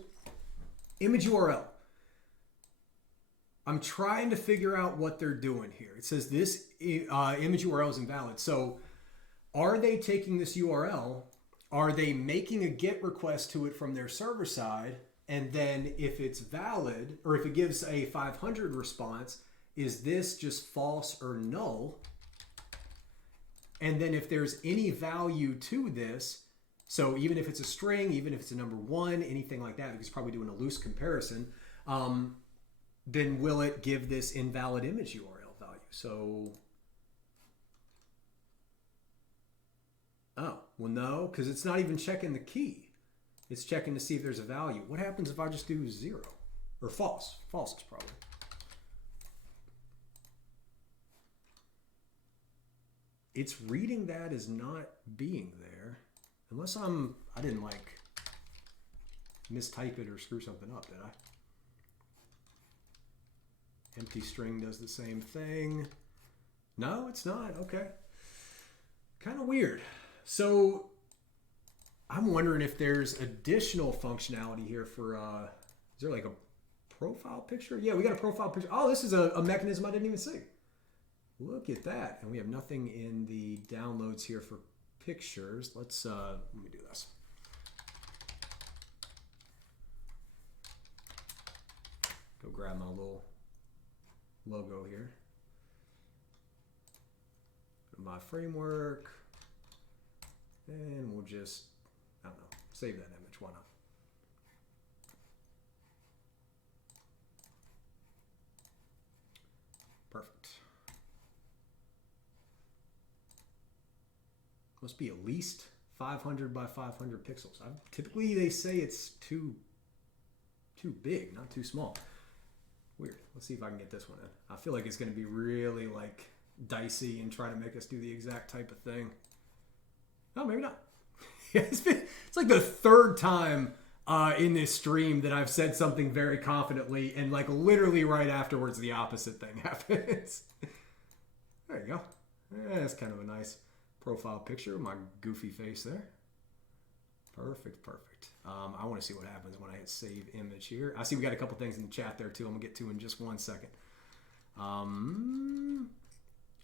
Image URL. I'm trying to figure out what they're doing here. It says this image URL is invalid. So are they taking this URL? Are they making a GET request to it from their server side? And then if it's valid, or if it gives a 500 response, is this just false or null? And then if there's any value to this, so even if it's a string, even if it's a number 1, anything like that, because it's probably doing a loose comparison, then will it give this invalid image URL value? So, oh, well no, because it's not even checking the key. It's checking to see if there's a value. What happens if I just do 0? Or false? False is probably. It's reading that as not being there. Unless I didn't like mistype it or screw something up, did I? Empty string does the same thing. No, it's not. Okay. Kind of weird. So I'm wondering if there's additional functionality here for, is there like a profile picture? Yeah, we got a profile picture. Oh, this is a mechanism I didn't even see. Look at that. And we have nothing in the downloads here for pictures. Let's, let me do this. Go grab my little logo here. My framework. And we'll just, I don't know, save that image. Why not? Perfect. Must be at least 500 by 500 pixels. Typically they say it's too big, not too small. Weird. Let's see if I can get this one in. I feel like it's going to be really like dicey and try to make us do the exact type of thing. No, maybe not. It's like the third time in this stream that I've said something very confidently and like literally right afterwards the opposite thing happens. There you go. That's kind of a nice profile picture of my goofy face there. Perfect, perfect. I want to see what happens when I hit save image here. I see we got a couple things in the chat there too. I'm gonna get to in just 1 second.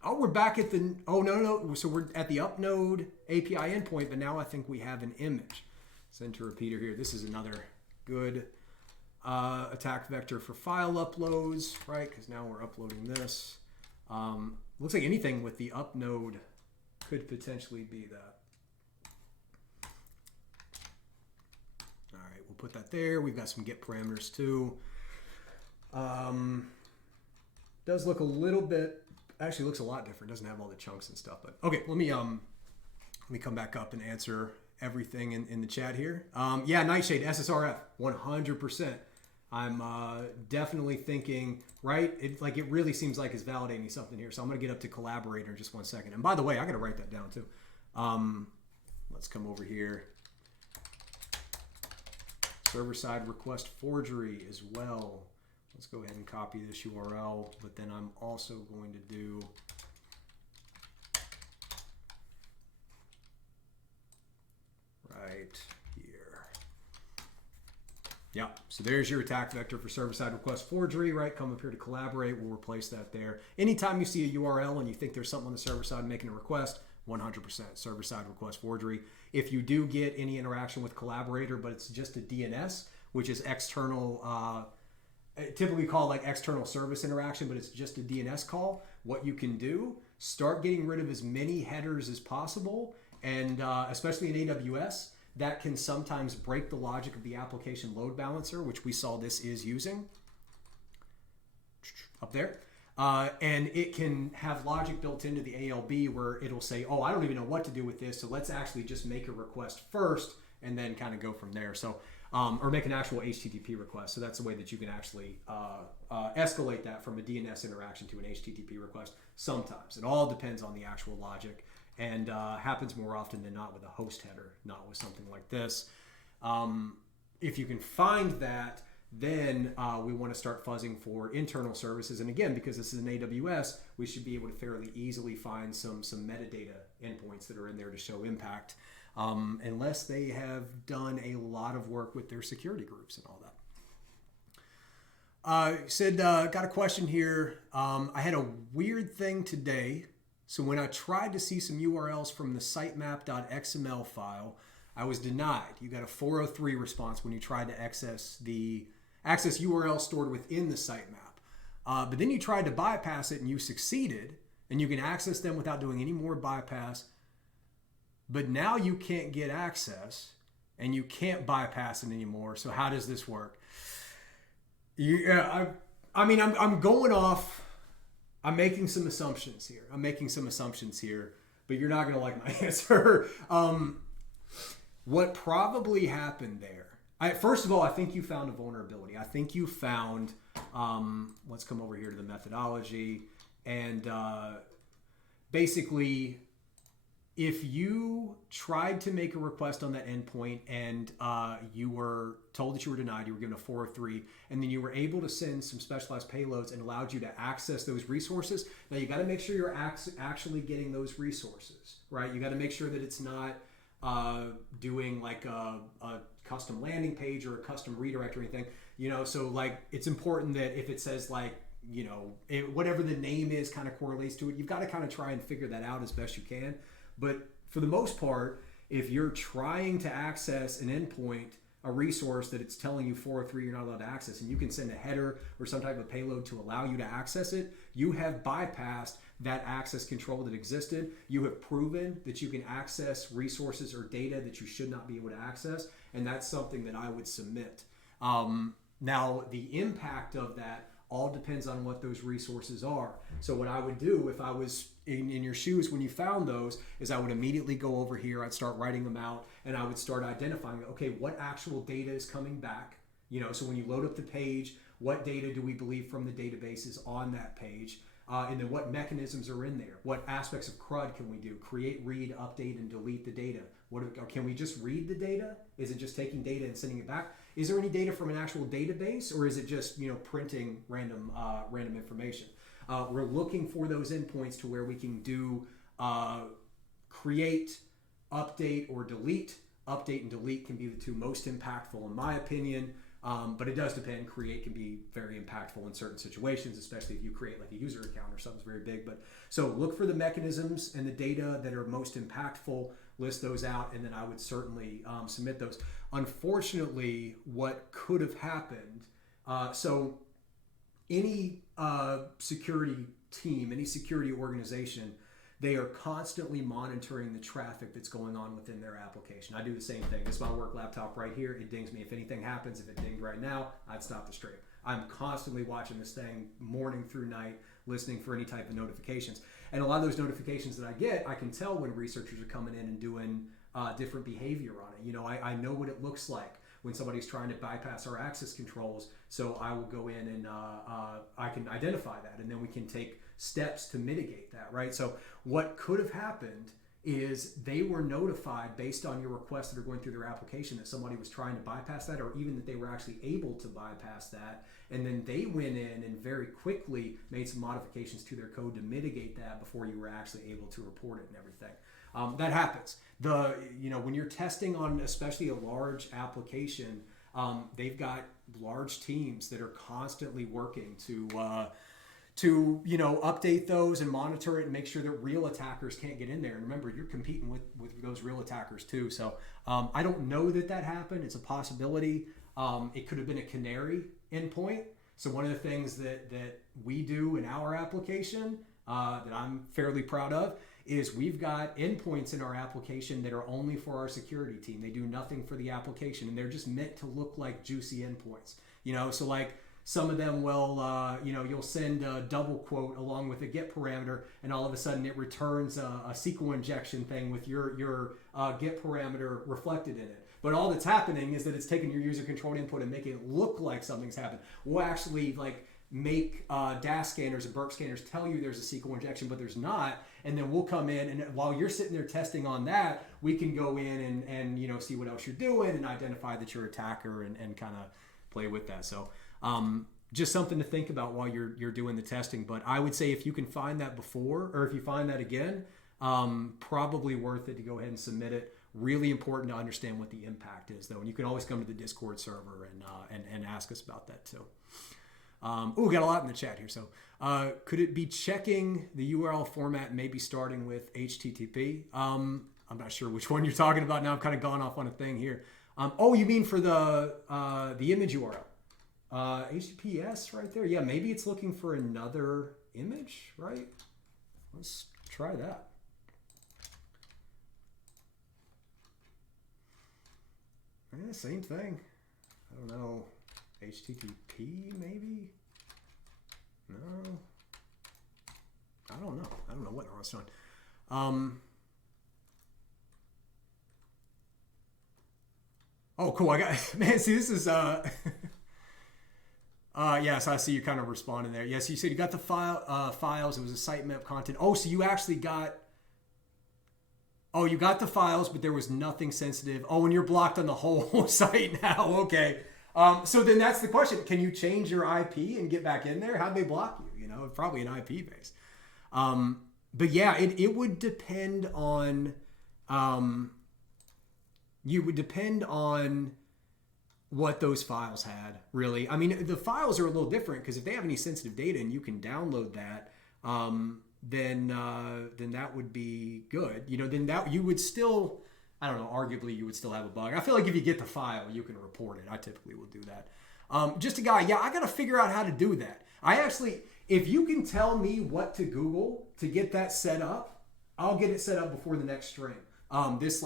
Oh, we're back at the, oh no. So we're at the upnode API endpoint, but now I think we have an image. Send to repeater here. This is another good attack vector for file uploads, right? Because now we're uploading this. Looks like anything with the upnode could potentially be that. All right, we'll put that there. We've got some get parameters too. Does look a little bit, actually looks a lot different. Doesn't have all the chunks and stuff, but okay, let me come back up and answer everything in the chat here. Yeah, Nightshade, SSRF, 100%. I'm definitely thinking, right? It really seems like it's validating something here. So I'm gonna get up to collaborator in just 1 second. And by the way, I gotta write that down too. Let's come over here. Server-side request forgery as well. Let's go ahead and copy this URL, but then I'm also going to do right here. Yeah, so there's your attack vector for server-side request forgery, right? Come up here to collaborate, we'll replace that there. Anytime you see a URL and you think there's something on the server side making a request, 100% server-side request forgery. If you do get any interaction with collaborator, but it's just a DNS, which is external, typically called like external service interaction, but it's just a DNS call, what you can do, start getting rid of as many headers as possible, and especially in AWS, that can sometimes break the logic of the application load balancer, which we saw this is using up there. And it can have logic built into the ALB where it'll say, oh, I don't even know what to do with this, so let's actually just make a request first and then kind of go from there. So, or make an actual HTTP request. So that's a way that you can actually escalate that from a DNS interaction to an HTTP request sometimes. It all depends on the actual logic, and happens more often than not with a host header, not with something like this. If you can find that, then we want to start fuzzing for internal services. And again, because this is an AWS, we should be able to fairly easily find some metadata endpoints that are in there to show impact, unless they have done a lot of work with their security groups and all that. Said, got a question here. I had a weird thing today. So when I tried to see some URLs from the sitemap.xml file, I was denied. You got a 403 response when you tried to access URL stored within the sitemap. But then you tried to bypass it and you succeeded, and you can access them without doing any more bypass. But now you can't get access and you can't bypass it anymore. So how does this work? I'm going off. I'm making some assumptions here. But you're not going to like my answer. What probably happened there? First of all, I think you found a vulnerability. I think you found, let's come over here to the methodology. And basically, if you tried to make a request on that endpoint and you were told that you were denied, you were given a 403, and then you were able to send some specialized payloads and allowed you to access those resources. Now you got to make sure you're actually getting those resources, right? You got to make sure that it's not doing like a custom landing page or a custom redirect or anything, so like it's important that if it says like, whatever the name is kind of correlates to it, you've got to kind of try and figure that out as best you can. But for the most part, if you're trying to access an endpoint a resource that it's telling you 403 you're not allowed to access, and you can send a header or some type of payload to allow you to access it, you have bypassed that access control that existed. You have proven that you can access resources or data that you should not be able to access, and that's something that I would submit. Now, the impact of that all depends on what those resources are. So what I would do if I was in your shoes when you found those is I would immediately go over here, I'd start writing them out, and I would start identifying, okay, what actual data is coming back? So when you load up the page, what data do we believe from the database is on that page? And then what mechanisms are in there? What aspects of CRUD can we do? Create, read, update, and delete the data. Can we just read the data? Is it just taking data and sending it back? Is there any data from an actual database, or is it just printing random information? We're looking for those endpoints to where we can do create, update, or delete. Update and delete can be the two most impactful in my opinion. But it does depend. Create can be very impactful in certain situations, especially if you create like a user account or something's very big. But so look for the mechanisms and the data that are most impactful, list those out, and then I would certainly submit those. Unfortunately, what could have happened, so any security team, any security organization, they are constantly monitoring the traffic that's going on within their application. I do the same thing. This is my work laptop right here. It dings me. If anything happens, if it dinged right now, I'd stop the stream. I'm constantly watching this thing morning through night, listening for any type of notifications. And a lot of those notifications that I get, I can tell when researchers are coming in and doing different behavior on it. I know what it looks like when somebody's trying to bypass our access controls. So I will go in and I can identify that, and then we can take steps to mitigate that, right? So what could have happened is they were notified based on your requests that are going through their application that somebody was trying to bypass that, or even that they were actually able to bypass that. And then they went in and very quickly made some modifications to their code to mitigate that before you were actually able to report it and everything. That happens. When you're testing on especially a large application, they've got large teams that are constantly working to update those and monitor it and make sure that real attackers can't get in there. And remember, you're competing with those real attackers too. So I don't know that happened. It's a possibility. It could have been a canary endpoint. So one of the things that we do in our application that I'm fairly proud of is we've got endpoints in our application that are only for our security team. They do nothing for the application, and they're just meant to look like juicy endpoints. So like some of them will, you'll send a double quote along with a get parameter, and all of a sudden it returns a SQL injection thing with your get parameter reflected in it. But all that's happening is that it's taking your user controlled input and making it look like something's happened. We'll actually make DAS scanners and burp scanners tell you there's a SQL injection, but there's not. And then we'll come in, and while you're sitting there testing on that, we can go in and see what else you're doing and identify that you're an attacker and kind of play with that. So just something to think about while you're doing the testing. But I would say if you can find that before, or if you find that again, probably worth it to go ahead and submit it. Really important to understand what the impact is, though. And you can always come to the Discord server and ask us about that too. We got a lot in the chat here. So could it be checking the URL format, maybe starting with HTTP? I'm not sure which one you're talking about now. I've kind of gone off on a thing here. You mean for the image URL? HTTPS right there. Yeah, maybe it's looking for another image, right? Let's try that. Yeah, same thing. I don't know. HTTP maybe? No. I don't know. I don't know what it's on. Oh, cool. I got, man, see, this is, yes, I see you kind of responding there. Yes, you said you got the files. It was a sitemap content. Oh, so you actually got, you got the files, but there was nothing sensitive. Oh, and you're blocked on the whole site now. Okay. So then that's the question. Can you change your IP and get back in there? How'd they block you? Probably an IP base. But yeah, it would depend on, what those files had, really. I mean, the files are a little different because if they have any sensitive data and you can download that, then that would be good. Then that you would still I don't know, arguably you would still have a bug. I feel like if you get the file, you can report it. I typically will do that. Just a guy, yeah, I got to figure out how to do that. If you can tell me what to Google to get that set up, I'll get it set up before the next stream. This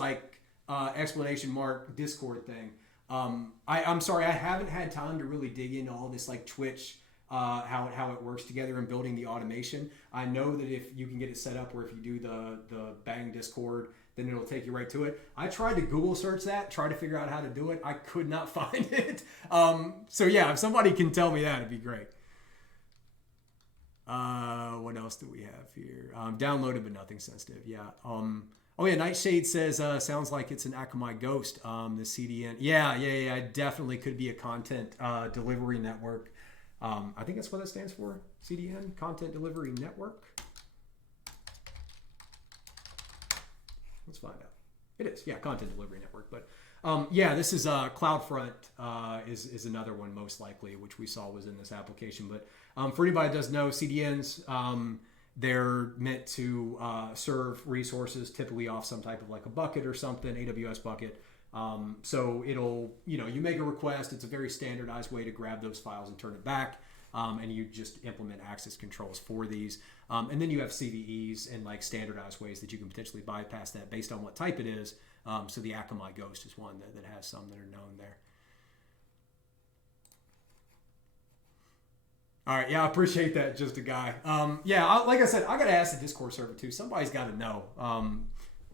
explanation mark Discord thing. I'm sorry, I haven't had time to really dig into all this like Twitch, how it works together and building the automation. I know that if you can get it set up where if you do the bang Discord, then it'll take you right to it. I tried to Google search that, try to figure out how to do it. I could not find it. So yeah, if somebody can tell me that, it'd be great. What else do we have here? Downloaded but nothing sensitive. Yeah. Oh yeah, Nightshade says sounds like it's an Akamai Ghost. The CDN. Yeah. It definitely could be a content delivery network. I think that's what that stands for. CDN, Content Delivery Network. Let's find out. It is, yeah, Content Delivery Network. But yeah, this is CloudFront is another one most likely, which we saw was in this application. But for anybody that does know, CDNs, they're meant to serve resources typically off some type of like a bucket or something, AWS bucket. So it'll, you make a request. It's a very standardized way to grab those files and turn it back. And you just implement access controls for these. And then you have CVEs and like standardized ways that you can potentially bypass that based on what type it is. So the Akamai Ghost is one that has some that are known there. All right. Yeah, I appreciate that. Just a guy. Like I said, I got to ask the Discord server too. Somebody's got to know.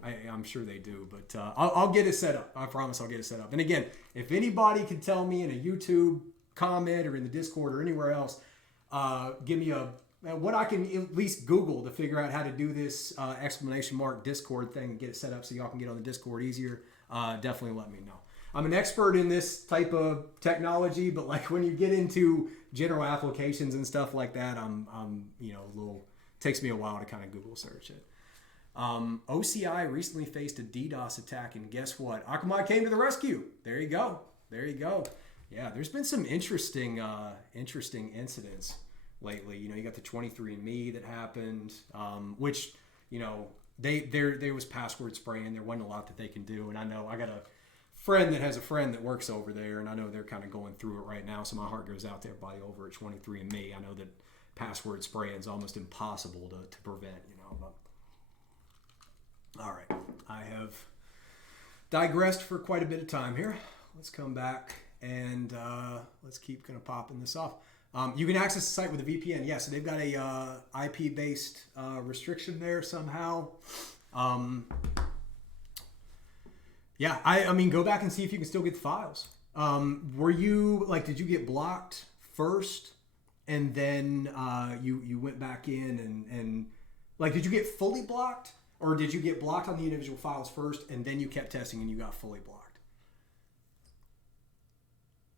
I'm sure they do, but I'll get it set up. I promise I'll get it set up. And again, if anybody can tell me in a YouTube comment or in the Discord or anywhere else, give me what I can at least Google to figure out how to do this exclamation mark Discord thing and get it set up so y'all can get on the Discord easier. Definitely let me know. I'm an expert in this type of technology, but like when you get into general applications and stuff like that, I'm takes me a while to kind of Google search it. OCI recently faced a DDoS attack, and guess what? Akamai came to the rescue. There you go. Yeah, there's been some interesting incidents lately. You got the 23andMe that happened, which there was password spraying. There wasn't a lot that they can do, and I know I got a friend that has a friend that works over there, and I know they're kind of going through it right now. So my heart goes out to everybody over at 23andMe. I know that password spraying is almost impossible to prevent. But all right, I have digressed for quite a bit of time here. Let's come back and let's keep kind of popping this off. You can access the site with a VPN. Yeah, so they've got a IP-based restriction there somehow. Yeah, I mean, go back and see if you can still get the files. Did you get blocked first and then you went back in and did you get fully blocked? Or did you get blocked on the individual files first and then you kept testing and you got fully blocked?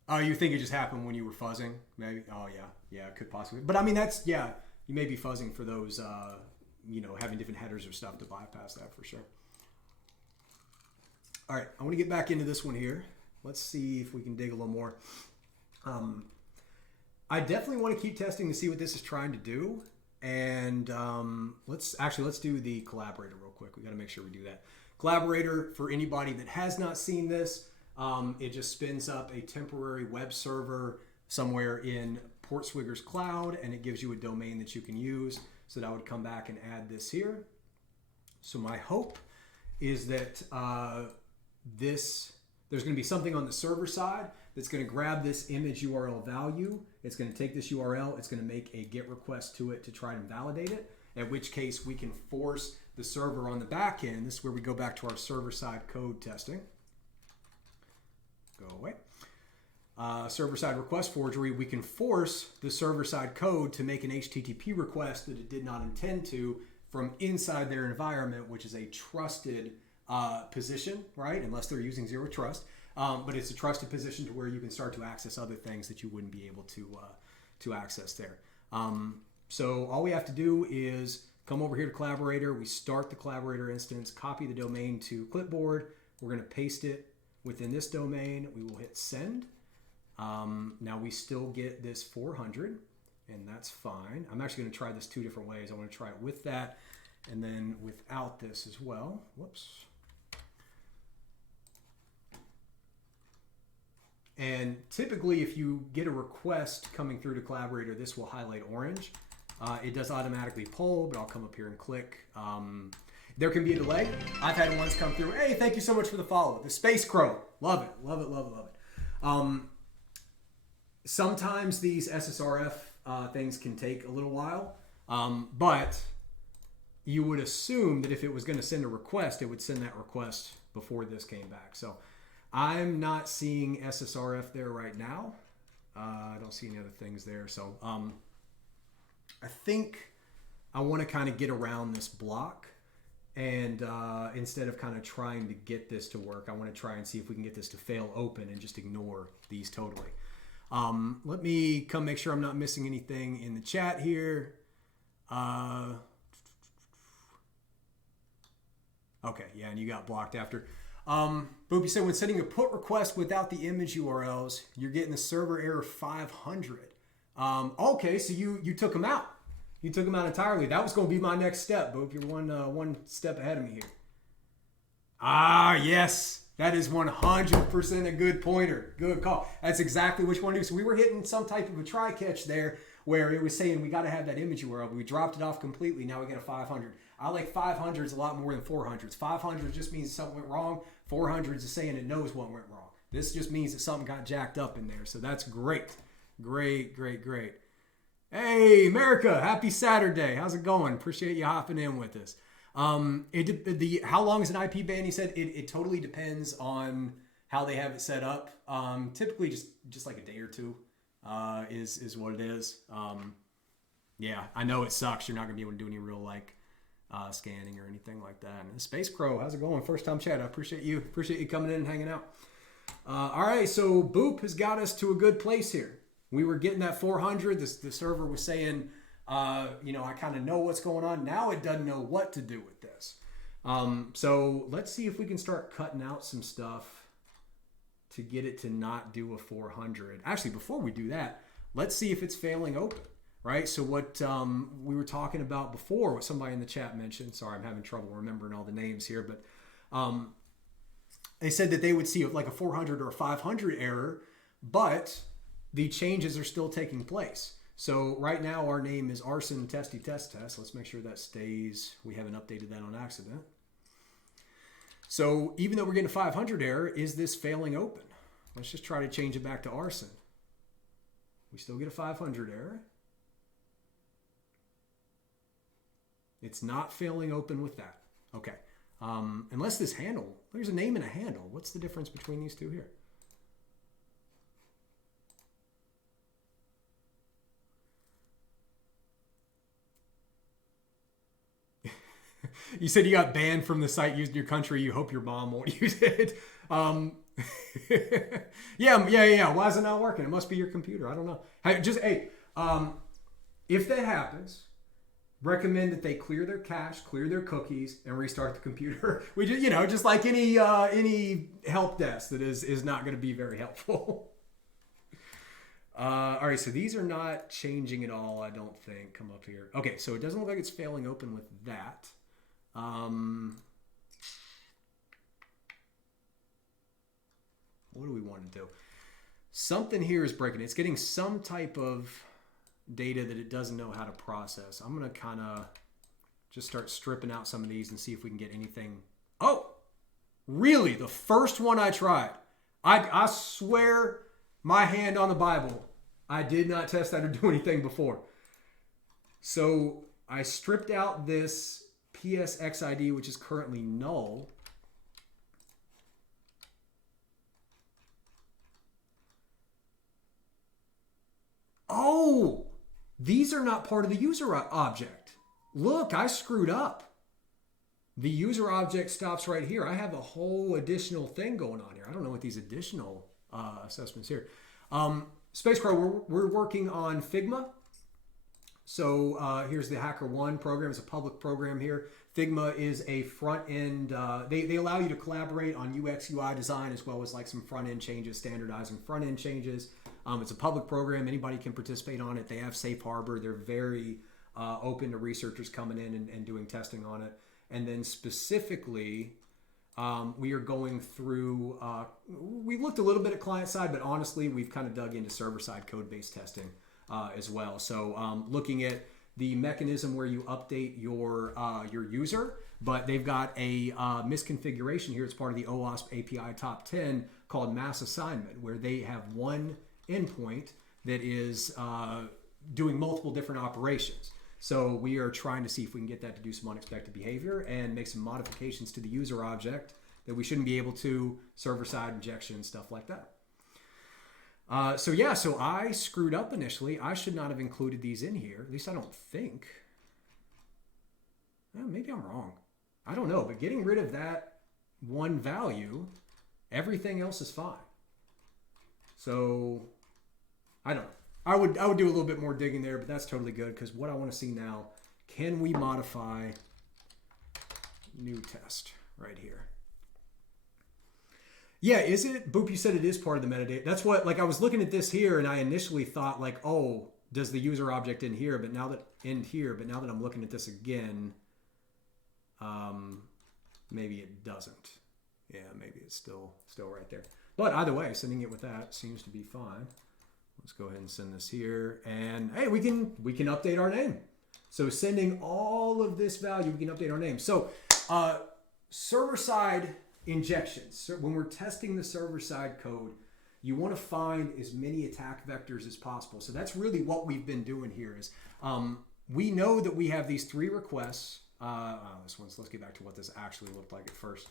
Oh, you think it just happened when you were fuzzing? Maybe? Oh, yeah. Yeah, it could possibly. But I mean, you may be fuzzing for those, having different headers or stuff to bypass that for sure. All right, I want to get back into this one here. Let's see if we can dig a little more. I definitely want to keep testing to see what this is trying to do. And let's do the collaborator real quick. We got to make sure we do that. Collaborator, for anybody that has not seen this, it just spins up a temporary web server somewhere in Portswigger's cloud, and it gives you a domain that you can use. So that I would come back and add this here. So my hope is that there's going to be something on the server side that's going to grab this image URL value. It's going to take this URL. It's going to make a GET request to it to try and validate it, at which case we can force the server on the back end. This is where we go back to our server-side code testing. Go away. Server-side request forgery. We can force the server-side code to make an HTTP request that it did not intend to from inside their environment, which is a trusted position, right? Unless they're using zero trust. But it's a trusted position to where you can start to access other things that you wouldn't be able to access there. So all we have to do is come over here to Collaborator. We start the Collaborator instance, copy the domain to clipboard. We're going to paste it within this domain. We will hit send. Now we still get this 400, and that's fine. I'm actually going to try this two different ways. I want to try it with that and then without this as well. Whoops. And typically, if you get a request coming through to Collaborator, this will highlight orange. It does automatically pull, but I'll come up here and click. There can be a delay. I've had ones come through. Hey, thank you so much for the follow. The Space Crow. Love it, love it, love it, love it. Sometimes these SSRF things can take a little while, but you would assume that if it was going to send a request, it would send that request before this came back. So I'm not seeing SSRF there right now. I don't see any other things there. So I think I want to kind of get around this block, and instead of kind of trying to get this to work, I want to try and see if we can get this to fail open and just ignore these totally. Let me come make sure I'm not missing anything in the chat here. Okay, yeah, and you got blocked after. Boop, you said when sending a put request without the image URLs, you're getting the server error 500. Okay, so you took them out. You took them out entirely. That was going to be my next step, Boop. You're one step ahead of me here. Ah, yes. That is 100% a good pointer. Good call. That's exactly what you want to do. So we were hitting some type of a try catch there where it was saying we got to have that image URL, but we dropped it off completely. Now we got a 500. I like 500s a lot more than 400s. 500 just means something went wrong. 400s is saying it knows what went wrong. This just means that something got jacked up in there. So that's great. Great, great, great. Hey, America, happy Saturday. How's it going? Appreciate you hopping in with us. How long is an IP ban? He said it totally depends on how they have it set up. Typically just like a day or two is what it is. Yeah, I know it sucks. You're not gonna be able to do any real scanning or anything like that. And Space Crow, how's it going? First time chat. I appreciate you coming in and hanging out. All right, so Boop has got us to a good place here. We were getting that 400. The server was saying, I kind of know what's going on. Now it doesn't know what to do with this. So let's see if we can start cutting out some stuff to get it to not do a 400. Actually, before we do that, let's see if it's failing open, right? So what we were talking about before, what somebody in the chat mentioned, sorry, I'm having trouble remembering all the names here, but they said that they would see like a 400 or a 500 error, but the changes are still taking place. So right now our name is Arson Testy Test Test. Let's make sure that stays. We haven't updated that on accident. So even though we're getting a 500 error, is this failing open? Let's just try to change it back to Arson. We still get a 500 error. It's not failing open with that. Okay. Unless this handle, there's a name and a handle. What's the difference between these two here? You said you got banned from the site used in your country. You hope your mom won't use it. Yeah. Why is it not working? It must be your computer. I don't know. If that happens, recommend that they clear their cache, clear their cookies, and restart the computer. We just like any help desk that is not going to be very helpful. All right, so these are not changing at all, I don't think. Come up here. Okay, so it doesn't look like it's failing open with that. What do we want to do? Something here is breaking. It's getting some type of data that it doesn't know how to process. I'm going to kind of just start stripping out some of these and see if we can get anything. Oh, really? The first one I tried. I swear my hand on the Bible, I did not test that or do anything before. So I stripped out this PSXID, which is currently null. Oh, these are not part of the user object. Look, I screwed up. The user object stops right here. I have a whole additional thing going on here. I don't know what these additional assessments here. Space Crow, we're working on Figma. So here's the HackerOne program. It's a public program here. Figma is a front end. They allow you to collaborate on UX, UI design, as well as like some front end changes, standardizing front end changes. It's a public program. Anybody can participate on it. They have safe harbor. They're very open to researchers coming in and doing testing on it. And then specifically, we are going through, we looked a little bit at client side, but honestly, we've kind of dug into server side code-based testing as well. So looking at the mechanism where you update your user, but they've got a misconfiguration here. It's part of the OWASP API top 10 called mass assignment, where they have one endpoint that is doing multiple different operations. So we are trying to see if we can get that to do some unexpected behavior and make some modifications to the user object that we shouldn't be able to, server-side injection, stuff like that. So I screwed up initially. I should not have included these in here. At least I don't think. Well, maybe I'm wrong. I don't know, but getting rid of that one value, everything else is fine. So I don't know. I would do a little bit more digging there, but that's totally good, because what I want to see now, can we modify new test right here? Yeah, is it? Boop, you said it is part of the metadata. That's what, like, I was looking at this here and I initially thought like, oh, does the user object end here? But now that I'm looking at this again, maybe it doesn't. Yeah, maybe it's still right there. But either way, sending it with that seems to be fine. Let's go ahead and send this here. And hey, we can update our name. So sending all of this value, we can update our name. So server-side injections. So when we're testing the server-side code, you want to find as many attack vectors as possible. So that's really what we've been doing here is we know that we have these 3 requests. Let's get back to what this actually looked like at first.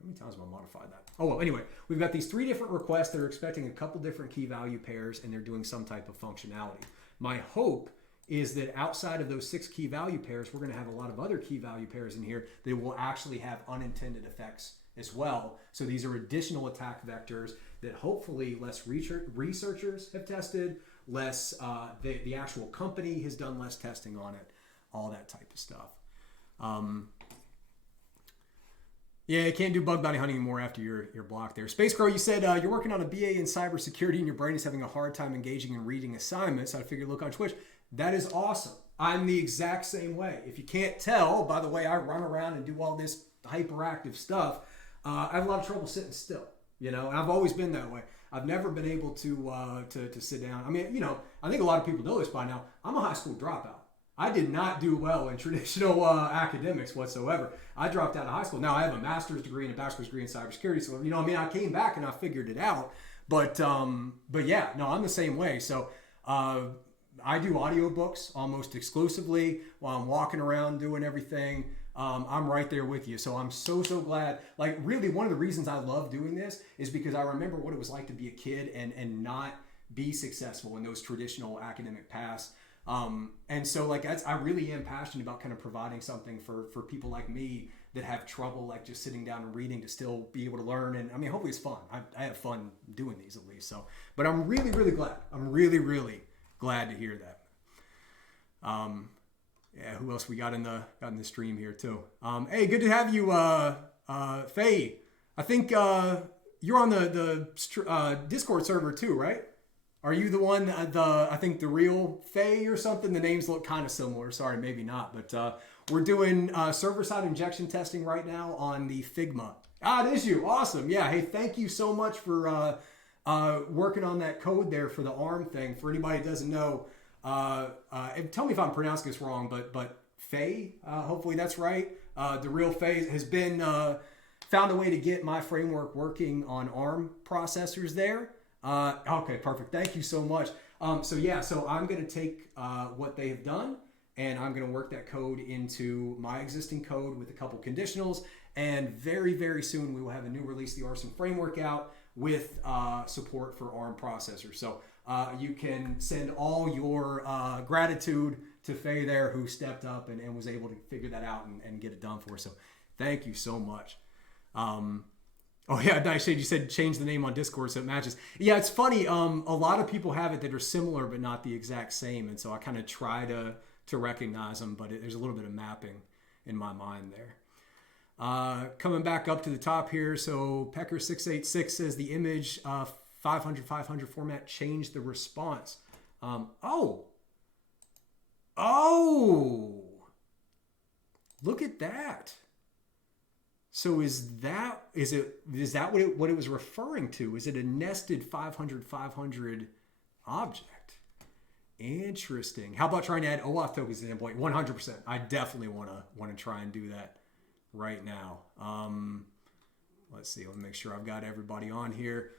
How many times have I modified that? Oh, well, anyway, we've got these 3 different requests that are expecting a couple different key value pairs, and they're doing some type of functionality. My hope is that outside of those 6 key value pairs, we're going to have a lot of other key value pairs in here that will actually have unintended effects as well. So these are additional attack vectors that hopefully less researchers have tested, less the actual company has done less testing on it, all that type of stuff. Yeah, you can't do bug bounty hunting anymore after you're blocked there. Space Crow, you said you're working on a BA in cybersecurity and your brain is having a hard time engaging in reading assignments. So I figured look on Twitch. That is awesome. I'm the exact same way. If you can't tell, by the way, I run around and do all this hyperactive stuff. I have a lot of trouble sitting still, and I've always been that way. I've never been able to sit down. I mean, I think a lot of people know this by now. I'm a high school dropout. I did not do well in traditional academics whatsoever. I dropped out of high school. Now I have a master's degree and a bachelor's degree in cybersecurity. So, I came back and I figured it out. But yeah, no, I'm the same way. So I do audiobooks almost exclusively while I'm walking around doing everything. I'm right there with you. So I'm so glad. Like, really, one of the reasons I love doing this is because I remember what it was like to be a kid and not be successful in those traditional academic paths. And so like I really am passionate about kind of providing something for people like me that have trouble like just sitting down and reading to still be able to learn. And I mean, hopefully it's fun. I have fun doing these at least. So, but I'm really glad. I'm really glad to hear that. Yeah, who else we got in the stream here too? Hey, good to have you, Faye. I think you're on the Discord server too, right? Are you the one, I think the real Faye or something? The names look kind of similar. Sorry, maybe not. But we're doing server-side injection testing right now on the Figma. It is you. Awesome. Yeah. Hey, thank you so much for working on that code there for the ARM thing. For anybody that doesn't know, tell me if I'm pronouncing this wrong, but Faye, hopefully that's right. The real Faye has been found a way to get my framework working on ARM processors there. Okay, perfect. Thank you so much. So I'm going to take what they have done and I'm going to work that code into my existing code with a couple conditionals. And very soon we will have a new release, the Arson framework out with support for ARM processors. So you can send all your gratitude to Faye there, who stepped up and was able to figure that out and get it done for us. So thank you so much. Oh yeah, Nightshade, you said change the name on Discord so it matches. Yeah, it's funny. A lot of people have it that are similar but not the exact same, and so I kind of try to recognize them, but there's a little bit of mapping in my mind there. Coming back up to the top here, so Pecker686 says the image 500 format changed the response. Oh, look at that. So is that what it was referring to? Is it a nested 500 object? Interesting. How about trying to add OAuth tokens to the endpoint? 100%. I definitely want to try and do that right now. Let's see. Let me make sure I've got everybody on here.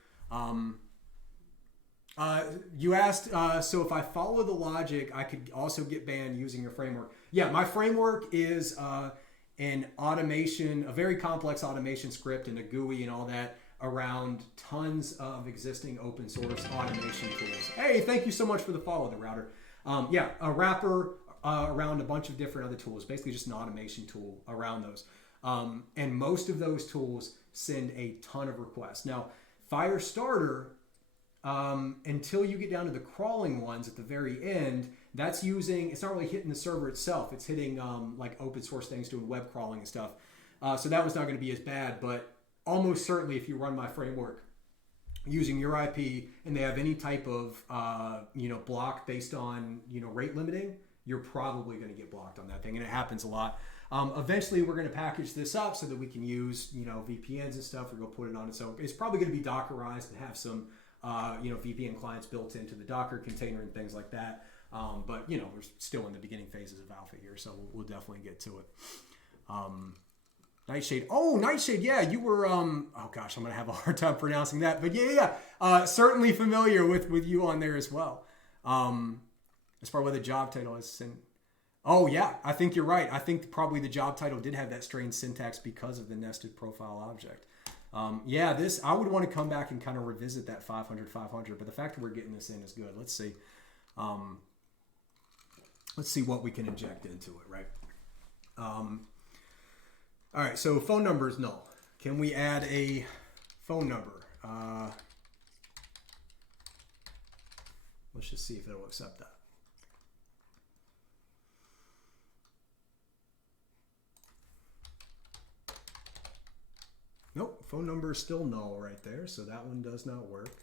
You asked, so if I follow the logic, I could also get banned using your framework. Yeah, my framework is an automation, a very complex automation script and a GUI and all that around tons of existing open source automation tools. Hey, thank you so much for the follow, the router. Yeah, a wrapper around a bunch of different other tools, basically just an automation tool around those. And most of those tools send a ton of requests. Now, Firestarter, until you get down to the crawling ones at the very end, that's using, it's not really hitting the server itself. It's hitting like open source things doing web crawling and stuff. So that one's not going to be as bad, but almost certainly if you run my framework using your IP and they have any type of, block based on, rate limiting, you're probably going to get blocked on that thing. And it happens a lot. Eventually we're going to package this up so that we can use, VPNs and stuff. We're going to put it on it. So it's probably going to be Dockerized and have some, VPN clients built into the Docker container and things like that. But we're still in the beginning phases of alpha here, so we'll definitely get to it. Nightshade. Oh, Nightshade. Yeah, you were. Oh gosh, I'm gonna have a hard time pronouncing that. But yeah. Certainly familiar with you on there as well. As far as what the job title is. Oh yeah, I think you're right. I think probably the job title did have that strange syntax because of the nested profile object. This I would want to come back and kind of revisit that 500, but the fact that we're getting this in is good. Let's see. Let's see what we can inject into it, right? All right, so phone number is null. Can we add a phone number? Let's just see if it'll accept that. Nope, phone number is still null right there, so that one does not work.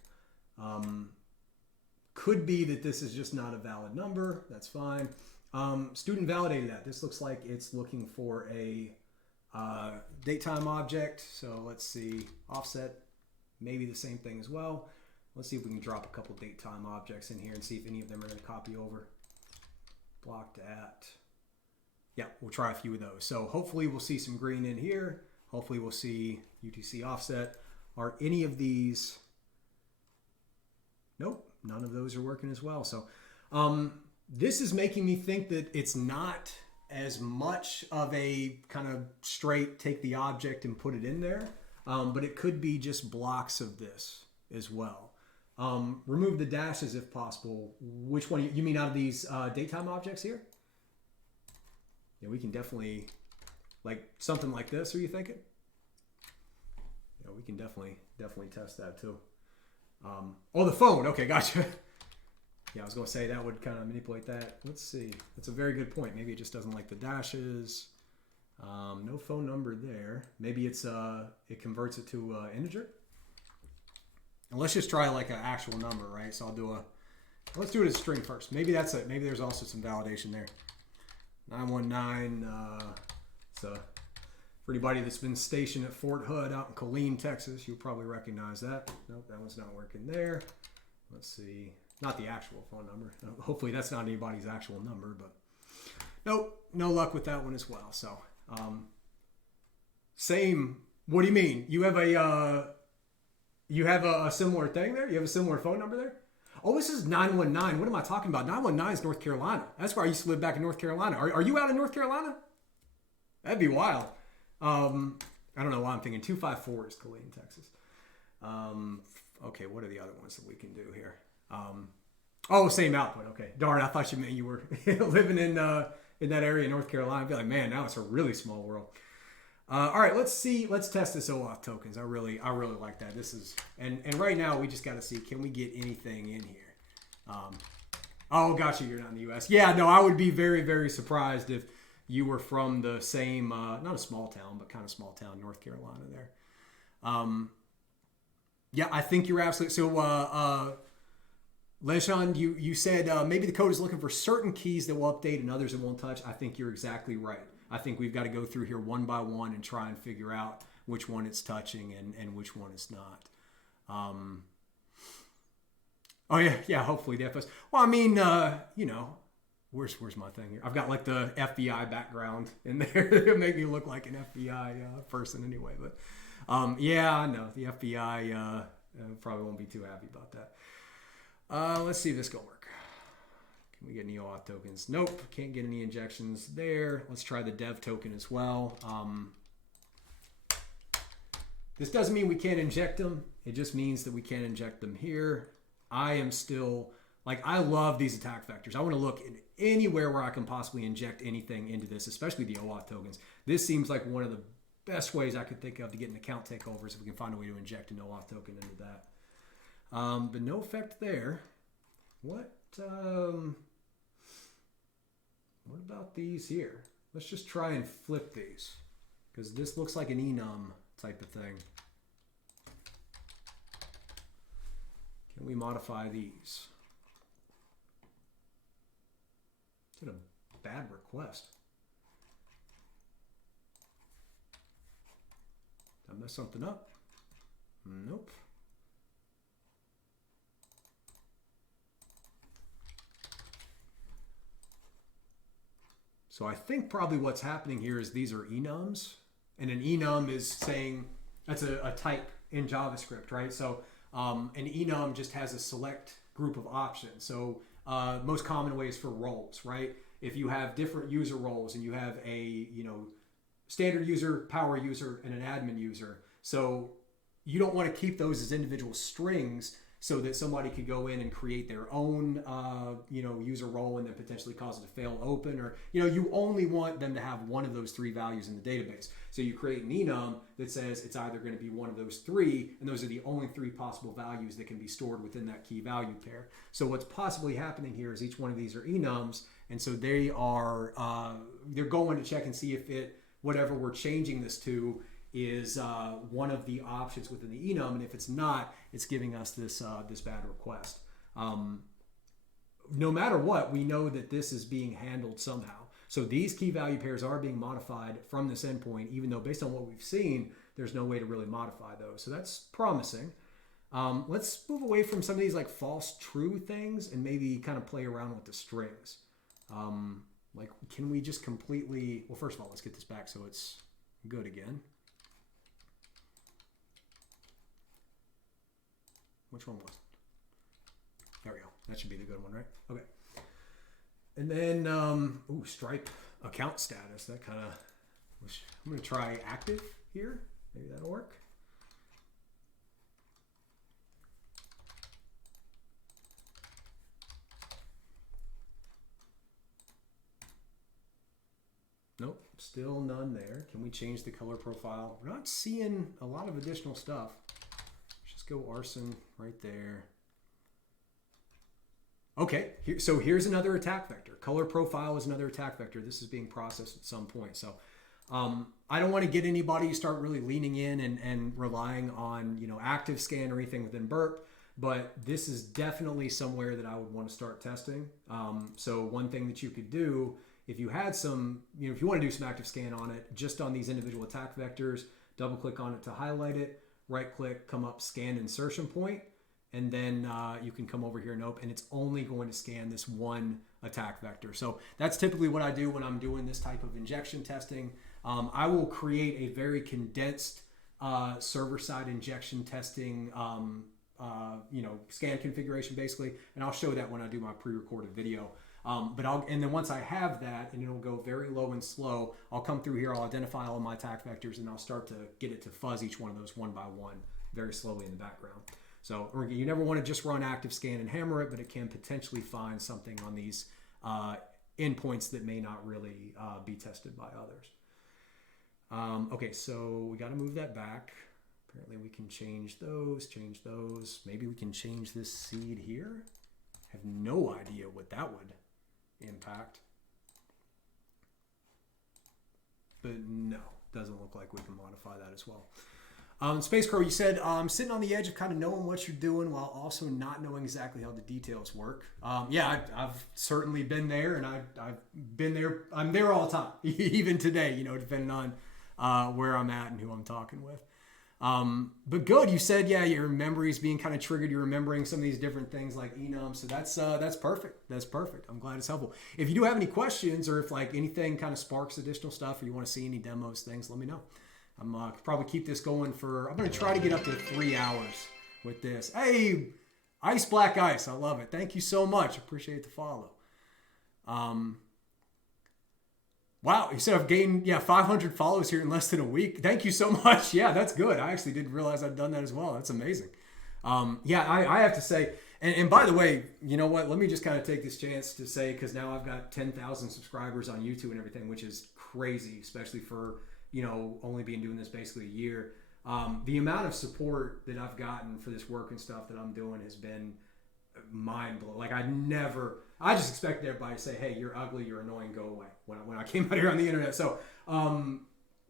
Could be that this is just not a valid number. That's fine. Student validated that. This looks like it's looking for a datetime object. So let's see, offset, maybe the same thing as well. Let's see if we can drop a couple datetime objects in here and see if any of them are going to copy over. Blocked at. Yeah, we'll try a few of those. So hopefully we'll see some green in here. Hopefully we'll see UTC offset. Are any of these? Nope, none of those are working as well. So this is making me think that it's not as much of a kind of straight take the object and put it in there, but it could be just blocks of this as well. Remove the dashes if possible. Which one? You mean out of these datetime objects here? Yeah, we can definitely, like something like this, are you thinking? Yeah, we can definitely test that too. Oh, the phone. Okay, gotcha. Yeah, I was going to say that would kind of manipulate that. Let's see. That's a very good point. Maybe it just doesn't like the dashes. No phone number there. Maybe it's it converts it to integer. And let's just try like an actual number, right? So let's do it as a string first. Maybe that's it. Maybe there's also some validation there. 919. So for anybody that's been stationed at Fort Hood out in Killeen, Texas, you'll probably recognize that. Nope, that one's not working there. Let's see. Not the actual phone number. Hopefully that's not anybody's actual number, but nope, no luck with that one as well. So same. What do you mean? You have a similar thing there? You have a similar phone number there? Oh, this is 919. What am I talking about? 919 is North Carolina. That's where I used to live back in North Carolina. Are you out in North Carolina? That'd be wild. I don't know why I'm thinking 254 is Killeen, Texas. Okay, what are the other ones that we can do here? Same output. Okay. Darn, I thought you meant you were living in that area in North Carolina. I'd be like, man, now it's a really small world. All right, let's test this OAuth tokens. I really like that. This is, and right now we just got to see, can we get anything in here? Oh, gotcha. You're not in the US. Yeah, no, I would be very, very surprised if you were from the same, not a small town, but kind of small town, North Carolina there. Yeah, I think you're absolutely, so, Leshan, you said maybe the code is looking for certain keys that will update and others it won't touch. I think you're exactly right. I think we've got to go through here one by one and try and figure out which one it's touching and which one it's not. Oh yeah, hopefully the FS. Well, I mean, you know, where's my thing here? I've got like the FBI background in there. It'll make me look like an FBI person anyway. But yeah, I know the FBI probably won't be too happy about that. Let's see if this gonna work. Can we get any OAuth tokens? Nope, can't get any injections there. Let's try the dev token as well. This doesn't mean we can't inject them. It just means that we can't inject them here. I am still, like, I love these attack vectors. I want to look in anywhere where I can possibly inject anything into this, especially the OAuth tokens. This seems like one of the best ways I could think of to get an account takeovers if we can find a way to inject an OAuth token into that. But no effect there. What about these here? Let's just try and flip these, because this looks like an enum type of thing. Can we modify these? Is it a bad request? Did I mess something up? Nope. So I think probably what's happening here is these are enums, and an enum is saying that's a type in JavaScript, right? So an enum just has a select group of options. So most common ways for roles, right? If you have different user roles and you have a standard user, power user, and an admin user, so you don't want to keep those as individual strings so that somebody could go in and create their own user role and then potentially cause it to fail open, or you only want them to have one of those three values in the database. So you create an enum that says it's either going to be one of those three, and those are the only three possible values that can be stored within that key value pair. So what's possibly happening here is each one of these are enums, and so they are they're going to check and see if whatever we're changing this to is one of the options within the enum, and if it's not, it's giving us this bad request. No matter what, we know that this is being handled somehow. So these key value pairs are being modified from this endpoint, even though based on what we've seen, there's no way to really modify those. So that's promising. Let's move away from some of these like false true things and maybe kind of play around with the strings. Like, can we just completely, well, first of all, let's get this back so it's good again. Which one was it? There we go. That should be the good one, right? Okay. And then, Stripe account status. That kind of, I'm going to try active here. Maybe that'll work. Nope, still none there. Can we change the color profile? We're not seeing a lot of additional stuff. Go arson right there. Okay, so here's another attack vector. Color profile is another attack vector. This is being processed at some point. So I don't want to get anybody to start really leaning in and relying on active scan or anything within Burp, but this is definitely somewhere that I would want to start testing. So one thing that you could do if you had some, if you want to do some active scan on it, just on these individual attack vectors, double click on it to highlight it, right click, come up, scan insertion point, and then you can come over here and open, and it's only going to scan this one attack vector. So that's typically what I do when I'm doing this type of injection testing. I will create a very condensed server-side injection testing scan configuration basically, and I'll show that when I do my pre-recorded video. And then once I have that, and it'll go very low and slow, I'll come through here, I'll identify all my attack vectors, and I'll start to get it to fuzz each one of those one by one very slowly in the background. So you never want to just run active scan and hammer it, but it can potentially find something on these endpoints that may not really be tested by others. Okay, so we got to move that back. Apparently we can change those. Maybe we can change this seed here. I have no idea what that would impact. But no, doesn't look like we can modify that as well. Space Crow, you said sitting on the edge of kind of knowing what you're doing while also not knowing exactly how the details work. Yeah, I've certainly been there, and I've been there. I'm there all the time, even today. Depending on where I'm at and who I'm talking with. But good, you said, yeah, your memory's being kind of triggered. You're remembering some of these different things like enum. So that's perfect. That's perfect. I'm glad it's helpful. If you do have any questions or if like anything kind of sparks additional stuff or you want to see any demos, things, let me know. I'm probably keep this going I'm going to try to get up to 3 hours with this. Hey, Ice Black Ice. I love it. Thank you so much. Appreciate the follow. Wow, you said I've gained 500 follows here in less than a week. Thank you so much. Yeah, that's good. I actually didn't realize I'd done that as well. That's amazing. I have to say, and by the way, you know what? Let me just kind of take this chance to say, because now I've got 10,000 subscribers on YouTube and everything, which is crazy, especially for only doing this basically a year. The amount of support that I've gotten for this work and stuff that I'm doing has been mind blowing. Like I just expected everybody to say, hey, you're ugly, you're annoying, go away when I came out here on the internet. So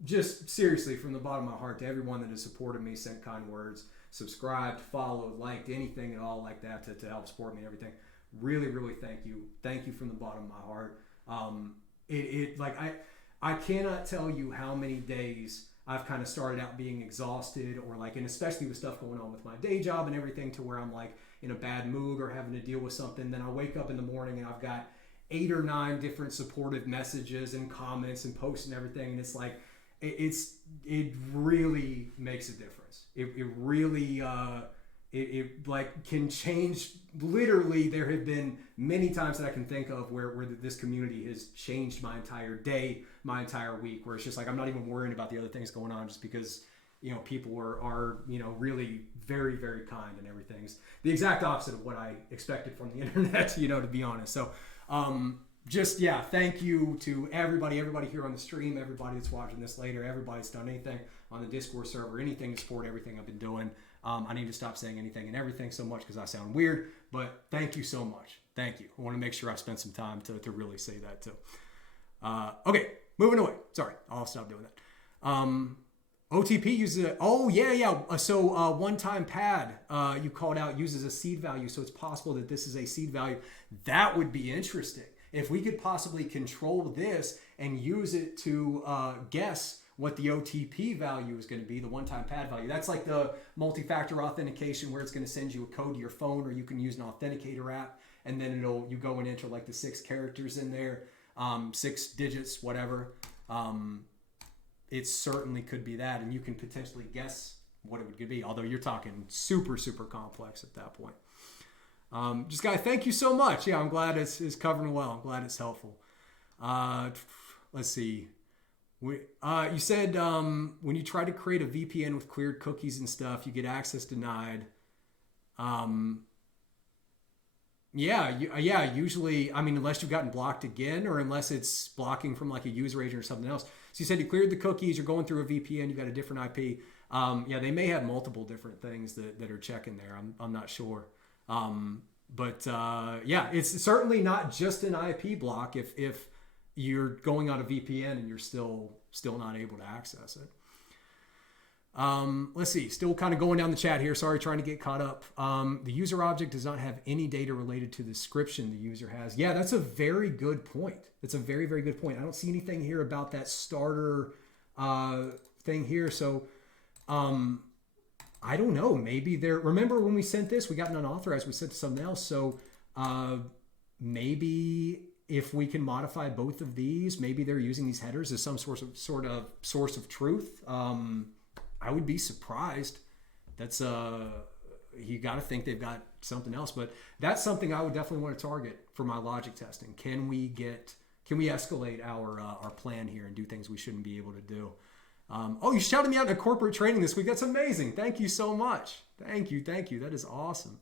just seriously, from the bottom of my heart, to everyone that has supported me, sent kind words, subscribed, followed, liked, anything at all like that to help support me and everything. Really, really thank you. Thank you from the bottom of my heart. I cannot tell you how many days I've kind of started out being exhausted and especially with stuff going on with my day job and everything, to where I'm like in a bad mood or having to deal with something. Then I wake up in the morning and I've got 8 or 9 different supportive messages and comments and posts and everything. And it's like, it really makes a difference. It really, can change. Literally, there have been many times that I can think of where this community has changed my entire day, my entire week, where it's just like, I'm not even worrying about the other things going on, just because, people are really very, very kind, and everything's the exact opposite of what I expected from the internet, to be honest. So, thank you to everybody here on the stream, everybody that's watching this later, everybody that's done anything on the Discord server, anything to support everything I've been doing. I need to stop saying anything and everything so much because I sound weird, but thank you so much. Thank you. I want to make sure I spend some time to really say that too. Okay, moving away. Sorry, I'll stop doing that. OTP uses it. Oh, yeah. So one-time pad you called out uses a seed value, so it's possible that this is a seed value. That would be interesting. If we could possibly control this and use it to guess what the OTP value is going to be, the one-time pad value. That's like the multi-factor authentication where it's going to send you a code to your phone, or you can use an Authenticator app, and then you go and enter like the 6 characters in there, 6 digits, whatever. It certainly could be that, and you can potentially guess what it would be, although you're talking super, super complex at that point. Thank you so much. Yeah, I'm glad it's covering well. I'm glad it's helpful. Let's see. You said when you try to create a VPN with cleared cookies and stuff, you get access denied. Usually, unless you've gotten blocked again, or unless it's blocking from like a user agent or something else. So you said you cleared the cookies, you're going through a VPN, you got a different IP. They may have multiple different things that are checking there. I'm not sure. It's certainly not just an IP block if you're going on a VPN and you're still not able to access it. Let's see, still kind of going down the chat here. Sorry, trying to get caught up. The user object does not have any data related to the description the user has. Yeah, that's a very good point. That's a very, very good point. I don't see anything here about that starter thing here. So I don't know. Maybe remember when we sent this, we got an unauthorized, we sent to something else. So maybe if we can modify both of these, maybe they're using these headers as some sort of source of truth. I would be surprised. That's you got to think they've got something else, but that's something I would definitely want to target for my logic testing. Can we escalate our plan here and do things we shouldn't be able to do? You shouted me out in a corporate training this week. That's amazing. Thank you so much. Thank you. That is awesome.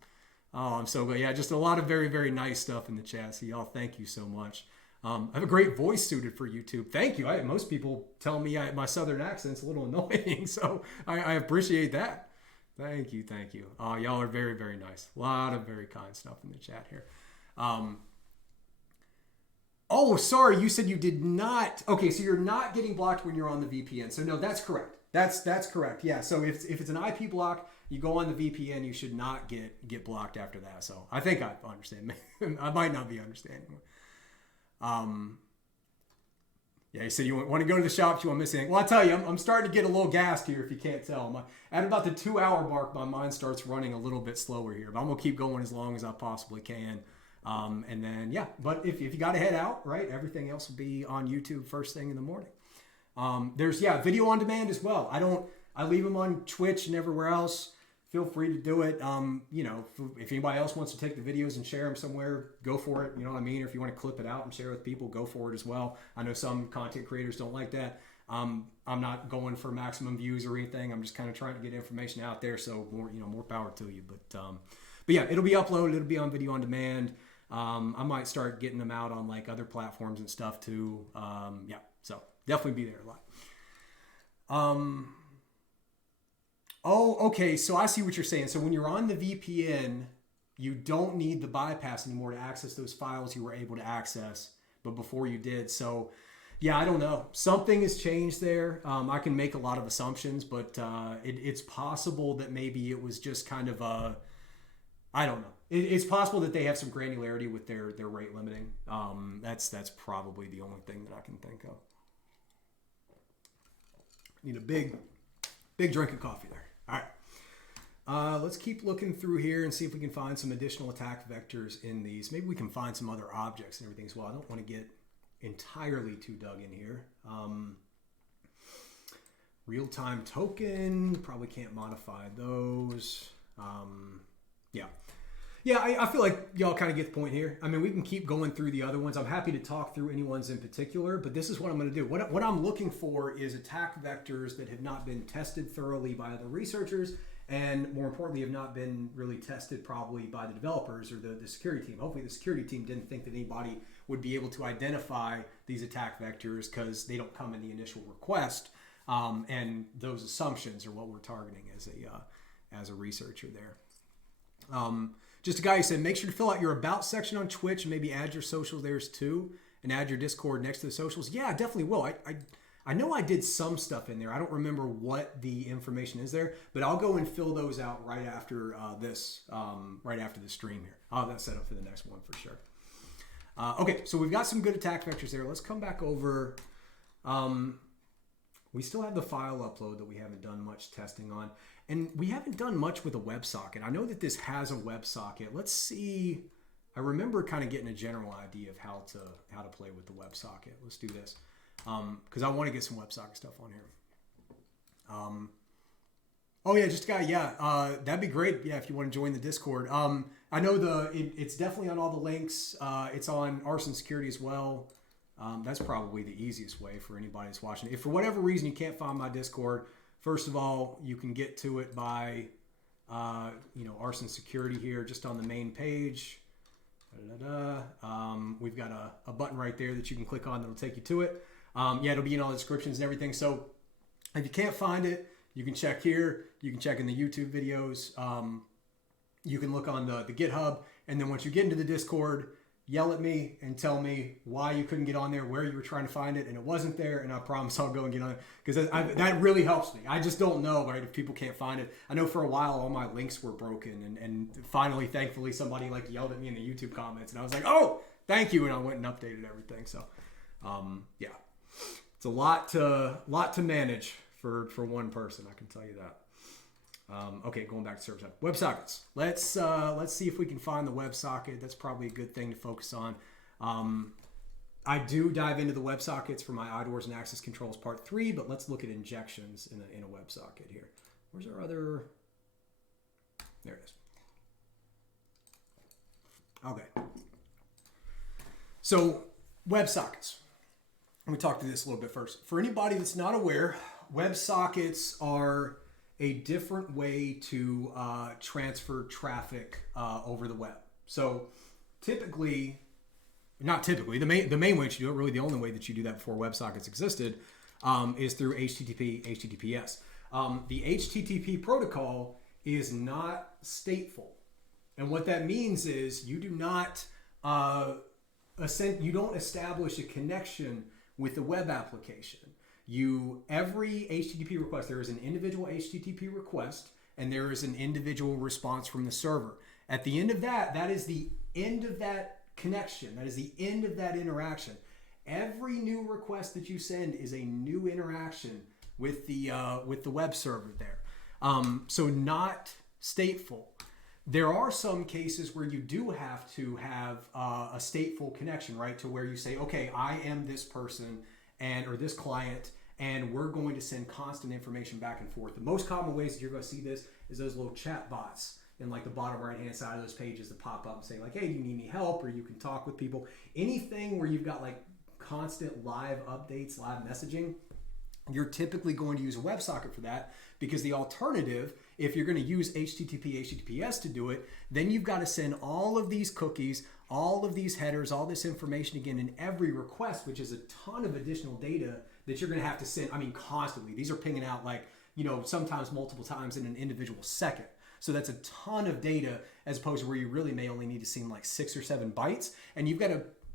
Oh, I'm so good. Yeah, just a lot of very, very nice stuff in the chat. So y'all, thank you so much. I have a great voice suited for YouTube. Thank you. Most people tell me my southern accent's a little annoying, so I appreciate that. Thank you. Y'all are very, very nice. A lot of very kind stuff in the chat here. Sorry, you said you did not. Okay, so you're not getting blocked when you're on the VPN. So no, that's correct. That's correct. Yeah. So if it's an IP block, you go on the VPN, you should not get blocked after that. So I think I understand. I might not be understanding. Yeah, you said you want to go to the shops, you want to miss anything. Well, I tell you, I'm starting to get a little gassed here if you can't tell. At about the 2-hour mark, my mind starts running a little bit slower here. But I'm going to keep going as long as I possibly can. And then, yeah, but if you got to head out, right, everything else will be on YouTube first thing in the morning. There's, video on demand as well. I leave them on Twitch and everywhere else. Feel free to do it. If anybody else wants to take the videos and share them somewhere, go for it. You know what I mean? Or if you want to clip it out and share it with people, go for it as well. I know some content creators don't like that. I'm not going for maximum views or anything. I'm just kind of trying to get information out there. So more power to you. But yeah, it'll be uploaded. It'll be on video on demand. I might start getting them out on like other platforms and stuff too. So definitely be there a lot. Oh, okay. So I see what you're saying. So when you're on the VPN, you don't need the bypass anymore to access those files you were able to access, but before you did. So yeah, I don't know. Something has changed there. I can make a lot of assumptions, but it's possible that maybe it was just kind of I don't know. It's possible that they have some granularity with their rate limiting. That's probably the only thing that I can think of. Need a big drink of coffee there. All right. Let's keep looking through here and see if we can find some additional attack vectors in these. Maybe we can find some other objects and everything as well. I don't want to get entirely too dug in here. Real-time token. Probably can't modify those. Yeah, I feel like y'all kind of get the point here. I mean, we can keep going through the other ones. I'm happy to talk through any ones in particular, but this is what I'm going to do. What I'm looking for is attack vectors that have not been tested thoroughly by other researchers, and more importantly, have not been really tested probably by the developers or the security team. Hopefully the security team didn't think that anybody would be able to identify these attack vectors because they don't come in the initial request, and those assumptions are what we're targeting as a researcher there. Just a guy who said, make sure to fill out your about section on Twitch and maybe add your socials there too, and add your Discord next to the socials. Yeah, I definitely will. I know I did some stuff in there. I don't remember what the information is there, but I'll go and fill those out right after this stream here. I'll have that set up for the next one for sure. Okay, so we've got some good attack vectors there. Let's come back over. We still have the file upload that we haven't done much testing on. And we haven't done much with a WebSocket. I know that this has a WebSocket. Let's see. I remember kind of getting a general idea of how to play with the WebSocket. Let's do this because I want to get some WebSocket stuff on here. Oh yeah, just a guy. Yeah, that'd be great. Yeah, if you want to join the Discord. I know it's definitely on all the links. It's on Arson Security as well. That's probably the easiest way for anybody that's watching. If for whatever reason you can't find my Discord, first of all, you can get to it by, Arson Security here, just on the main page. We've got a button right there that you can click on that'll take you to it. It'll be in all the descriptions and everything. So if you can't find it, you can check here. You can check in the YouTube videos. You can look on the GitHub. And then once you get into the Discord, yell at me and tell me why you couldn't get on there, where you were trying to find it, and it wasn't there, and I promise I'll go and get on it, because that really helps me. I just don't know, right, if people can't find it. I know for a while all my links were broken, and finally, thankfully, somebody yelled at me in the YouTube comments, and I was like, oh, thank you, and I went and updated everything. So, it's a lot to manage for one person, I can tell you that. Okay, going back to server side. WebSockets. Let's see if we can find the WebSocket. That's probably a good thing to focus on. I do dive into the WebSockets for my iDoors and access controls part 3, but let's look at injections in a WebSocket here. Where's our other? There it is. Okay. So WebSockets. Let me talk through this a little bit first. For anybody that's not aware, WebSockets are a different way to transfer traffic over the web. So typically, not typically, the main way that you do it, really the only way that you do that before WebSockets existed, is through HTTP, HTTPS. The HTTP protocol is not stateful. And what that means is you do not, you don't establish a connection with the web application. every HTTP request, there is an individual HTTP request and there is an individual response from the server. At the end of that, that is the end of that connection. That is the end of that interaction. Every new request that you send is a new interaction with the web server there. So not stateful. There are some cases where you do have to have a stateful connection, right? To where you say, okay, I am this person or this client, and we're going to send constant information back and forth. The most common ways that you're going to see this is those little chat bots in like the bottom right hand side of those pages that pop up and say like, hey, do you need any help? Or you can talk with people. Anything where you've got like constant live updates, live messaging, you're typically going to use a WebSocket for that, because the alternative, if you're going to use HTTP, HTTPS to do it, then you've got to send all of these cookies, all of these headers, all this information again in every request, which is a ton of additional data that you're going to have to send, constantly. These are pinging out like, sometimes multiple times in an individual second. So that's a ton of data, as opposed to where you really may only need to send like 6 or 7 bytes. And you've got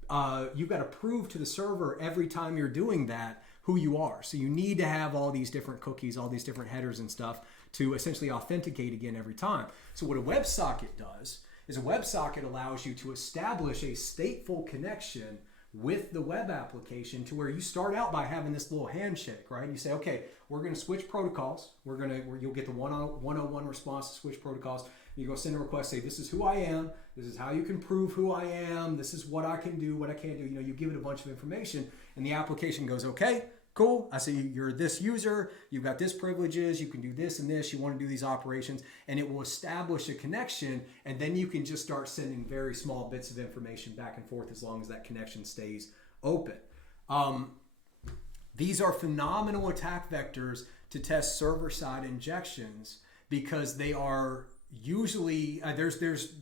to prove to the server every time you're doing that who you are. So you need to have all these different cookies, all these different headers and stuff to essentially authenticate again every time. So what a WebSocket does is a WebSocket allows you to establish a stateful connection with the web application, to where you start out by having this little handshake, right? You say, okay, we're going to switch protocols. You'll get the one-on-one response to switch protocols. You go send a request, say, this is who I am. This is how you can prove who I am. This is what I can do, what I can't do. You give it a bunch of information, and the application goes, okay, cool. I see you're this user. You've got this privileges. You can do this and this. You want to do these operations, and it will establish a connection. And then you can just start sending very small bits of information back and forth as long as that connection stays open. These are phenomenal attack vectors to test server-side injections, because they are usually there's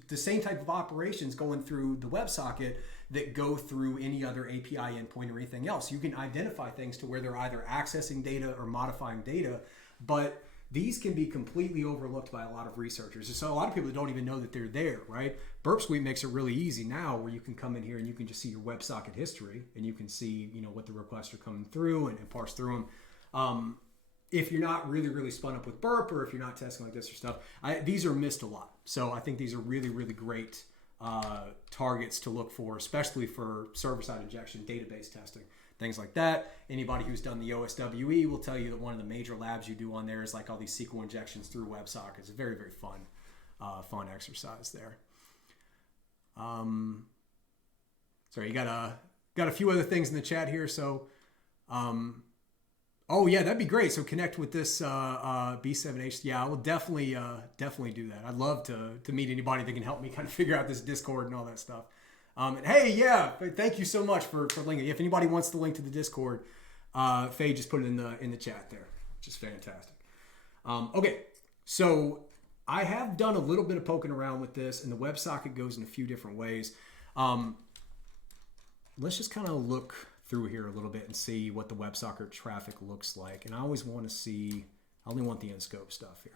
the same type of operations going through the WebSocket that go through any other API endpoint or anything else. You can identify things to where they're either accessing data or modifying data, but these can be completely overlooked by a lot of researchers. So a lot of people don't even know that they're there, right? Burp Suite makes it really easy now, where you can come in here and you can just see your WebSocket history, and you can see what the requests are coming through and parse through them. If you're not really, really spun up with Burp, or if you're not testing like this or stuff, these are missed a lot. So I think these are really, really great targets to look for, especially for server-side injection, database testing, things like that. Anybody who's done the OSWE will tell you that one of the major labs you do on there is like all these SQL injections through WebSockets. It's a very, very fun exercise there. Sorry, you got a few other things in the chat here. So, oh yeah, that'd be great. So connect with this B7H. Yeah, I will definitely do that. I'd love to meet anybody that can help me kind of figure out this Discord and all that stuff. And hey, yeah, thank you so much for linking. If anybody wants the link to the Discord, Faye just put it in the chat there, which is fantastic. Okay, so I have done a little bit of poking around with this, and the WebSocket goes in a few different ways. Let's just kind of look through here a little bit and see what the WebSocket traffic looks like. And I always want to see, I only want the in-scope stuff here.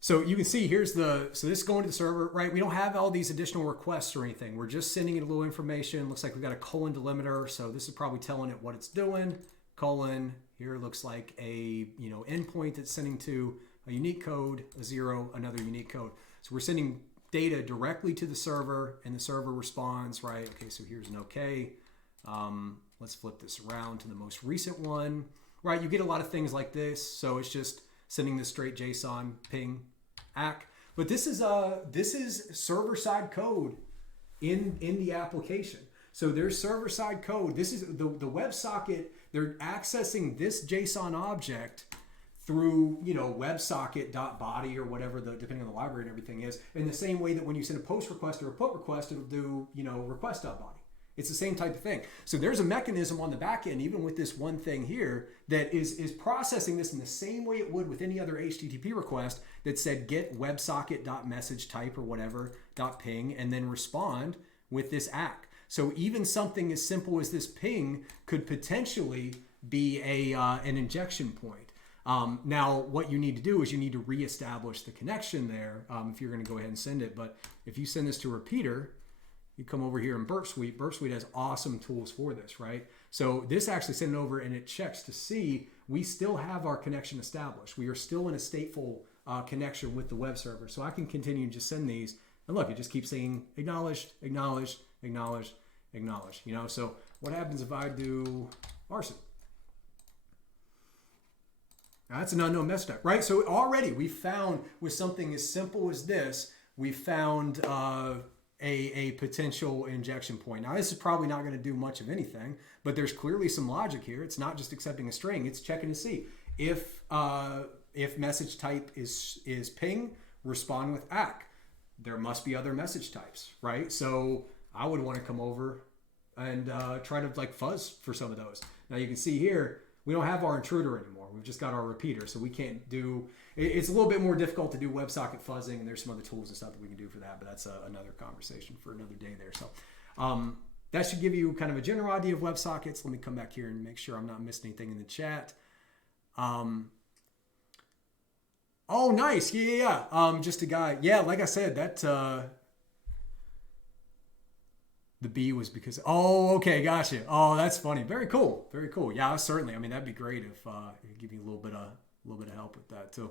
So you can see so this is going to the server, right? We don't have all these additional requests or anything. We're just sending it a little information. Looks like we've got a colon delimiter. So this is probably telling it what it's doing. Colon, here looks like a endpoint that's sending to a unique code, a 0, another unique code. So we're sending data directly to the server, and the server responds, right? Okay, so here's an okay. Let's flip this around to the most recent one, right? You get a lot of things like this. So it's just sending this straight JSON ping ACK. But this is server-side code in the application. So there's server-side code. This is the WebSocket. They're accessing this JSON object through WebSocket.body or whatever depending on the library and everything is, in the same way that when you send a post request or a put request, it'll do request.body. It's the same type of thing. So there's a mechanism on the back end, even with this one thing here, that is processing this in the same way it would with any other HTTP request that said get WebSocket.message type or whatever .ping, and then respond with this ACK. So even something as simple as this ping could potentially be an injection point. Now, what you need to do is you need to reestablish the connection there if you're going to go ahead and send it. But if you send this to a repeater, You come over here in Burp Suite. Burp Suite has awesome tools for this, right? So this actually sent it over and it checks to see we still have our connection established. We are still in a stateful connection with the web server. So I can continue to just send these. And look, it just keeps saying acknowledged, acknowledged, acknowledged, acknowledged. You know, so what happens if I do arson? Now, that's an unknown message type, right? So already we found with something as simple as this, we found a potential injection point. Now, this is probably not going to do much of anything, but there's clearly some logic here. It's not just accepting a string. It's checking to see if message type is ping, respond with ACK. There must be other message types, right? So I would want to come over and try to like fuzz for some of those. Now you can see here, we don't have our intruder anymore. We've just got our repeater, so we can't do. It's a little bit more difficult to do WebSocket fuzzing, and there's some other tools and stuff that we can do for that, but that's another conversation for another day there. So that should give you kind of a general idea of WebSockets. Let me come back here and make sure I'm not missing anything in the chat. Oh, nice. Yeah. Just a guy. Yeah, like I said, that the B was because, oh, okay, gotcha. Oh, that's funny. Very cool. Very cool. Yeah, certainly. I mean, that'd be great if it give you a little bit of help with that too.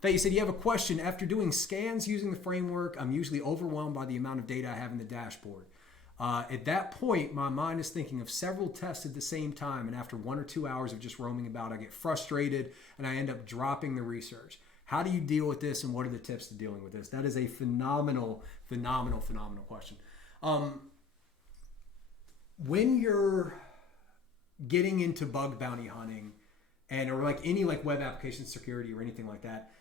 Faye said, you have a question. After doing scans using the framework, I'm usually overwhelmed by the amount of data I have in the dashboard. At that point, my mind is thinking of several tests at the same time, and after 1 or 2 hours of just roaming about, I get frustrated and I end up dropping the research. How do you deal with this, and what are the tips to dealing with this? That is a phenomenal question. When you're getting into bug bounty hunting or like any like web application security or anything like that,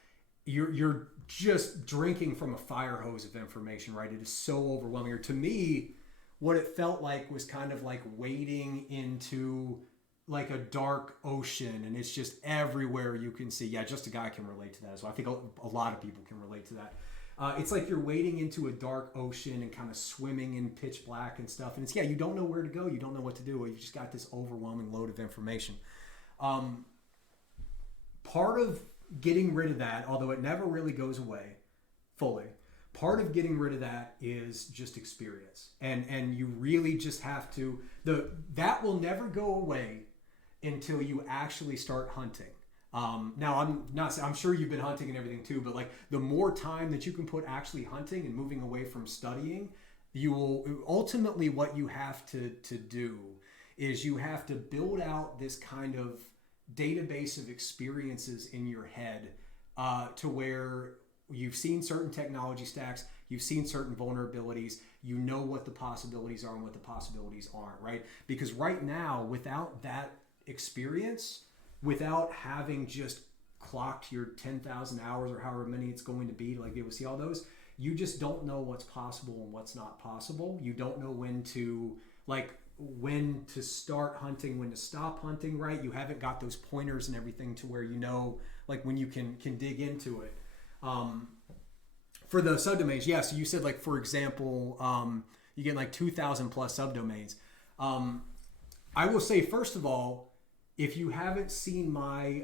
you're just drinking from a fire hose of information, right? It is so overwhelming. Or to me, what it felt like was kind of like wading into like a dark ocean, and it's just everywhere you can see. Yeah, just a guy can relate to that as well. I think a lot of people can relate to that. It's like you're wading into a dark ocean and kind of swimming in pitch black and stuff. And it's, you don't know where to go. You don't know what to do. You've just got this overwhelming load of information. Part of getting rid of that, although it never really goes away fully, part of getting rid of that is just experience. And you really just have to, that will never go away until you actually start hunting. Now I'm sure you've been hunting and everything too, but like the more time that you can put actually hunting and moving away from studying, you will ultimately, what you have to do is you have to build out this kind of database of experiences in your head to where you've seen certain technology stacks, you've seen certain vulnerabilities, you know what the possibilities are and what the possibilities aren't, right? Because right now, without that experience, without having just clocked your 10,000 hours or however many it's going to be to like be able to see all those, you just don't know what's possible and what's not possible. You don't know when to start hunting, when to stop hunting, right? You haven't got those pointers and everything to where you know like when you can dig into it. For the subdomains, yeah, so you said like, for example, you get like 2,000 plus subdomains. I will say, first of all, if you haven't seen my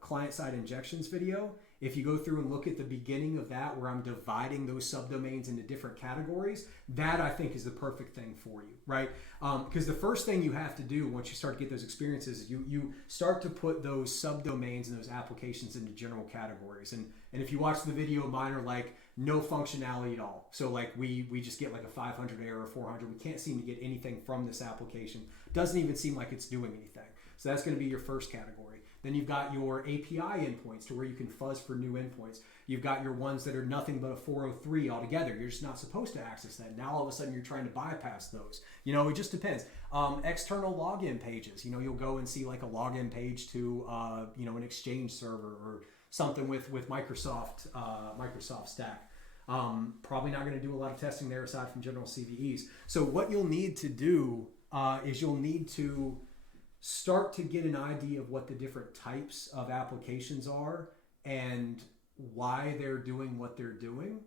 client-side injections video, if you go through and look at the beginning of that where I'm dividing those subdomains into different categories, that I think is the perfect thing for you, right? Because the first thing you have to do once you start to get those experiences is you start to put those subdomains and those applications into general categories. And if you watch the video, mine are like no functionality at all. So like we just get like a 500 error or 400. We can't seem to get anything from this application. Doesn't even seem like it's doing anything. So that's going to be your first category. Then you've got your API endpoints to where you can fuzz for new endpoints. You've got your ones that are nothing but a 403 altogether. You're just not supposed to access that. Now all of a sudden you're trying to bypass those. You know, it just depends. External login pages. You know, you'll go and see like a login page to an Exchange server or something with Microsoft stack. Probably not going to do a lot of testing there aside from general CVEs. So what you'll need to do is you'll need to start to get an idea of what the different types of applications are and why they're doing what they're doing.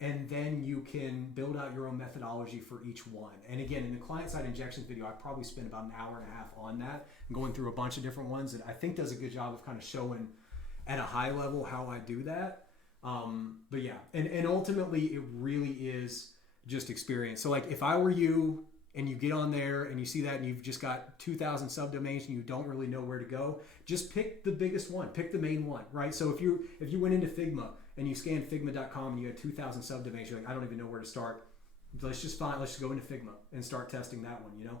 And then you can build out your own methodology for each one. And again, in the client-side injections video, I probably spent about an hour and a half on that, going through a bunch of different ones that I think does a good job of kind of showing at a high level how I do that. But yeah, and ultimately it really is just experience. So like if I were you and you get on there and you see that and you've just got 2,000 subdomains and you don't really know where to go, just pick the biggest one, pick the main one, right? So if you went into Figma and you scanned Figma.com and you had 2,000 subdomains, you're like, I don't even know where to start. Let's just go into Figma and start testing that one, you know?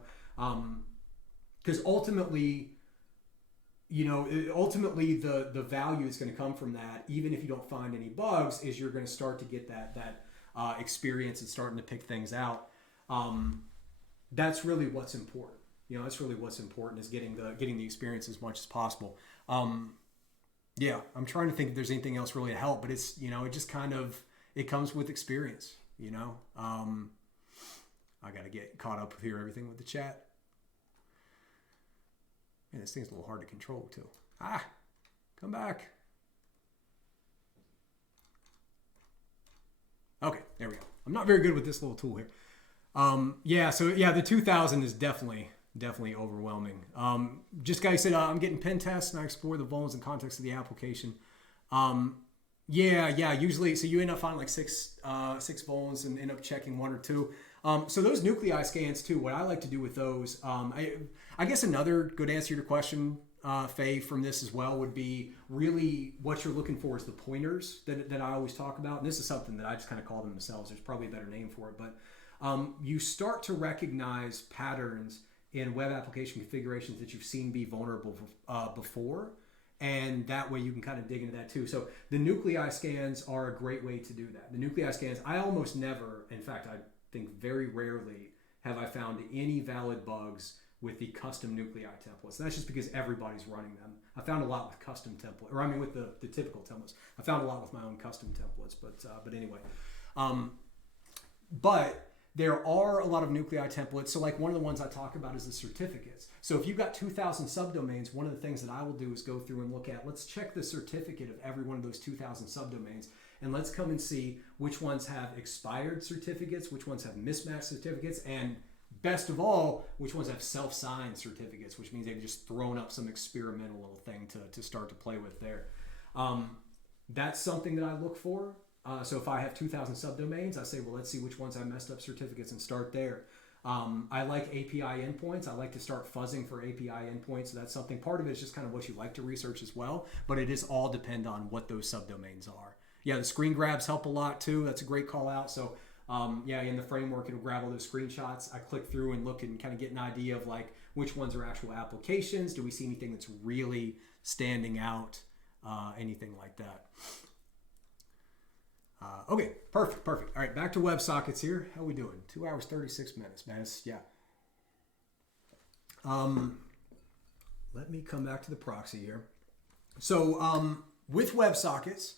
Because ultimately, the value that's going to come from that, even if you don't find any bugs, is you're going to start to get that experience and starting to pick things out. That's really what's important. That's really what's important, is getting the experience as much as possible. Yeah, I'm trying to think if there's anything else really to help, but it's, it just kind of, it comes with experience, I got to get caught up here, everything with the chat. Man, this thing's a little hard to control too. Come back. Okay, there we go. I'm not very good with this little tool here. The 2,000 is definitely overwhelming. Just guy said, I'm getting pen tests and I explore the vulns and context of the application. Usually, so you end up finding like six vulns and end up checking one or two. So those nuclei scans too, what I like to do with those, I guess another good answer to your question, Faye, from this as well would be really what you're looking for is the pointers that I always talk about. And this is something that I just kind of call them themselves. There's probably a better name for it, but you start to recognize patterns in web application configurations that you've seen be vulnerable before. And that way you can kind of dig into that too. So the nuclei scans are a great way to do that. The nuclei scans, I almost never, in fact, I think very rarely have I found any valid bugs with the custom nuclei templates. And that's just because everybody's running them. I found a lot with custom templates, with the typical templates. I found a lot with my own custom templates, but anyway. But there are a lot of nuclei templates. So like one of the ones I talk about is the certificates. So if you've got 2,000 subdomains, one of the things that I will do is go through and look at, let's check the certificate of every one of those 2,000 subdomains. And let's come and see which ones have expired certificates, which ones have mismatched certificates, and best of all, which ones have self-signed certificates, which means they've just thrown up some experimental little thing to start to play with there. That's something that I look for. So if I have 2,000 subdomains, I say, well, let's see which ones I messed up certificates and start there. I like API endpoints. I like to start fuzzing for API endpoints. So that's something, part of it is just kind of what you like to research as well, but it is all depend on what those subdomains are. Yeah, the screen grabs help a lot too. That's a great call out. So in the framework, it'll grab all those screenshots. I click through and look and kind of get an idea of like which ones are actual applications. Do we see anything that's really standing out? Anything like that. Okay, perfect. All right, back to WebSockets here. How are we doing? 2 hours, 36 minutes, man. Let me come back to the proxy here. So with WebSockets,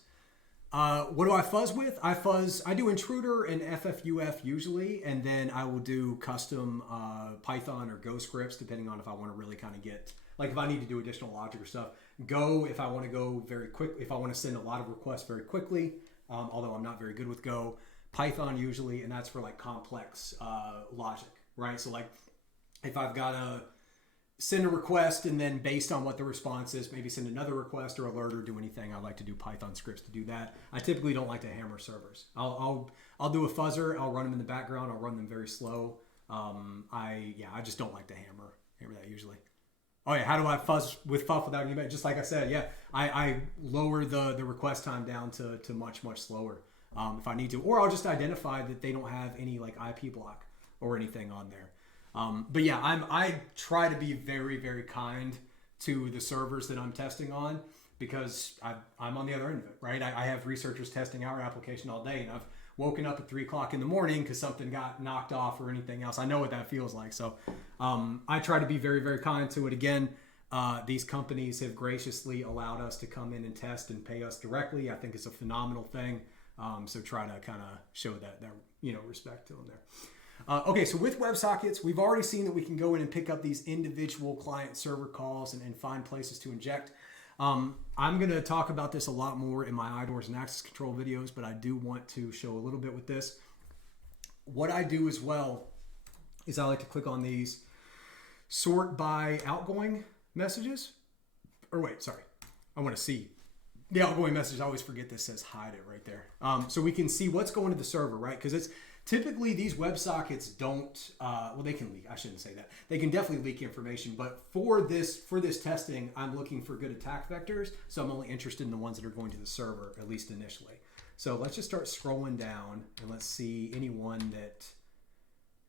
what do I fuzz with? I do intruder and FFUF usually, and then I will do custom Python or Go scripts depending on if I want to really kind of get, like if I need to do additional logic or stuff. Go if I want to go very quick, if I want to send a lot of requests very quickly, although I'm not very good with Go. Python usually, and that's for like complex logic, right? So like if I've got to send a request and then based on what the response is, maybe send another request or alert or do anything, I like to do Python scripts to do that. I typically don't like to hammer servers. I'll do a fuzzer. I'll run them in the background. I'll run them very slow. I just don't like to hammer that usually. Oh yeah, how do I fuzz with FUF without any? Just like I said, yeah, I lower the request time down to much slower if I need to, or I'll just identify that they don't have any like IP block or anything on there. But yeah, I try to be very, very kind to the servers that I'm testing on because I'm on the other end of it, right? I have researchers testing our application all day, and I've woken up at 3 o'clock in the morning because something got knocked off or anything else. I know what that feels like. So I try to be very, very kind to it. Again, these companies have graciously allowed us to come in and test and pay us directly. I think it's a phenomenal thing. So try to kind of show that respect to them there. Okay, so with WebSockets, we've already seen that we can go in and pick up these individual client server calls and find places to inject. I'm going to talk about this a lot more in my IDORs and access control videos, but I do want to show a little bit with this. What I do as well is I like to click on these sort by outgoing messages. Or wait, sorry. I want to see the outgoing message. I always forget this says hide it right there. So we can see what's going to the server, right? Because Typically, these WebSockets don't. Well, they can leak. I shouldn't say that. They can definitely leak information. But for this testing, I'm looking for good attack vectors. So I'm only interested in the ones that are going to the server, at least initially. So let's just start scrolling down and let's see any one that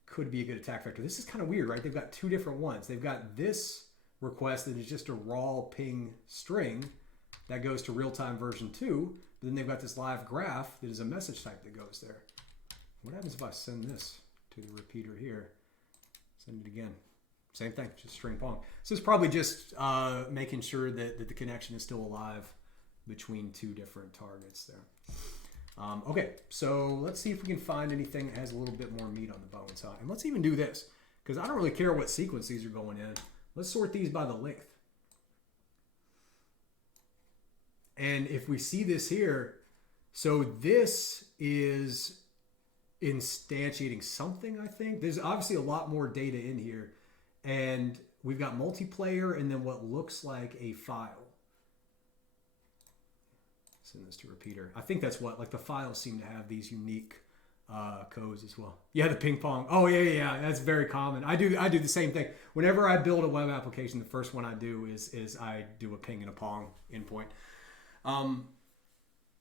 could be a good attack vector. This is kind of weird, right? They've got two different ones. They've got this request that is just a raw ping string that goes to real-time version 2. But then they've got this live graph that is a message type that goes there. What happens if I send this to the repeater here? Send it again. Same thing, just string pong. So it's probably just making sure that the connection is still alive between two different targets there. Okay, so let's see if we can find anything that has a little bit more meat on the bones. And let's even do this, because I don't really care what sequence these are going in. Let's sort these by the length. And if we see this here, so this is instantiating something, I think. There's obviously a lot more data in here. And we've got multiplayer and then what looks like a file. Send this to repeater. I think that's what, like the files seem to have these unique codes as well. Yeah, the ping pong. Oh yeah. That's very common. I do the same thing. Whenever I build a web application, the first one I do is I do a ping and a pong endpoint.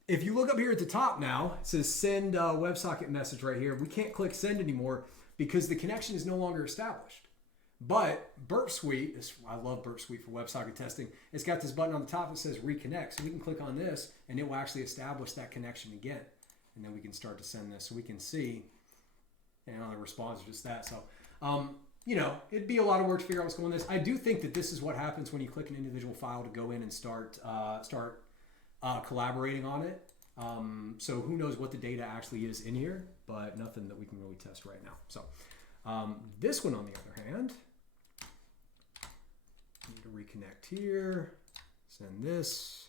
If you look up here at the top now, it says send WebSocket message right here. We can't click send anymore because the connection is no longer established. But Burp Suite, I love Burp Suite for WebSocket testing. It's got this button on the top that says reconnect. So we can click on this and it will actually establish that connection again. And then we can start to send this so we can see, the response is just that. So, it'd be a lot of work to figure out what's going on with this. I do think that this is what happens when you click an individual file to go in and start collaborating on it. So who knows what the data actually is in here, but nothing that we can really test right now. So this one, on the other hand, need to reconnect here, send this.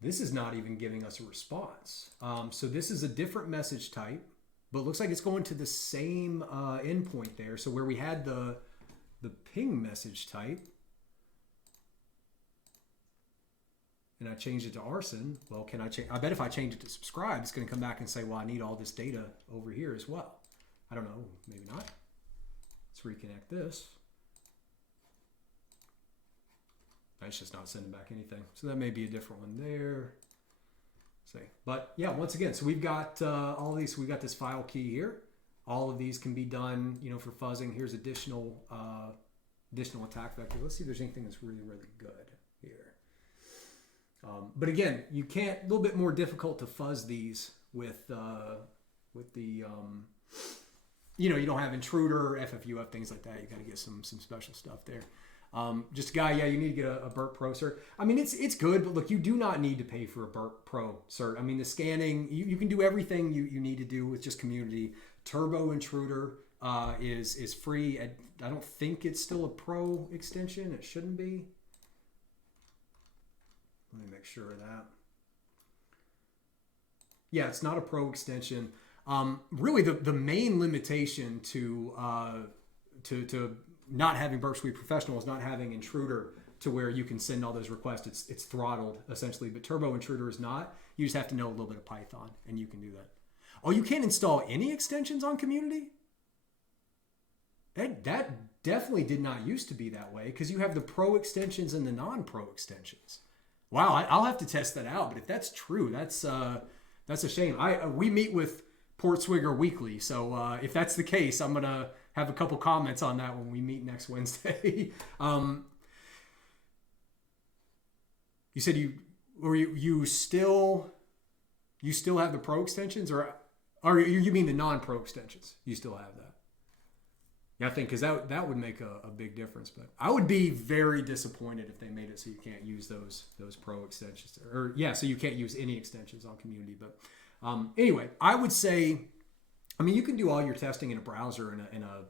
This is not even giving us a response. So this is a different message type, but it looks like it's going to the same endpoint there. So where we had the ping message type, and I changed it to arson, well, can I change? I bet if I change it to subscribe, it's going to come back and say, well, I need all this data over here as well. I don't know, maybe not. Let's reconnect this. It's just not sending back anything. So that may be a different one there. But yeah, once again, so we've got all of these. We've got this file key here. All of these can be done, for fuzzing. Here's additional attack vector. Let's see if there's anything that's really, really good here. But again, you can't. A little bit more difficult to fuzz these with the. You don't have intruder, FFUF, things like that. You got to get some special stuff there. Just guy, you need to get a Burp Pro cert. I mean, it's good, but look, you do not need to pay for a Burp Pro cert. I mean, the scanning, you can do everything you need to do with just community. Turbo Intruder is free. I don't think it's still a Pro extension. It shouldn't be. Let me make sure of that. Yeah, it's not a Pro extension. Really, the main limitation to not having Burp Suite Professional is not having Intruder to where you can send all those requests. It's throttled essentially, but Turbo Intruder is not. You just have to know a little bit of Python, and you can do that. Oh, you can't install any extensions on Community? That definitely did not used to be that way because you have the Pro extensions and the non-Pro extensions. Wow, I'll have to test that out. But if that's true, that's a shame. We meet with Portswigger weekly, so if that's the case, I'm gonna have a couple comments on that when we meet next Wednesday. You said you still have the Pro extensions, or you mean the non-Pro extensions? You still have that? Yeah, I think because that would make a big difference. But I would be very disappointed if they made it so you can't use those Pro extensions, so you can't use any extensions on Community. But anyway, I would say, I mean, you can do all your testing in a browser in a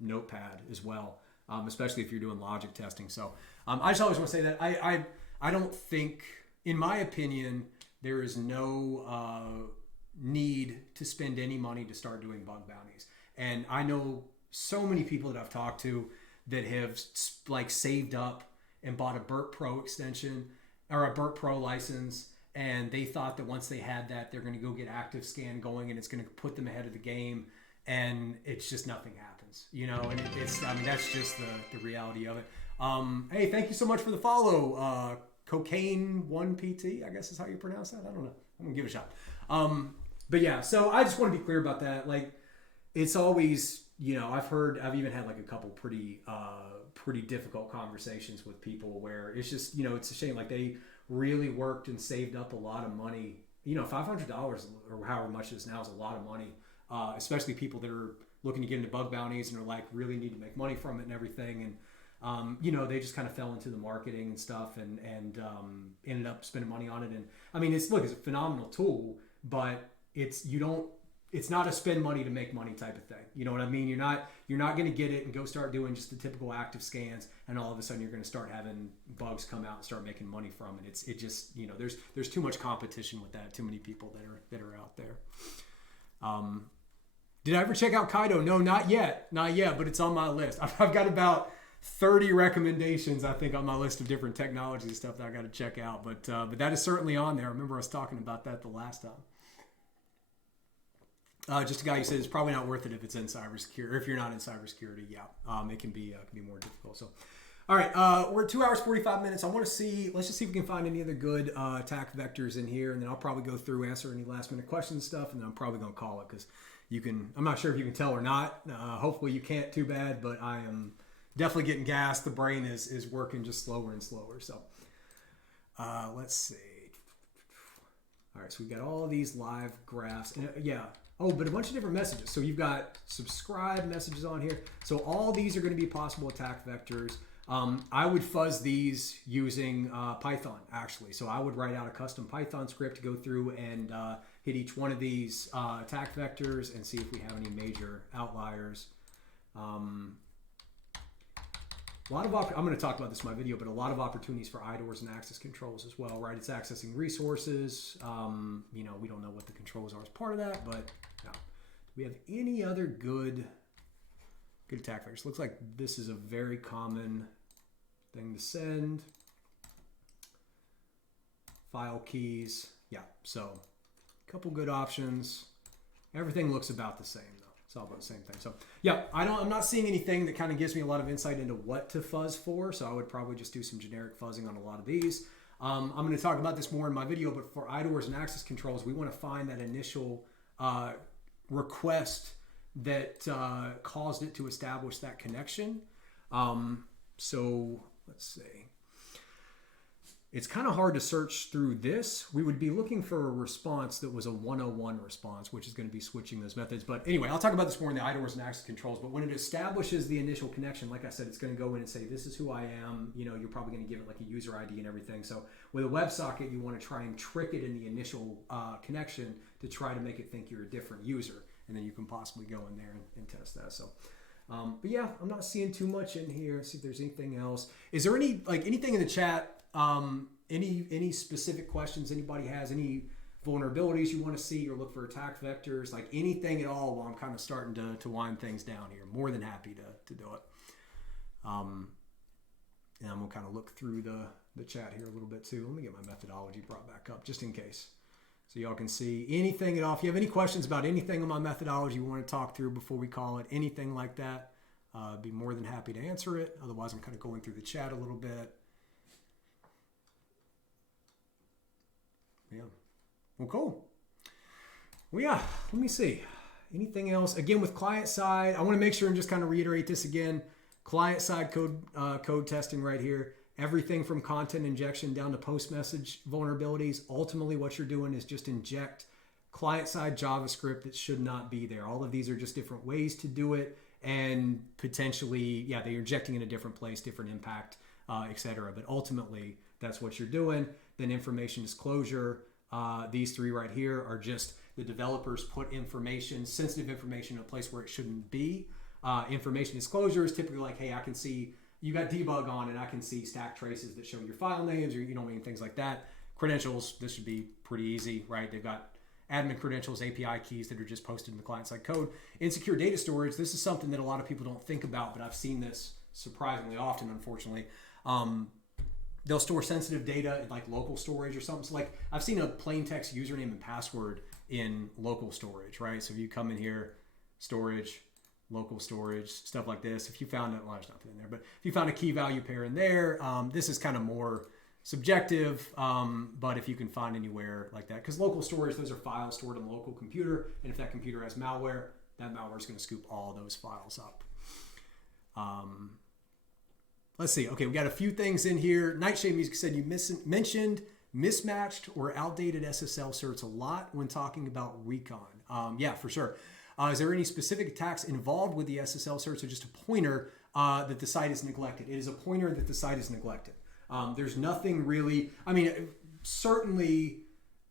notepad as well, especially if you're doing logic testing. So I just always want to say that I don't think, in my opinion, there is no need to spend any money to start doing bug bounties. And I know so many people that I've talked to that have saved up and bought a Burp Pro extension or a Burp Pro license and they thought that once they had that, they're going to go get ActiveScan going and it's going to put them ahead of the game, and it's just nothing happens, you know. And it's, I mean, that's just the reality of it. Hey, thank you so much for the follow. Cocaine 1PT, I guess is how you pronounce that. I don't know. I'm gonna give it a shot. But yeah, so I just want to be clear about that. Like, it's always, you know, I've even had like a couple pretty difficult conversations with people where it's just, you know, it's a shame. Like, they really worked and saved up a lot of money. You know, $500 or however much it is now is a lot of money, especially people that are looking to get into bug bounties and are like really need to make money from it and everything. And you know, they just kind of fell into the marketing and stuff and ended up spending money on it. And I mean, it's a phenomenal tool, but it's not a spend money to make money type of thing. You know what I mean? You're not going to get it and go start doing just the typical active scans, and all of a sudden you're going to start having bugs come out and start making money from it. It just, you know, there's too much competition with that. Too many people that are out there. Did I ever check out Kaido? No, not yet, but it's on my list. I've got about 30 recommendations, I think, on my list of different technologies and stuff that I got to check out. But that is certainly on there. I remember us talking about that the last time. Just a guy who said it's probably not worth it if it's in cybersecurity. Or if you're not in cybersecurity, yeah, it can be more difficult. So, all right, we're at 2 hours 45 minutes. I want to see. Let's just see if we can find any other good attack vectors in here, and then I'll probably go through, answer any last minute questions and stuff, and then I'm probably going to call it because you can. I'm not sure if you can tell or not. Hopefully you can't too bad, but I am definitely getting gassed. The brain is working just slower and slower. So let's see. All right, so we've got all these live graphs, and yeah. Oh, but a bunch of different messages. So you've got subscribe messages on here. So all these are going to be possible attack vectors. I would fuzz these using Python, actually. So I would write out a custom Python script to go through and hit each one of these attack vectors and see if we have any major outliers. I'm going to talk about this in my video, but a lot of opportunities for IDORs and access controls as well, right? It's accessing resources. You know, we don't know what the controls are as part of that, but yeah. Do we have any other good attack vectors? Looks like this is a very common thing to send. File keys. Yeah, so a couple good options. Everything looks about the same though. It's all about the same thing. So yeah, I'm not seeing anything that kind of gives me a lot of insight into what to fuzz for. So I would probably just do some generic fuzzing on a lot of these. I'm going to talk about this more in my video, but for IDORs and access controls, we want to find that initial request that caused it to establish that connection. So let's see. It's kind of hard to search through this. We would be looking for a response that was a 101 response, which is going to be switching those methods. But anyway, I'll talk about this more in the IDORs and access controls. But when it establishes the initial connection, like I said, it's going to go in and say, this is who I am. You know, you're probably going to give it like a user ID and everything. So with a WebSocket, you want to try and trick it in the initial connection to try to make it think you're a different user. And then you can possibly go in there and test that. So, but yeah, I'm not seeing too much in here. Let's see if there's anything else. Is there anything in the chat? Any specific questions anybody has, any vulnerabilities you want to see or look for attack vectors, like anything at all while I'm kind of starting to wind things down here. More than happy to do it. And I'm going to kind of look through the chat here a little bit too. Let me get my methodology brought back up just in case. So y'all can see anything at all. If you have any questions about anything on my methodology you want to talk through before we call it, anything like that, I'd be more than happy to answer it. Otherwise, I'm kind of going through the chat a little bit. Yeah. Well, cool. Well, yeah, let me see. Anything else? Again, with client side, I want to make sure and just kind of reiterate this again. Client side code testing right here. Everything from content injection down to post-message vulnerabilities. Ultimately, what you're doing is just inject client-side JavaScript that should not be there. All of these are just different ways to do it, and potentially, yeah, they're injecting in a different place, different impact, etc. But ultimately, that's what you're doing. Then information disclosure. These three right here are just the developers put information, sensitive information, in a place where it shouldn't be. Information disclosure is typically like, hey, I can see you got debug on and I can see stack traces that show your file names, or things like that. Credentials, this should be pretty easy, right? They've got admin credentials, API keys that are just posted in the client-side code. Insecure data storage, this is something that a lot of people don't think about, but I've seen this surprisingly often, unfortunately. they'll store sensitive data in like local storage or something. So like I've seen a plain text username and password in local storage, right? So if you come in here, storage, local storage, stuff like this. If you found it, well, there's nothing in there, but if you found a key value pair in there, this is kind of more subjective, but if you can find anywhere like that, because local storage, those are files stored on the local computer, and if that computer has malware, that malware is going to scoop all those files up. Let's see. Okay, we got a few things in here. Nightshade Music said you mentioned mismatched or outdated SSL certs a lot when talking about recon. Yeah, for sure. Is there any specific attacks involved with the SSL certs, or just a pointer that the site is neglected? It is a pointer that the site is neglected. There's nothing really, I mean, certainly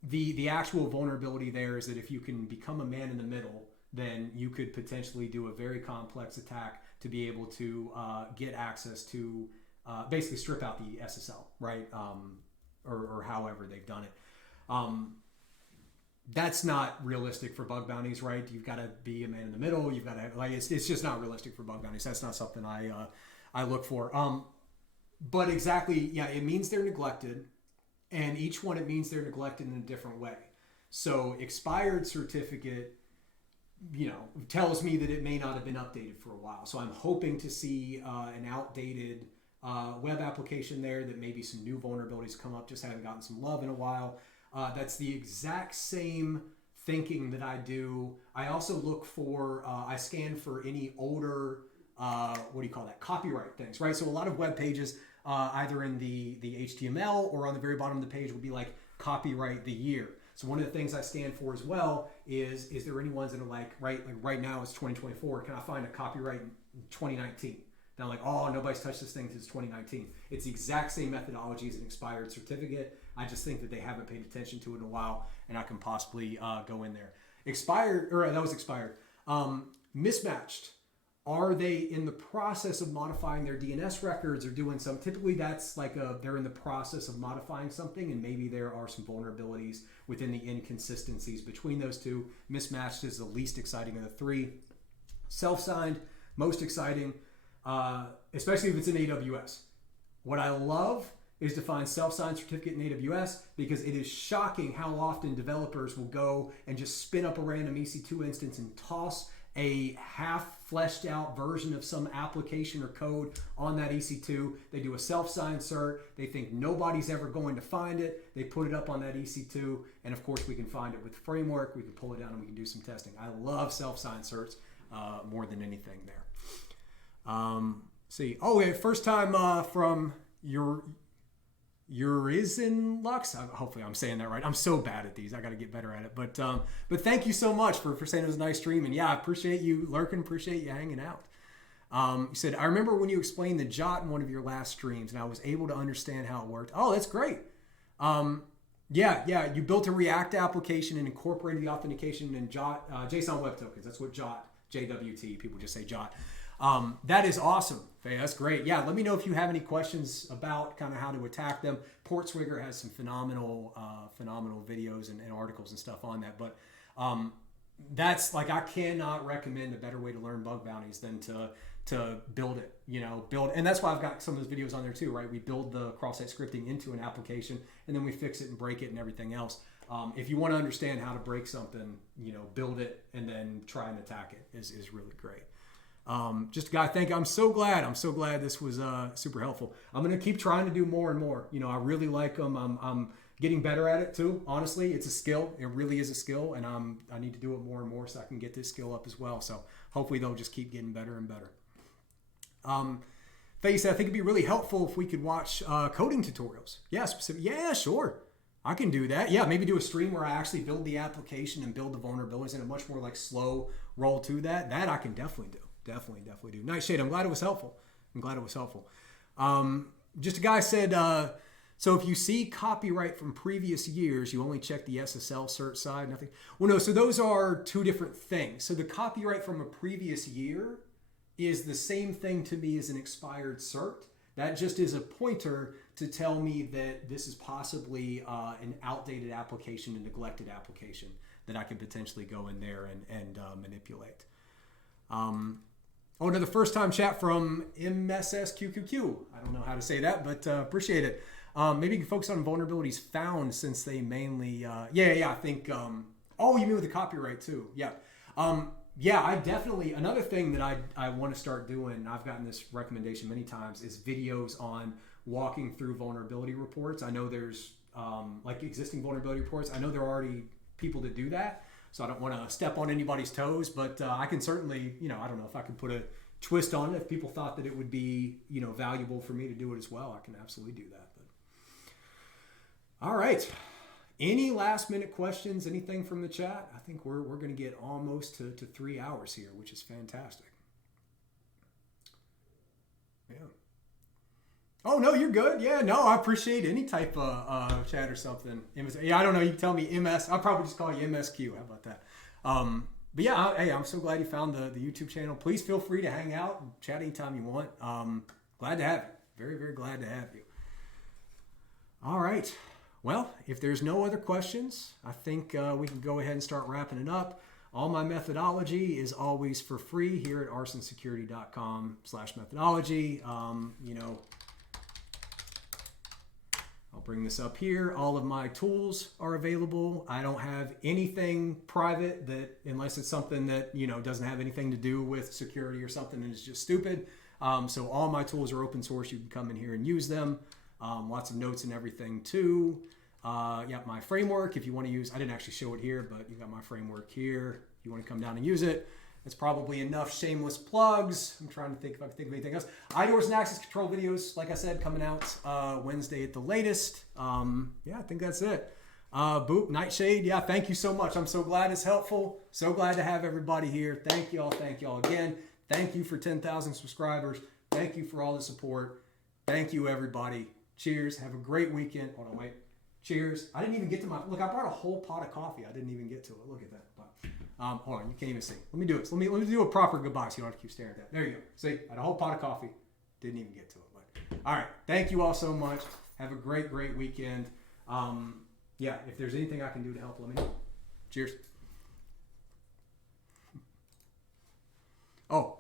the actual vulnerability there is that if you can become a man in the middle, then you could potentially do a very complex attack to be able to get access to basically strip out the SSL, right? Or however they've done it. That's not realistic for bug bounties, right? You've got to be a man in the middle. You've got to, like, it's just not realistic for bug bounties. That's not something I look for. But exactly, yeah, it means they're neglected, and each one, it means they're neglected in a different way. So expired certificate, tells me that it may not have been updated for a while. So I'm hoping to see an outdated web application there, that maybe some new vulnerabilities come up, just haven't gotten some love in a while. That's the exact same thinking that I do. I also look for, I scan for any older, copyright things, right? So a lot of web pages, either in the HTML or on the very bottom of the page, will be like copyright the year. So one of the things I scan for as well is there any ones that are like right now it's 2024. Can I find a copyright in 2019? Then I'm like, oh, nobody's touched this thing since 2019. It's the exact same methodology as an expired certificate. I just think that they haven't paid attention to it in a while, and I can possibly go in there. That was expired. Mismatched. Are they in the process of modifying their DNS records or doing some? Typically that's like they're in the process of modifying something, and maybe there are some vulnerabilities within the inconsistencies between those two. Mismatched is the least exciting of the three. Self-signed, most exciting, especially if it's in AWS. What I love is to find self-signed certificate in AWS, because it is shocking how often developers will go and just spin up a random EC2 instance and toss a half fleshed out version of some application or code on that EC2. They do a self-signed cert. They think nobody's ever going to find it. They put it up on that EC2. And of course we can find it with the framework. We can pull it down and we can do some testing. I love self-signed certs more than anything there. First time from Urizen Lux. Hopefully I'm saying that right. I'm so bad at these. I got to get better at it. But thank you so much for saying it was a nice stream. And yeah, I appreciate you lurking. Appreciate you hanging out. You said, I remember when you explained the JOT in one of your last streams, and I was able to understand how it worked. Oh, that's great. You built a React application and incorporated the authentication in JOT, JSON Web Tokens. That's what JOT, JWT, people just say JOT. That is awesome. Faye, that's great. Yeah, let me know if you have any questions about kind of how to attack them. Portswigger has some phenomenal videos and articles and stuff on that. But that's like, I cannot recommend a better way to learn bug bounties than to build it. And that's why I've got some of those videos on there too, right? We build the cross-site scripting into an application, and then we fix it and break it and everything else. If you want to understand how to break something, build it and then try and attack it is really great. Just a guy, I'm so glad this was super helpful. I'm going to keep trying to do more and more. I really like them. I'm getting better at it too. Honestly, it's a skill. It really is a skill, and I need to do it more and more so I can get this skill up as well. So hopefully they'll just keep getting better and better. Faye said, I think it'd be really helpful if we could watch coding tutorials. Yeah, specific. Yeah, sure. I can do that. Yeah, maybe do a stream where I actually build the application and build the vulnerabilities in a much more like slow roll to that. That I can definitely do. Definitely do. Nightshade, I'm glad it was helpful. Just a guy said, so if you see copyright from previous years, you only check the SSL cert side, nothing. Well, no, so those are two different things. So the copyright from a previous year is the same thing to me as an expired cert. That just is a pointer to tell me that this is possibly an outdated application, a neglected application that I could potentially go in there and manipulate. Another first time chat from MSSQQQ. I don't know how to say that, but appreciate it. Maybe you can focus on vulnerabilities found since they mainly, I think, oh, you mean with the copyright too. Yeah. Yeah, I definitely, another thing that I want to start doing, and I've gotten this recommendation many times, is videos on walking through vulnerability reports. I know there's like existing vulnerability reports. I know there are already people that do that, so I don't want to step on anybody's toes, but I can certainly, I don't know if I could put a twist on it. If people thought that it would be, valuable for me to do it as well, I can absolutely do that. But all right. Any last minute questions, anything from the chat? I think we're going to get almost to 3 hours here, which is fantastic. Yeah. Oh, no, you're good. Yeah, no, I appreciate any type of chat or something. Yeah, I don't know. You can tell me MS. I'll probably just call you MSQ. How about that? But yeah, hey, I'm so glad you found the YouTube channel. Please feel free to hang out and chat anytime you want. Glad to have you. Very, very glad to have you. All right. Well, if there's no other questions, I think we can go ahead and start wrapping it up. All my methodology is always for free here at arsonsecurity.com/methodology. I'll bring this up here. All of my tools are available. I don't have anything private that, unless it's something that, doesn't have anything to do with security or something and is just stupid. So all my tools are open source. You can come in here and use them. Lots of notes and everything too. My framework, if you want to use, I didn't actually show it here, but you got my framework here. If you want to come down and use it, it's probably enough shameless plugs. I'm trying to think if I can think of anything else. IDORs and access control videos, like I said, coming out Wednesday at the latest. I think that's it. Boop, Nightshade. Yeah, thank you so much. I'm so glad it's helpful. So glad to have everybody here. Thank y'all again. Thank you for 10,000 subscribers. Thank you for all the support. Thank you, everybody. Cheers. Have a great weekend. Hold on, wait. Cheers. I didn't even get to look, I brought a whole pot of coffee. I didn't even get to it. Look at that. Hold on, you can't even see. Let me do it. So let me do a proper goodbye so you don't have to keep staring at that. There you go. See, I had a whole pot of coffee. Didn't even get to it. But all right. Thank you all so much. Have a great, great weekend. If there's anything I can do to help, let me know. Cheers. Oh.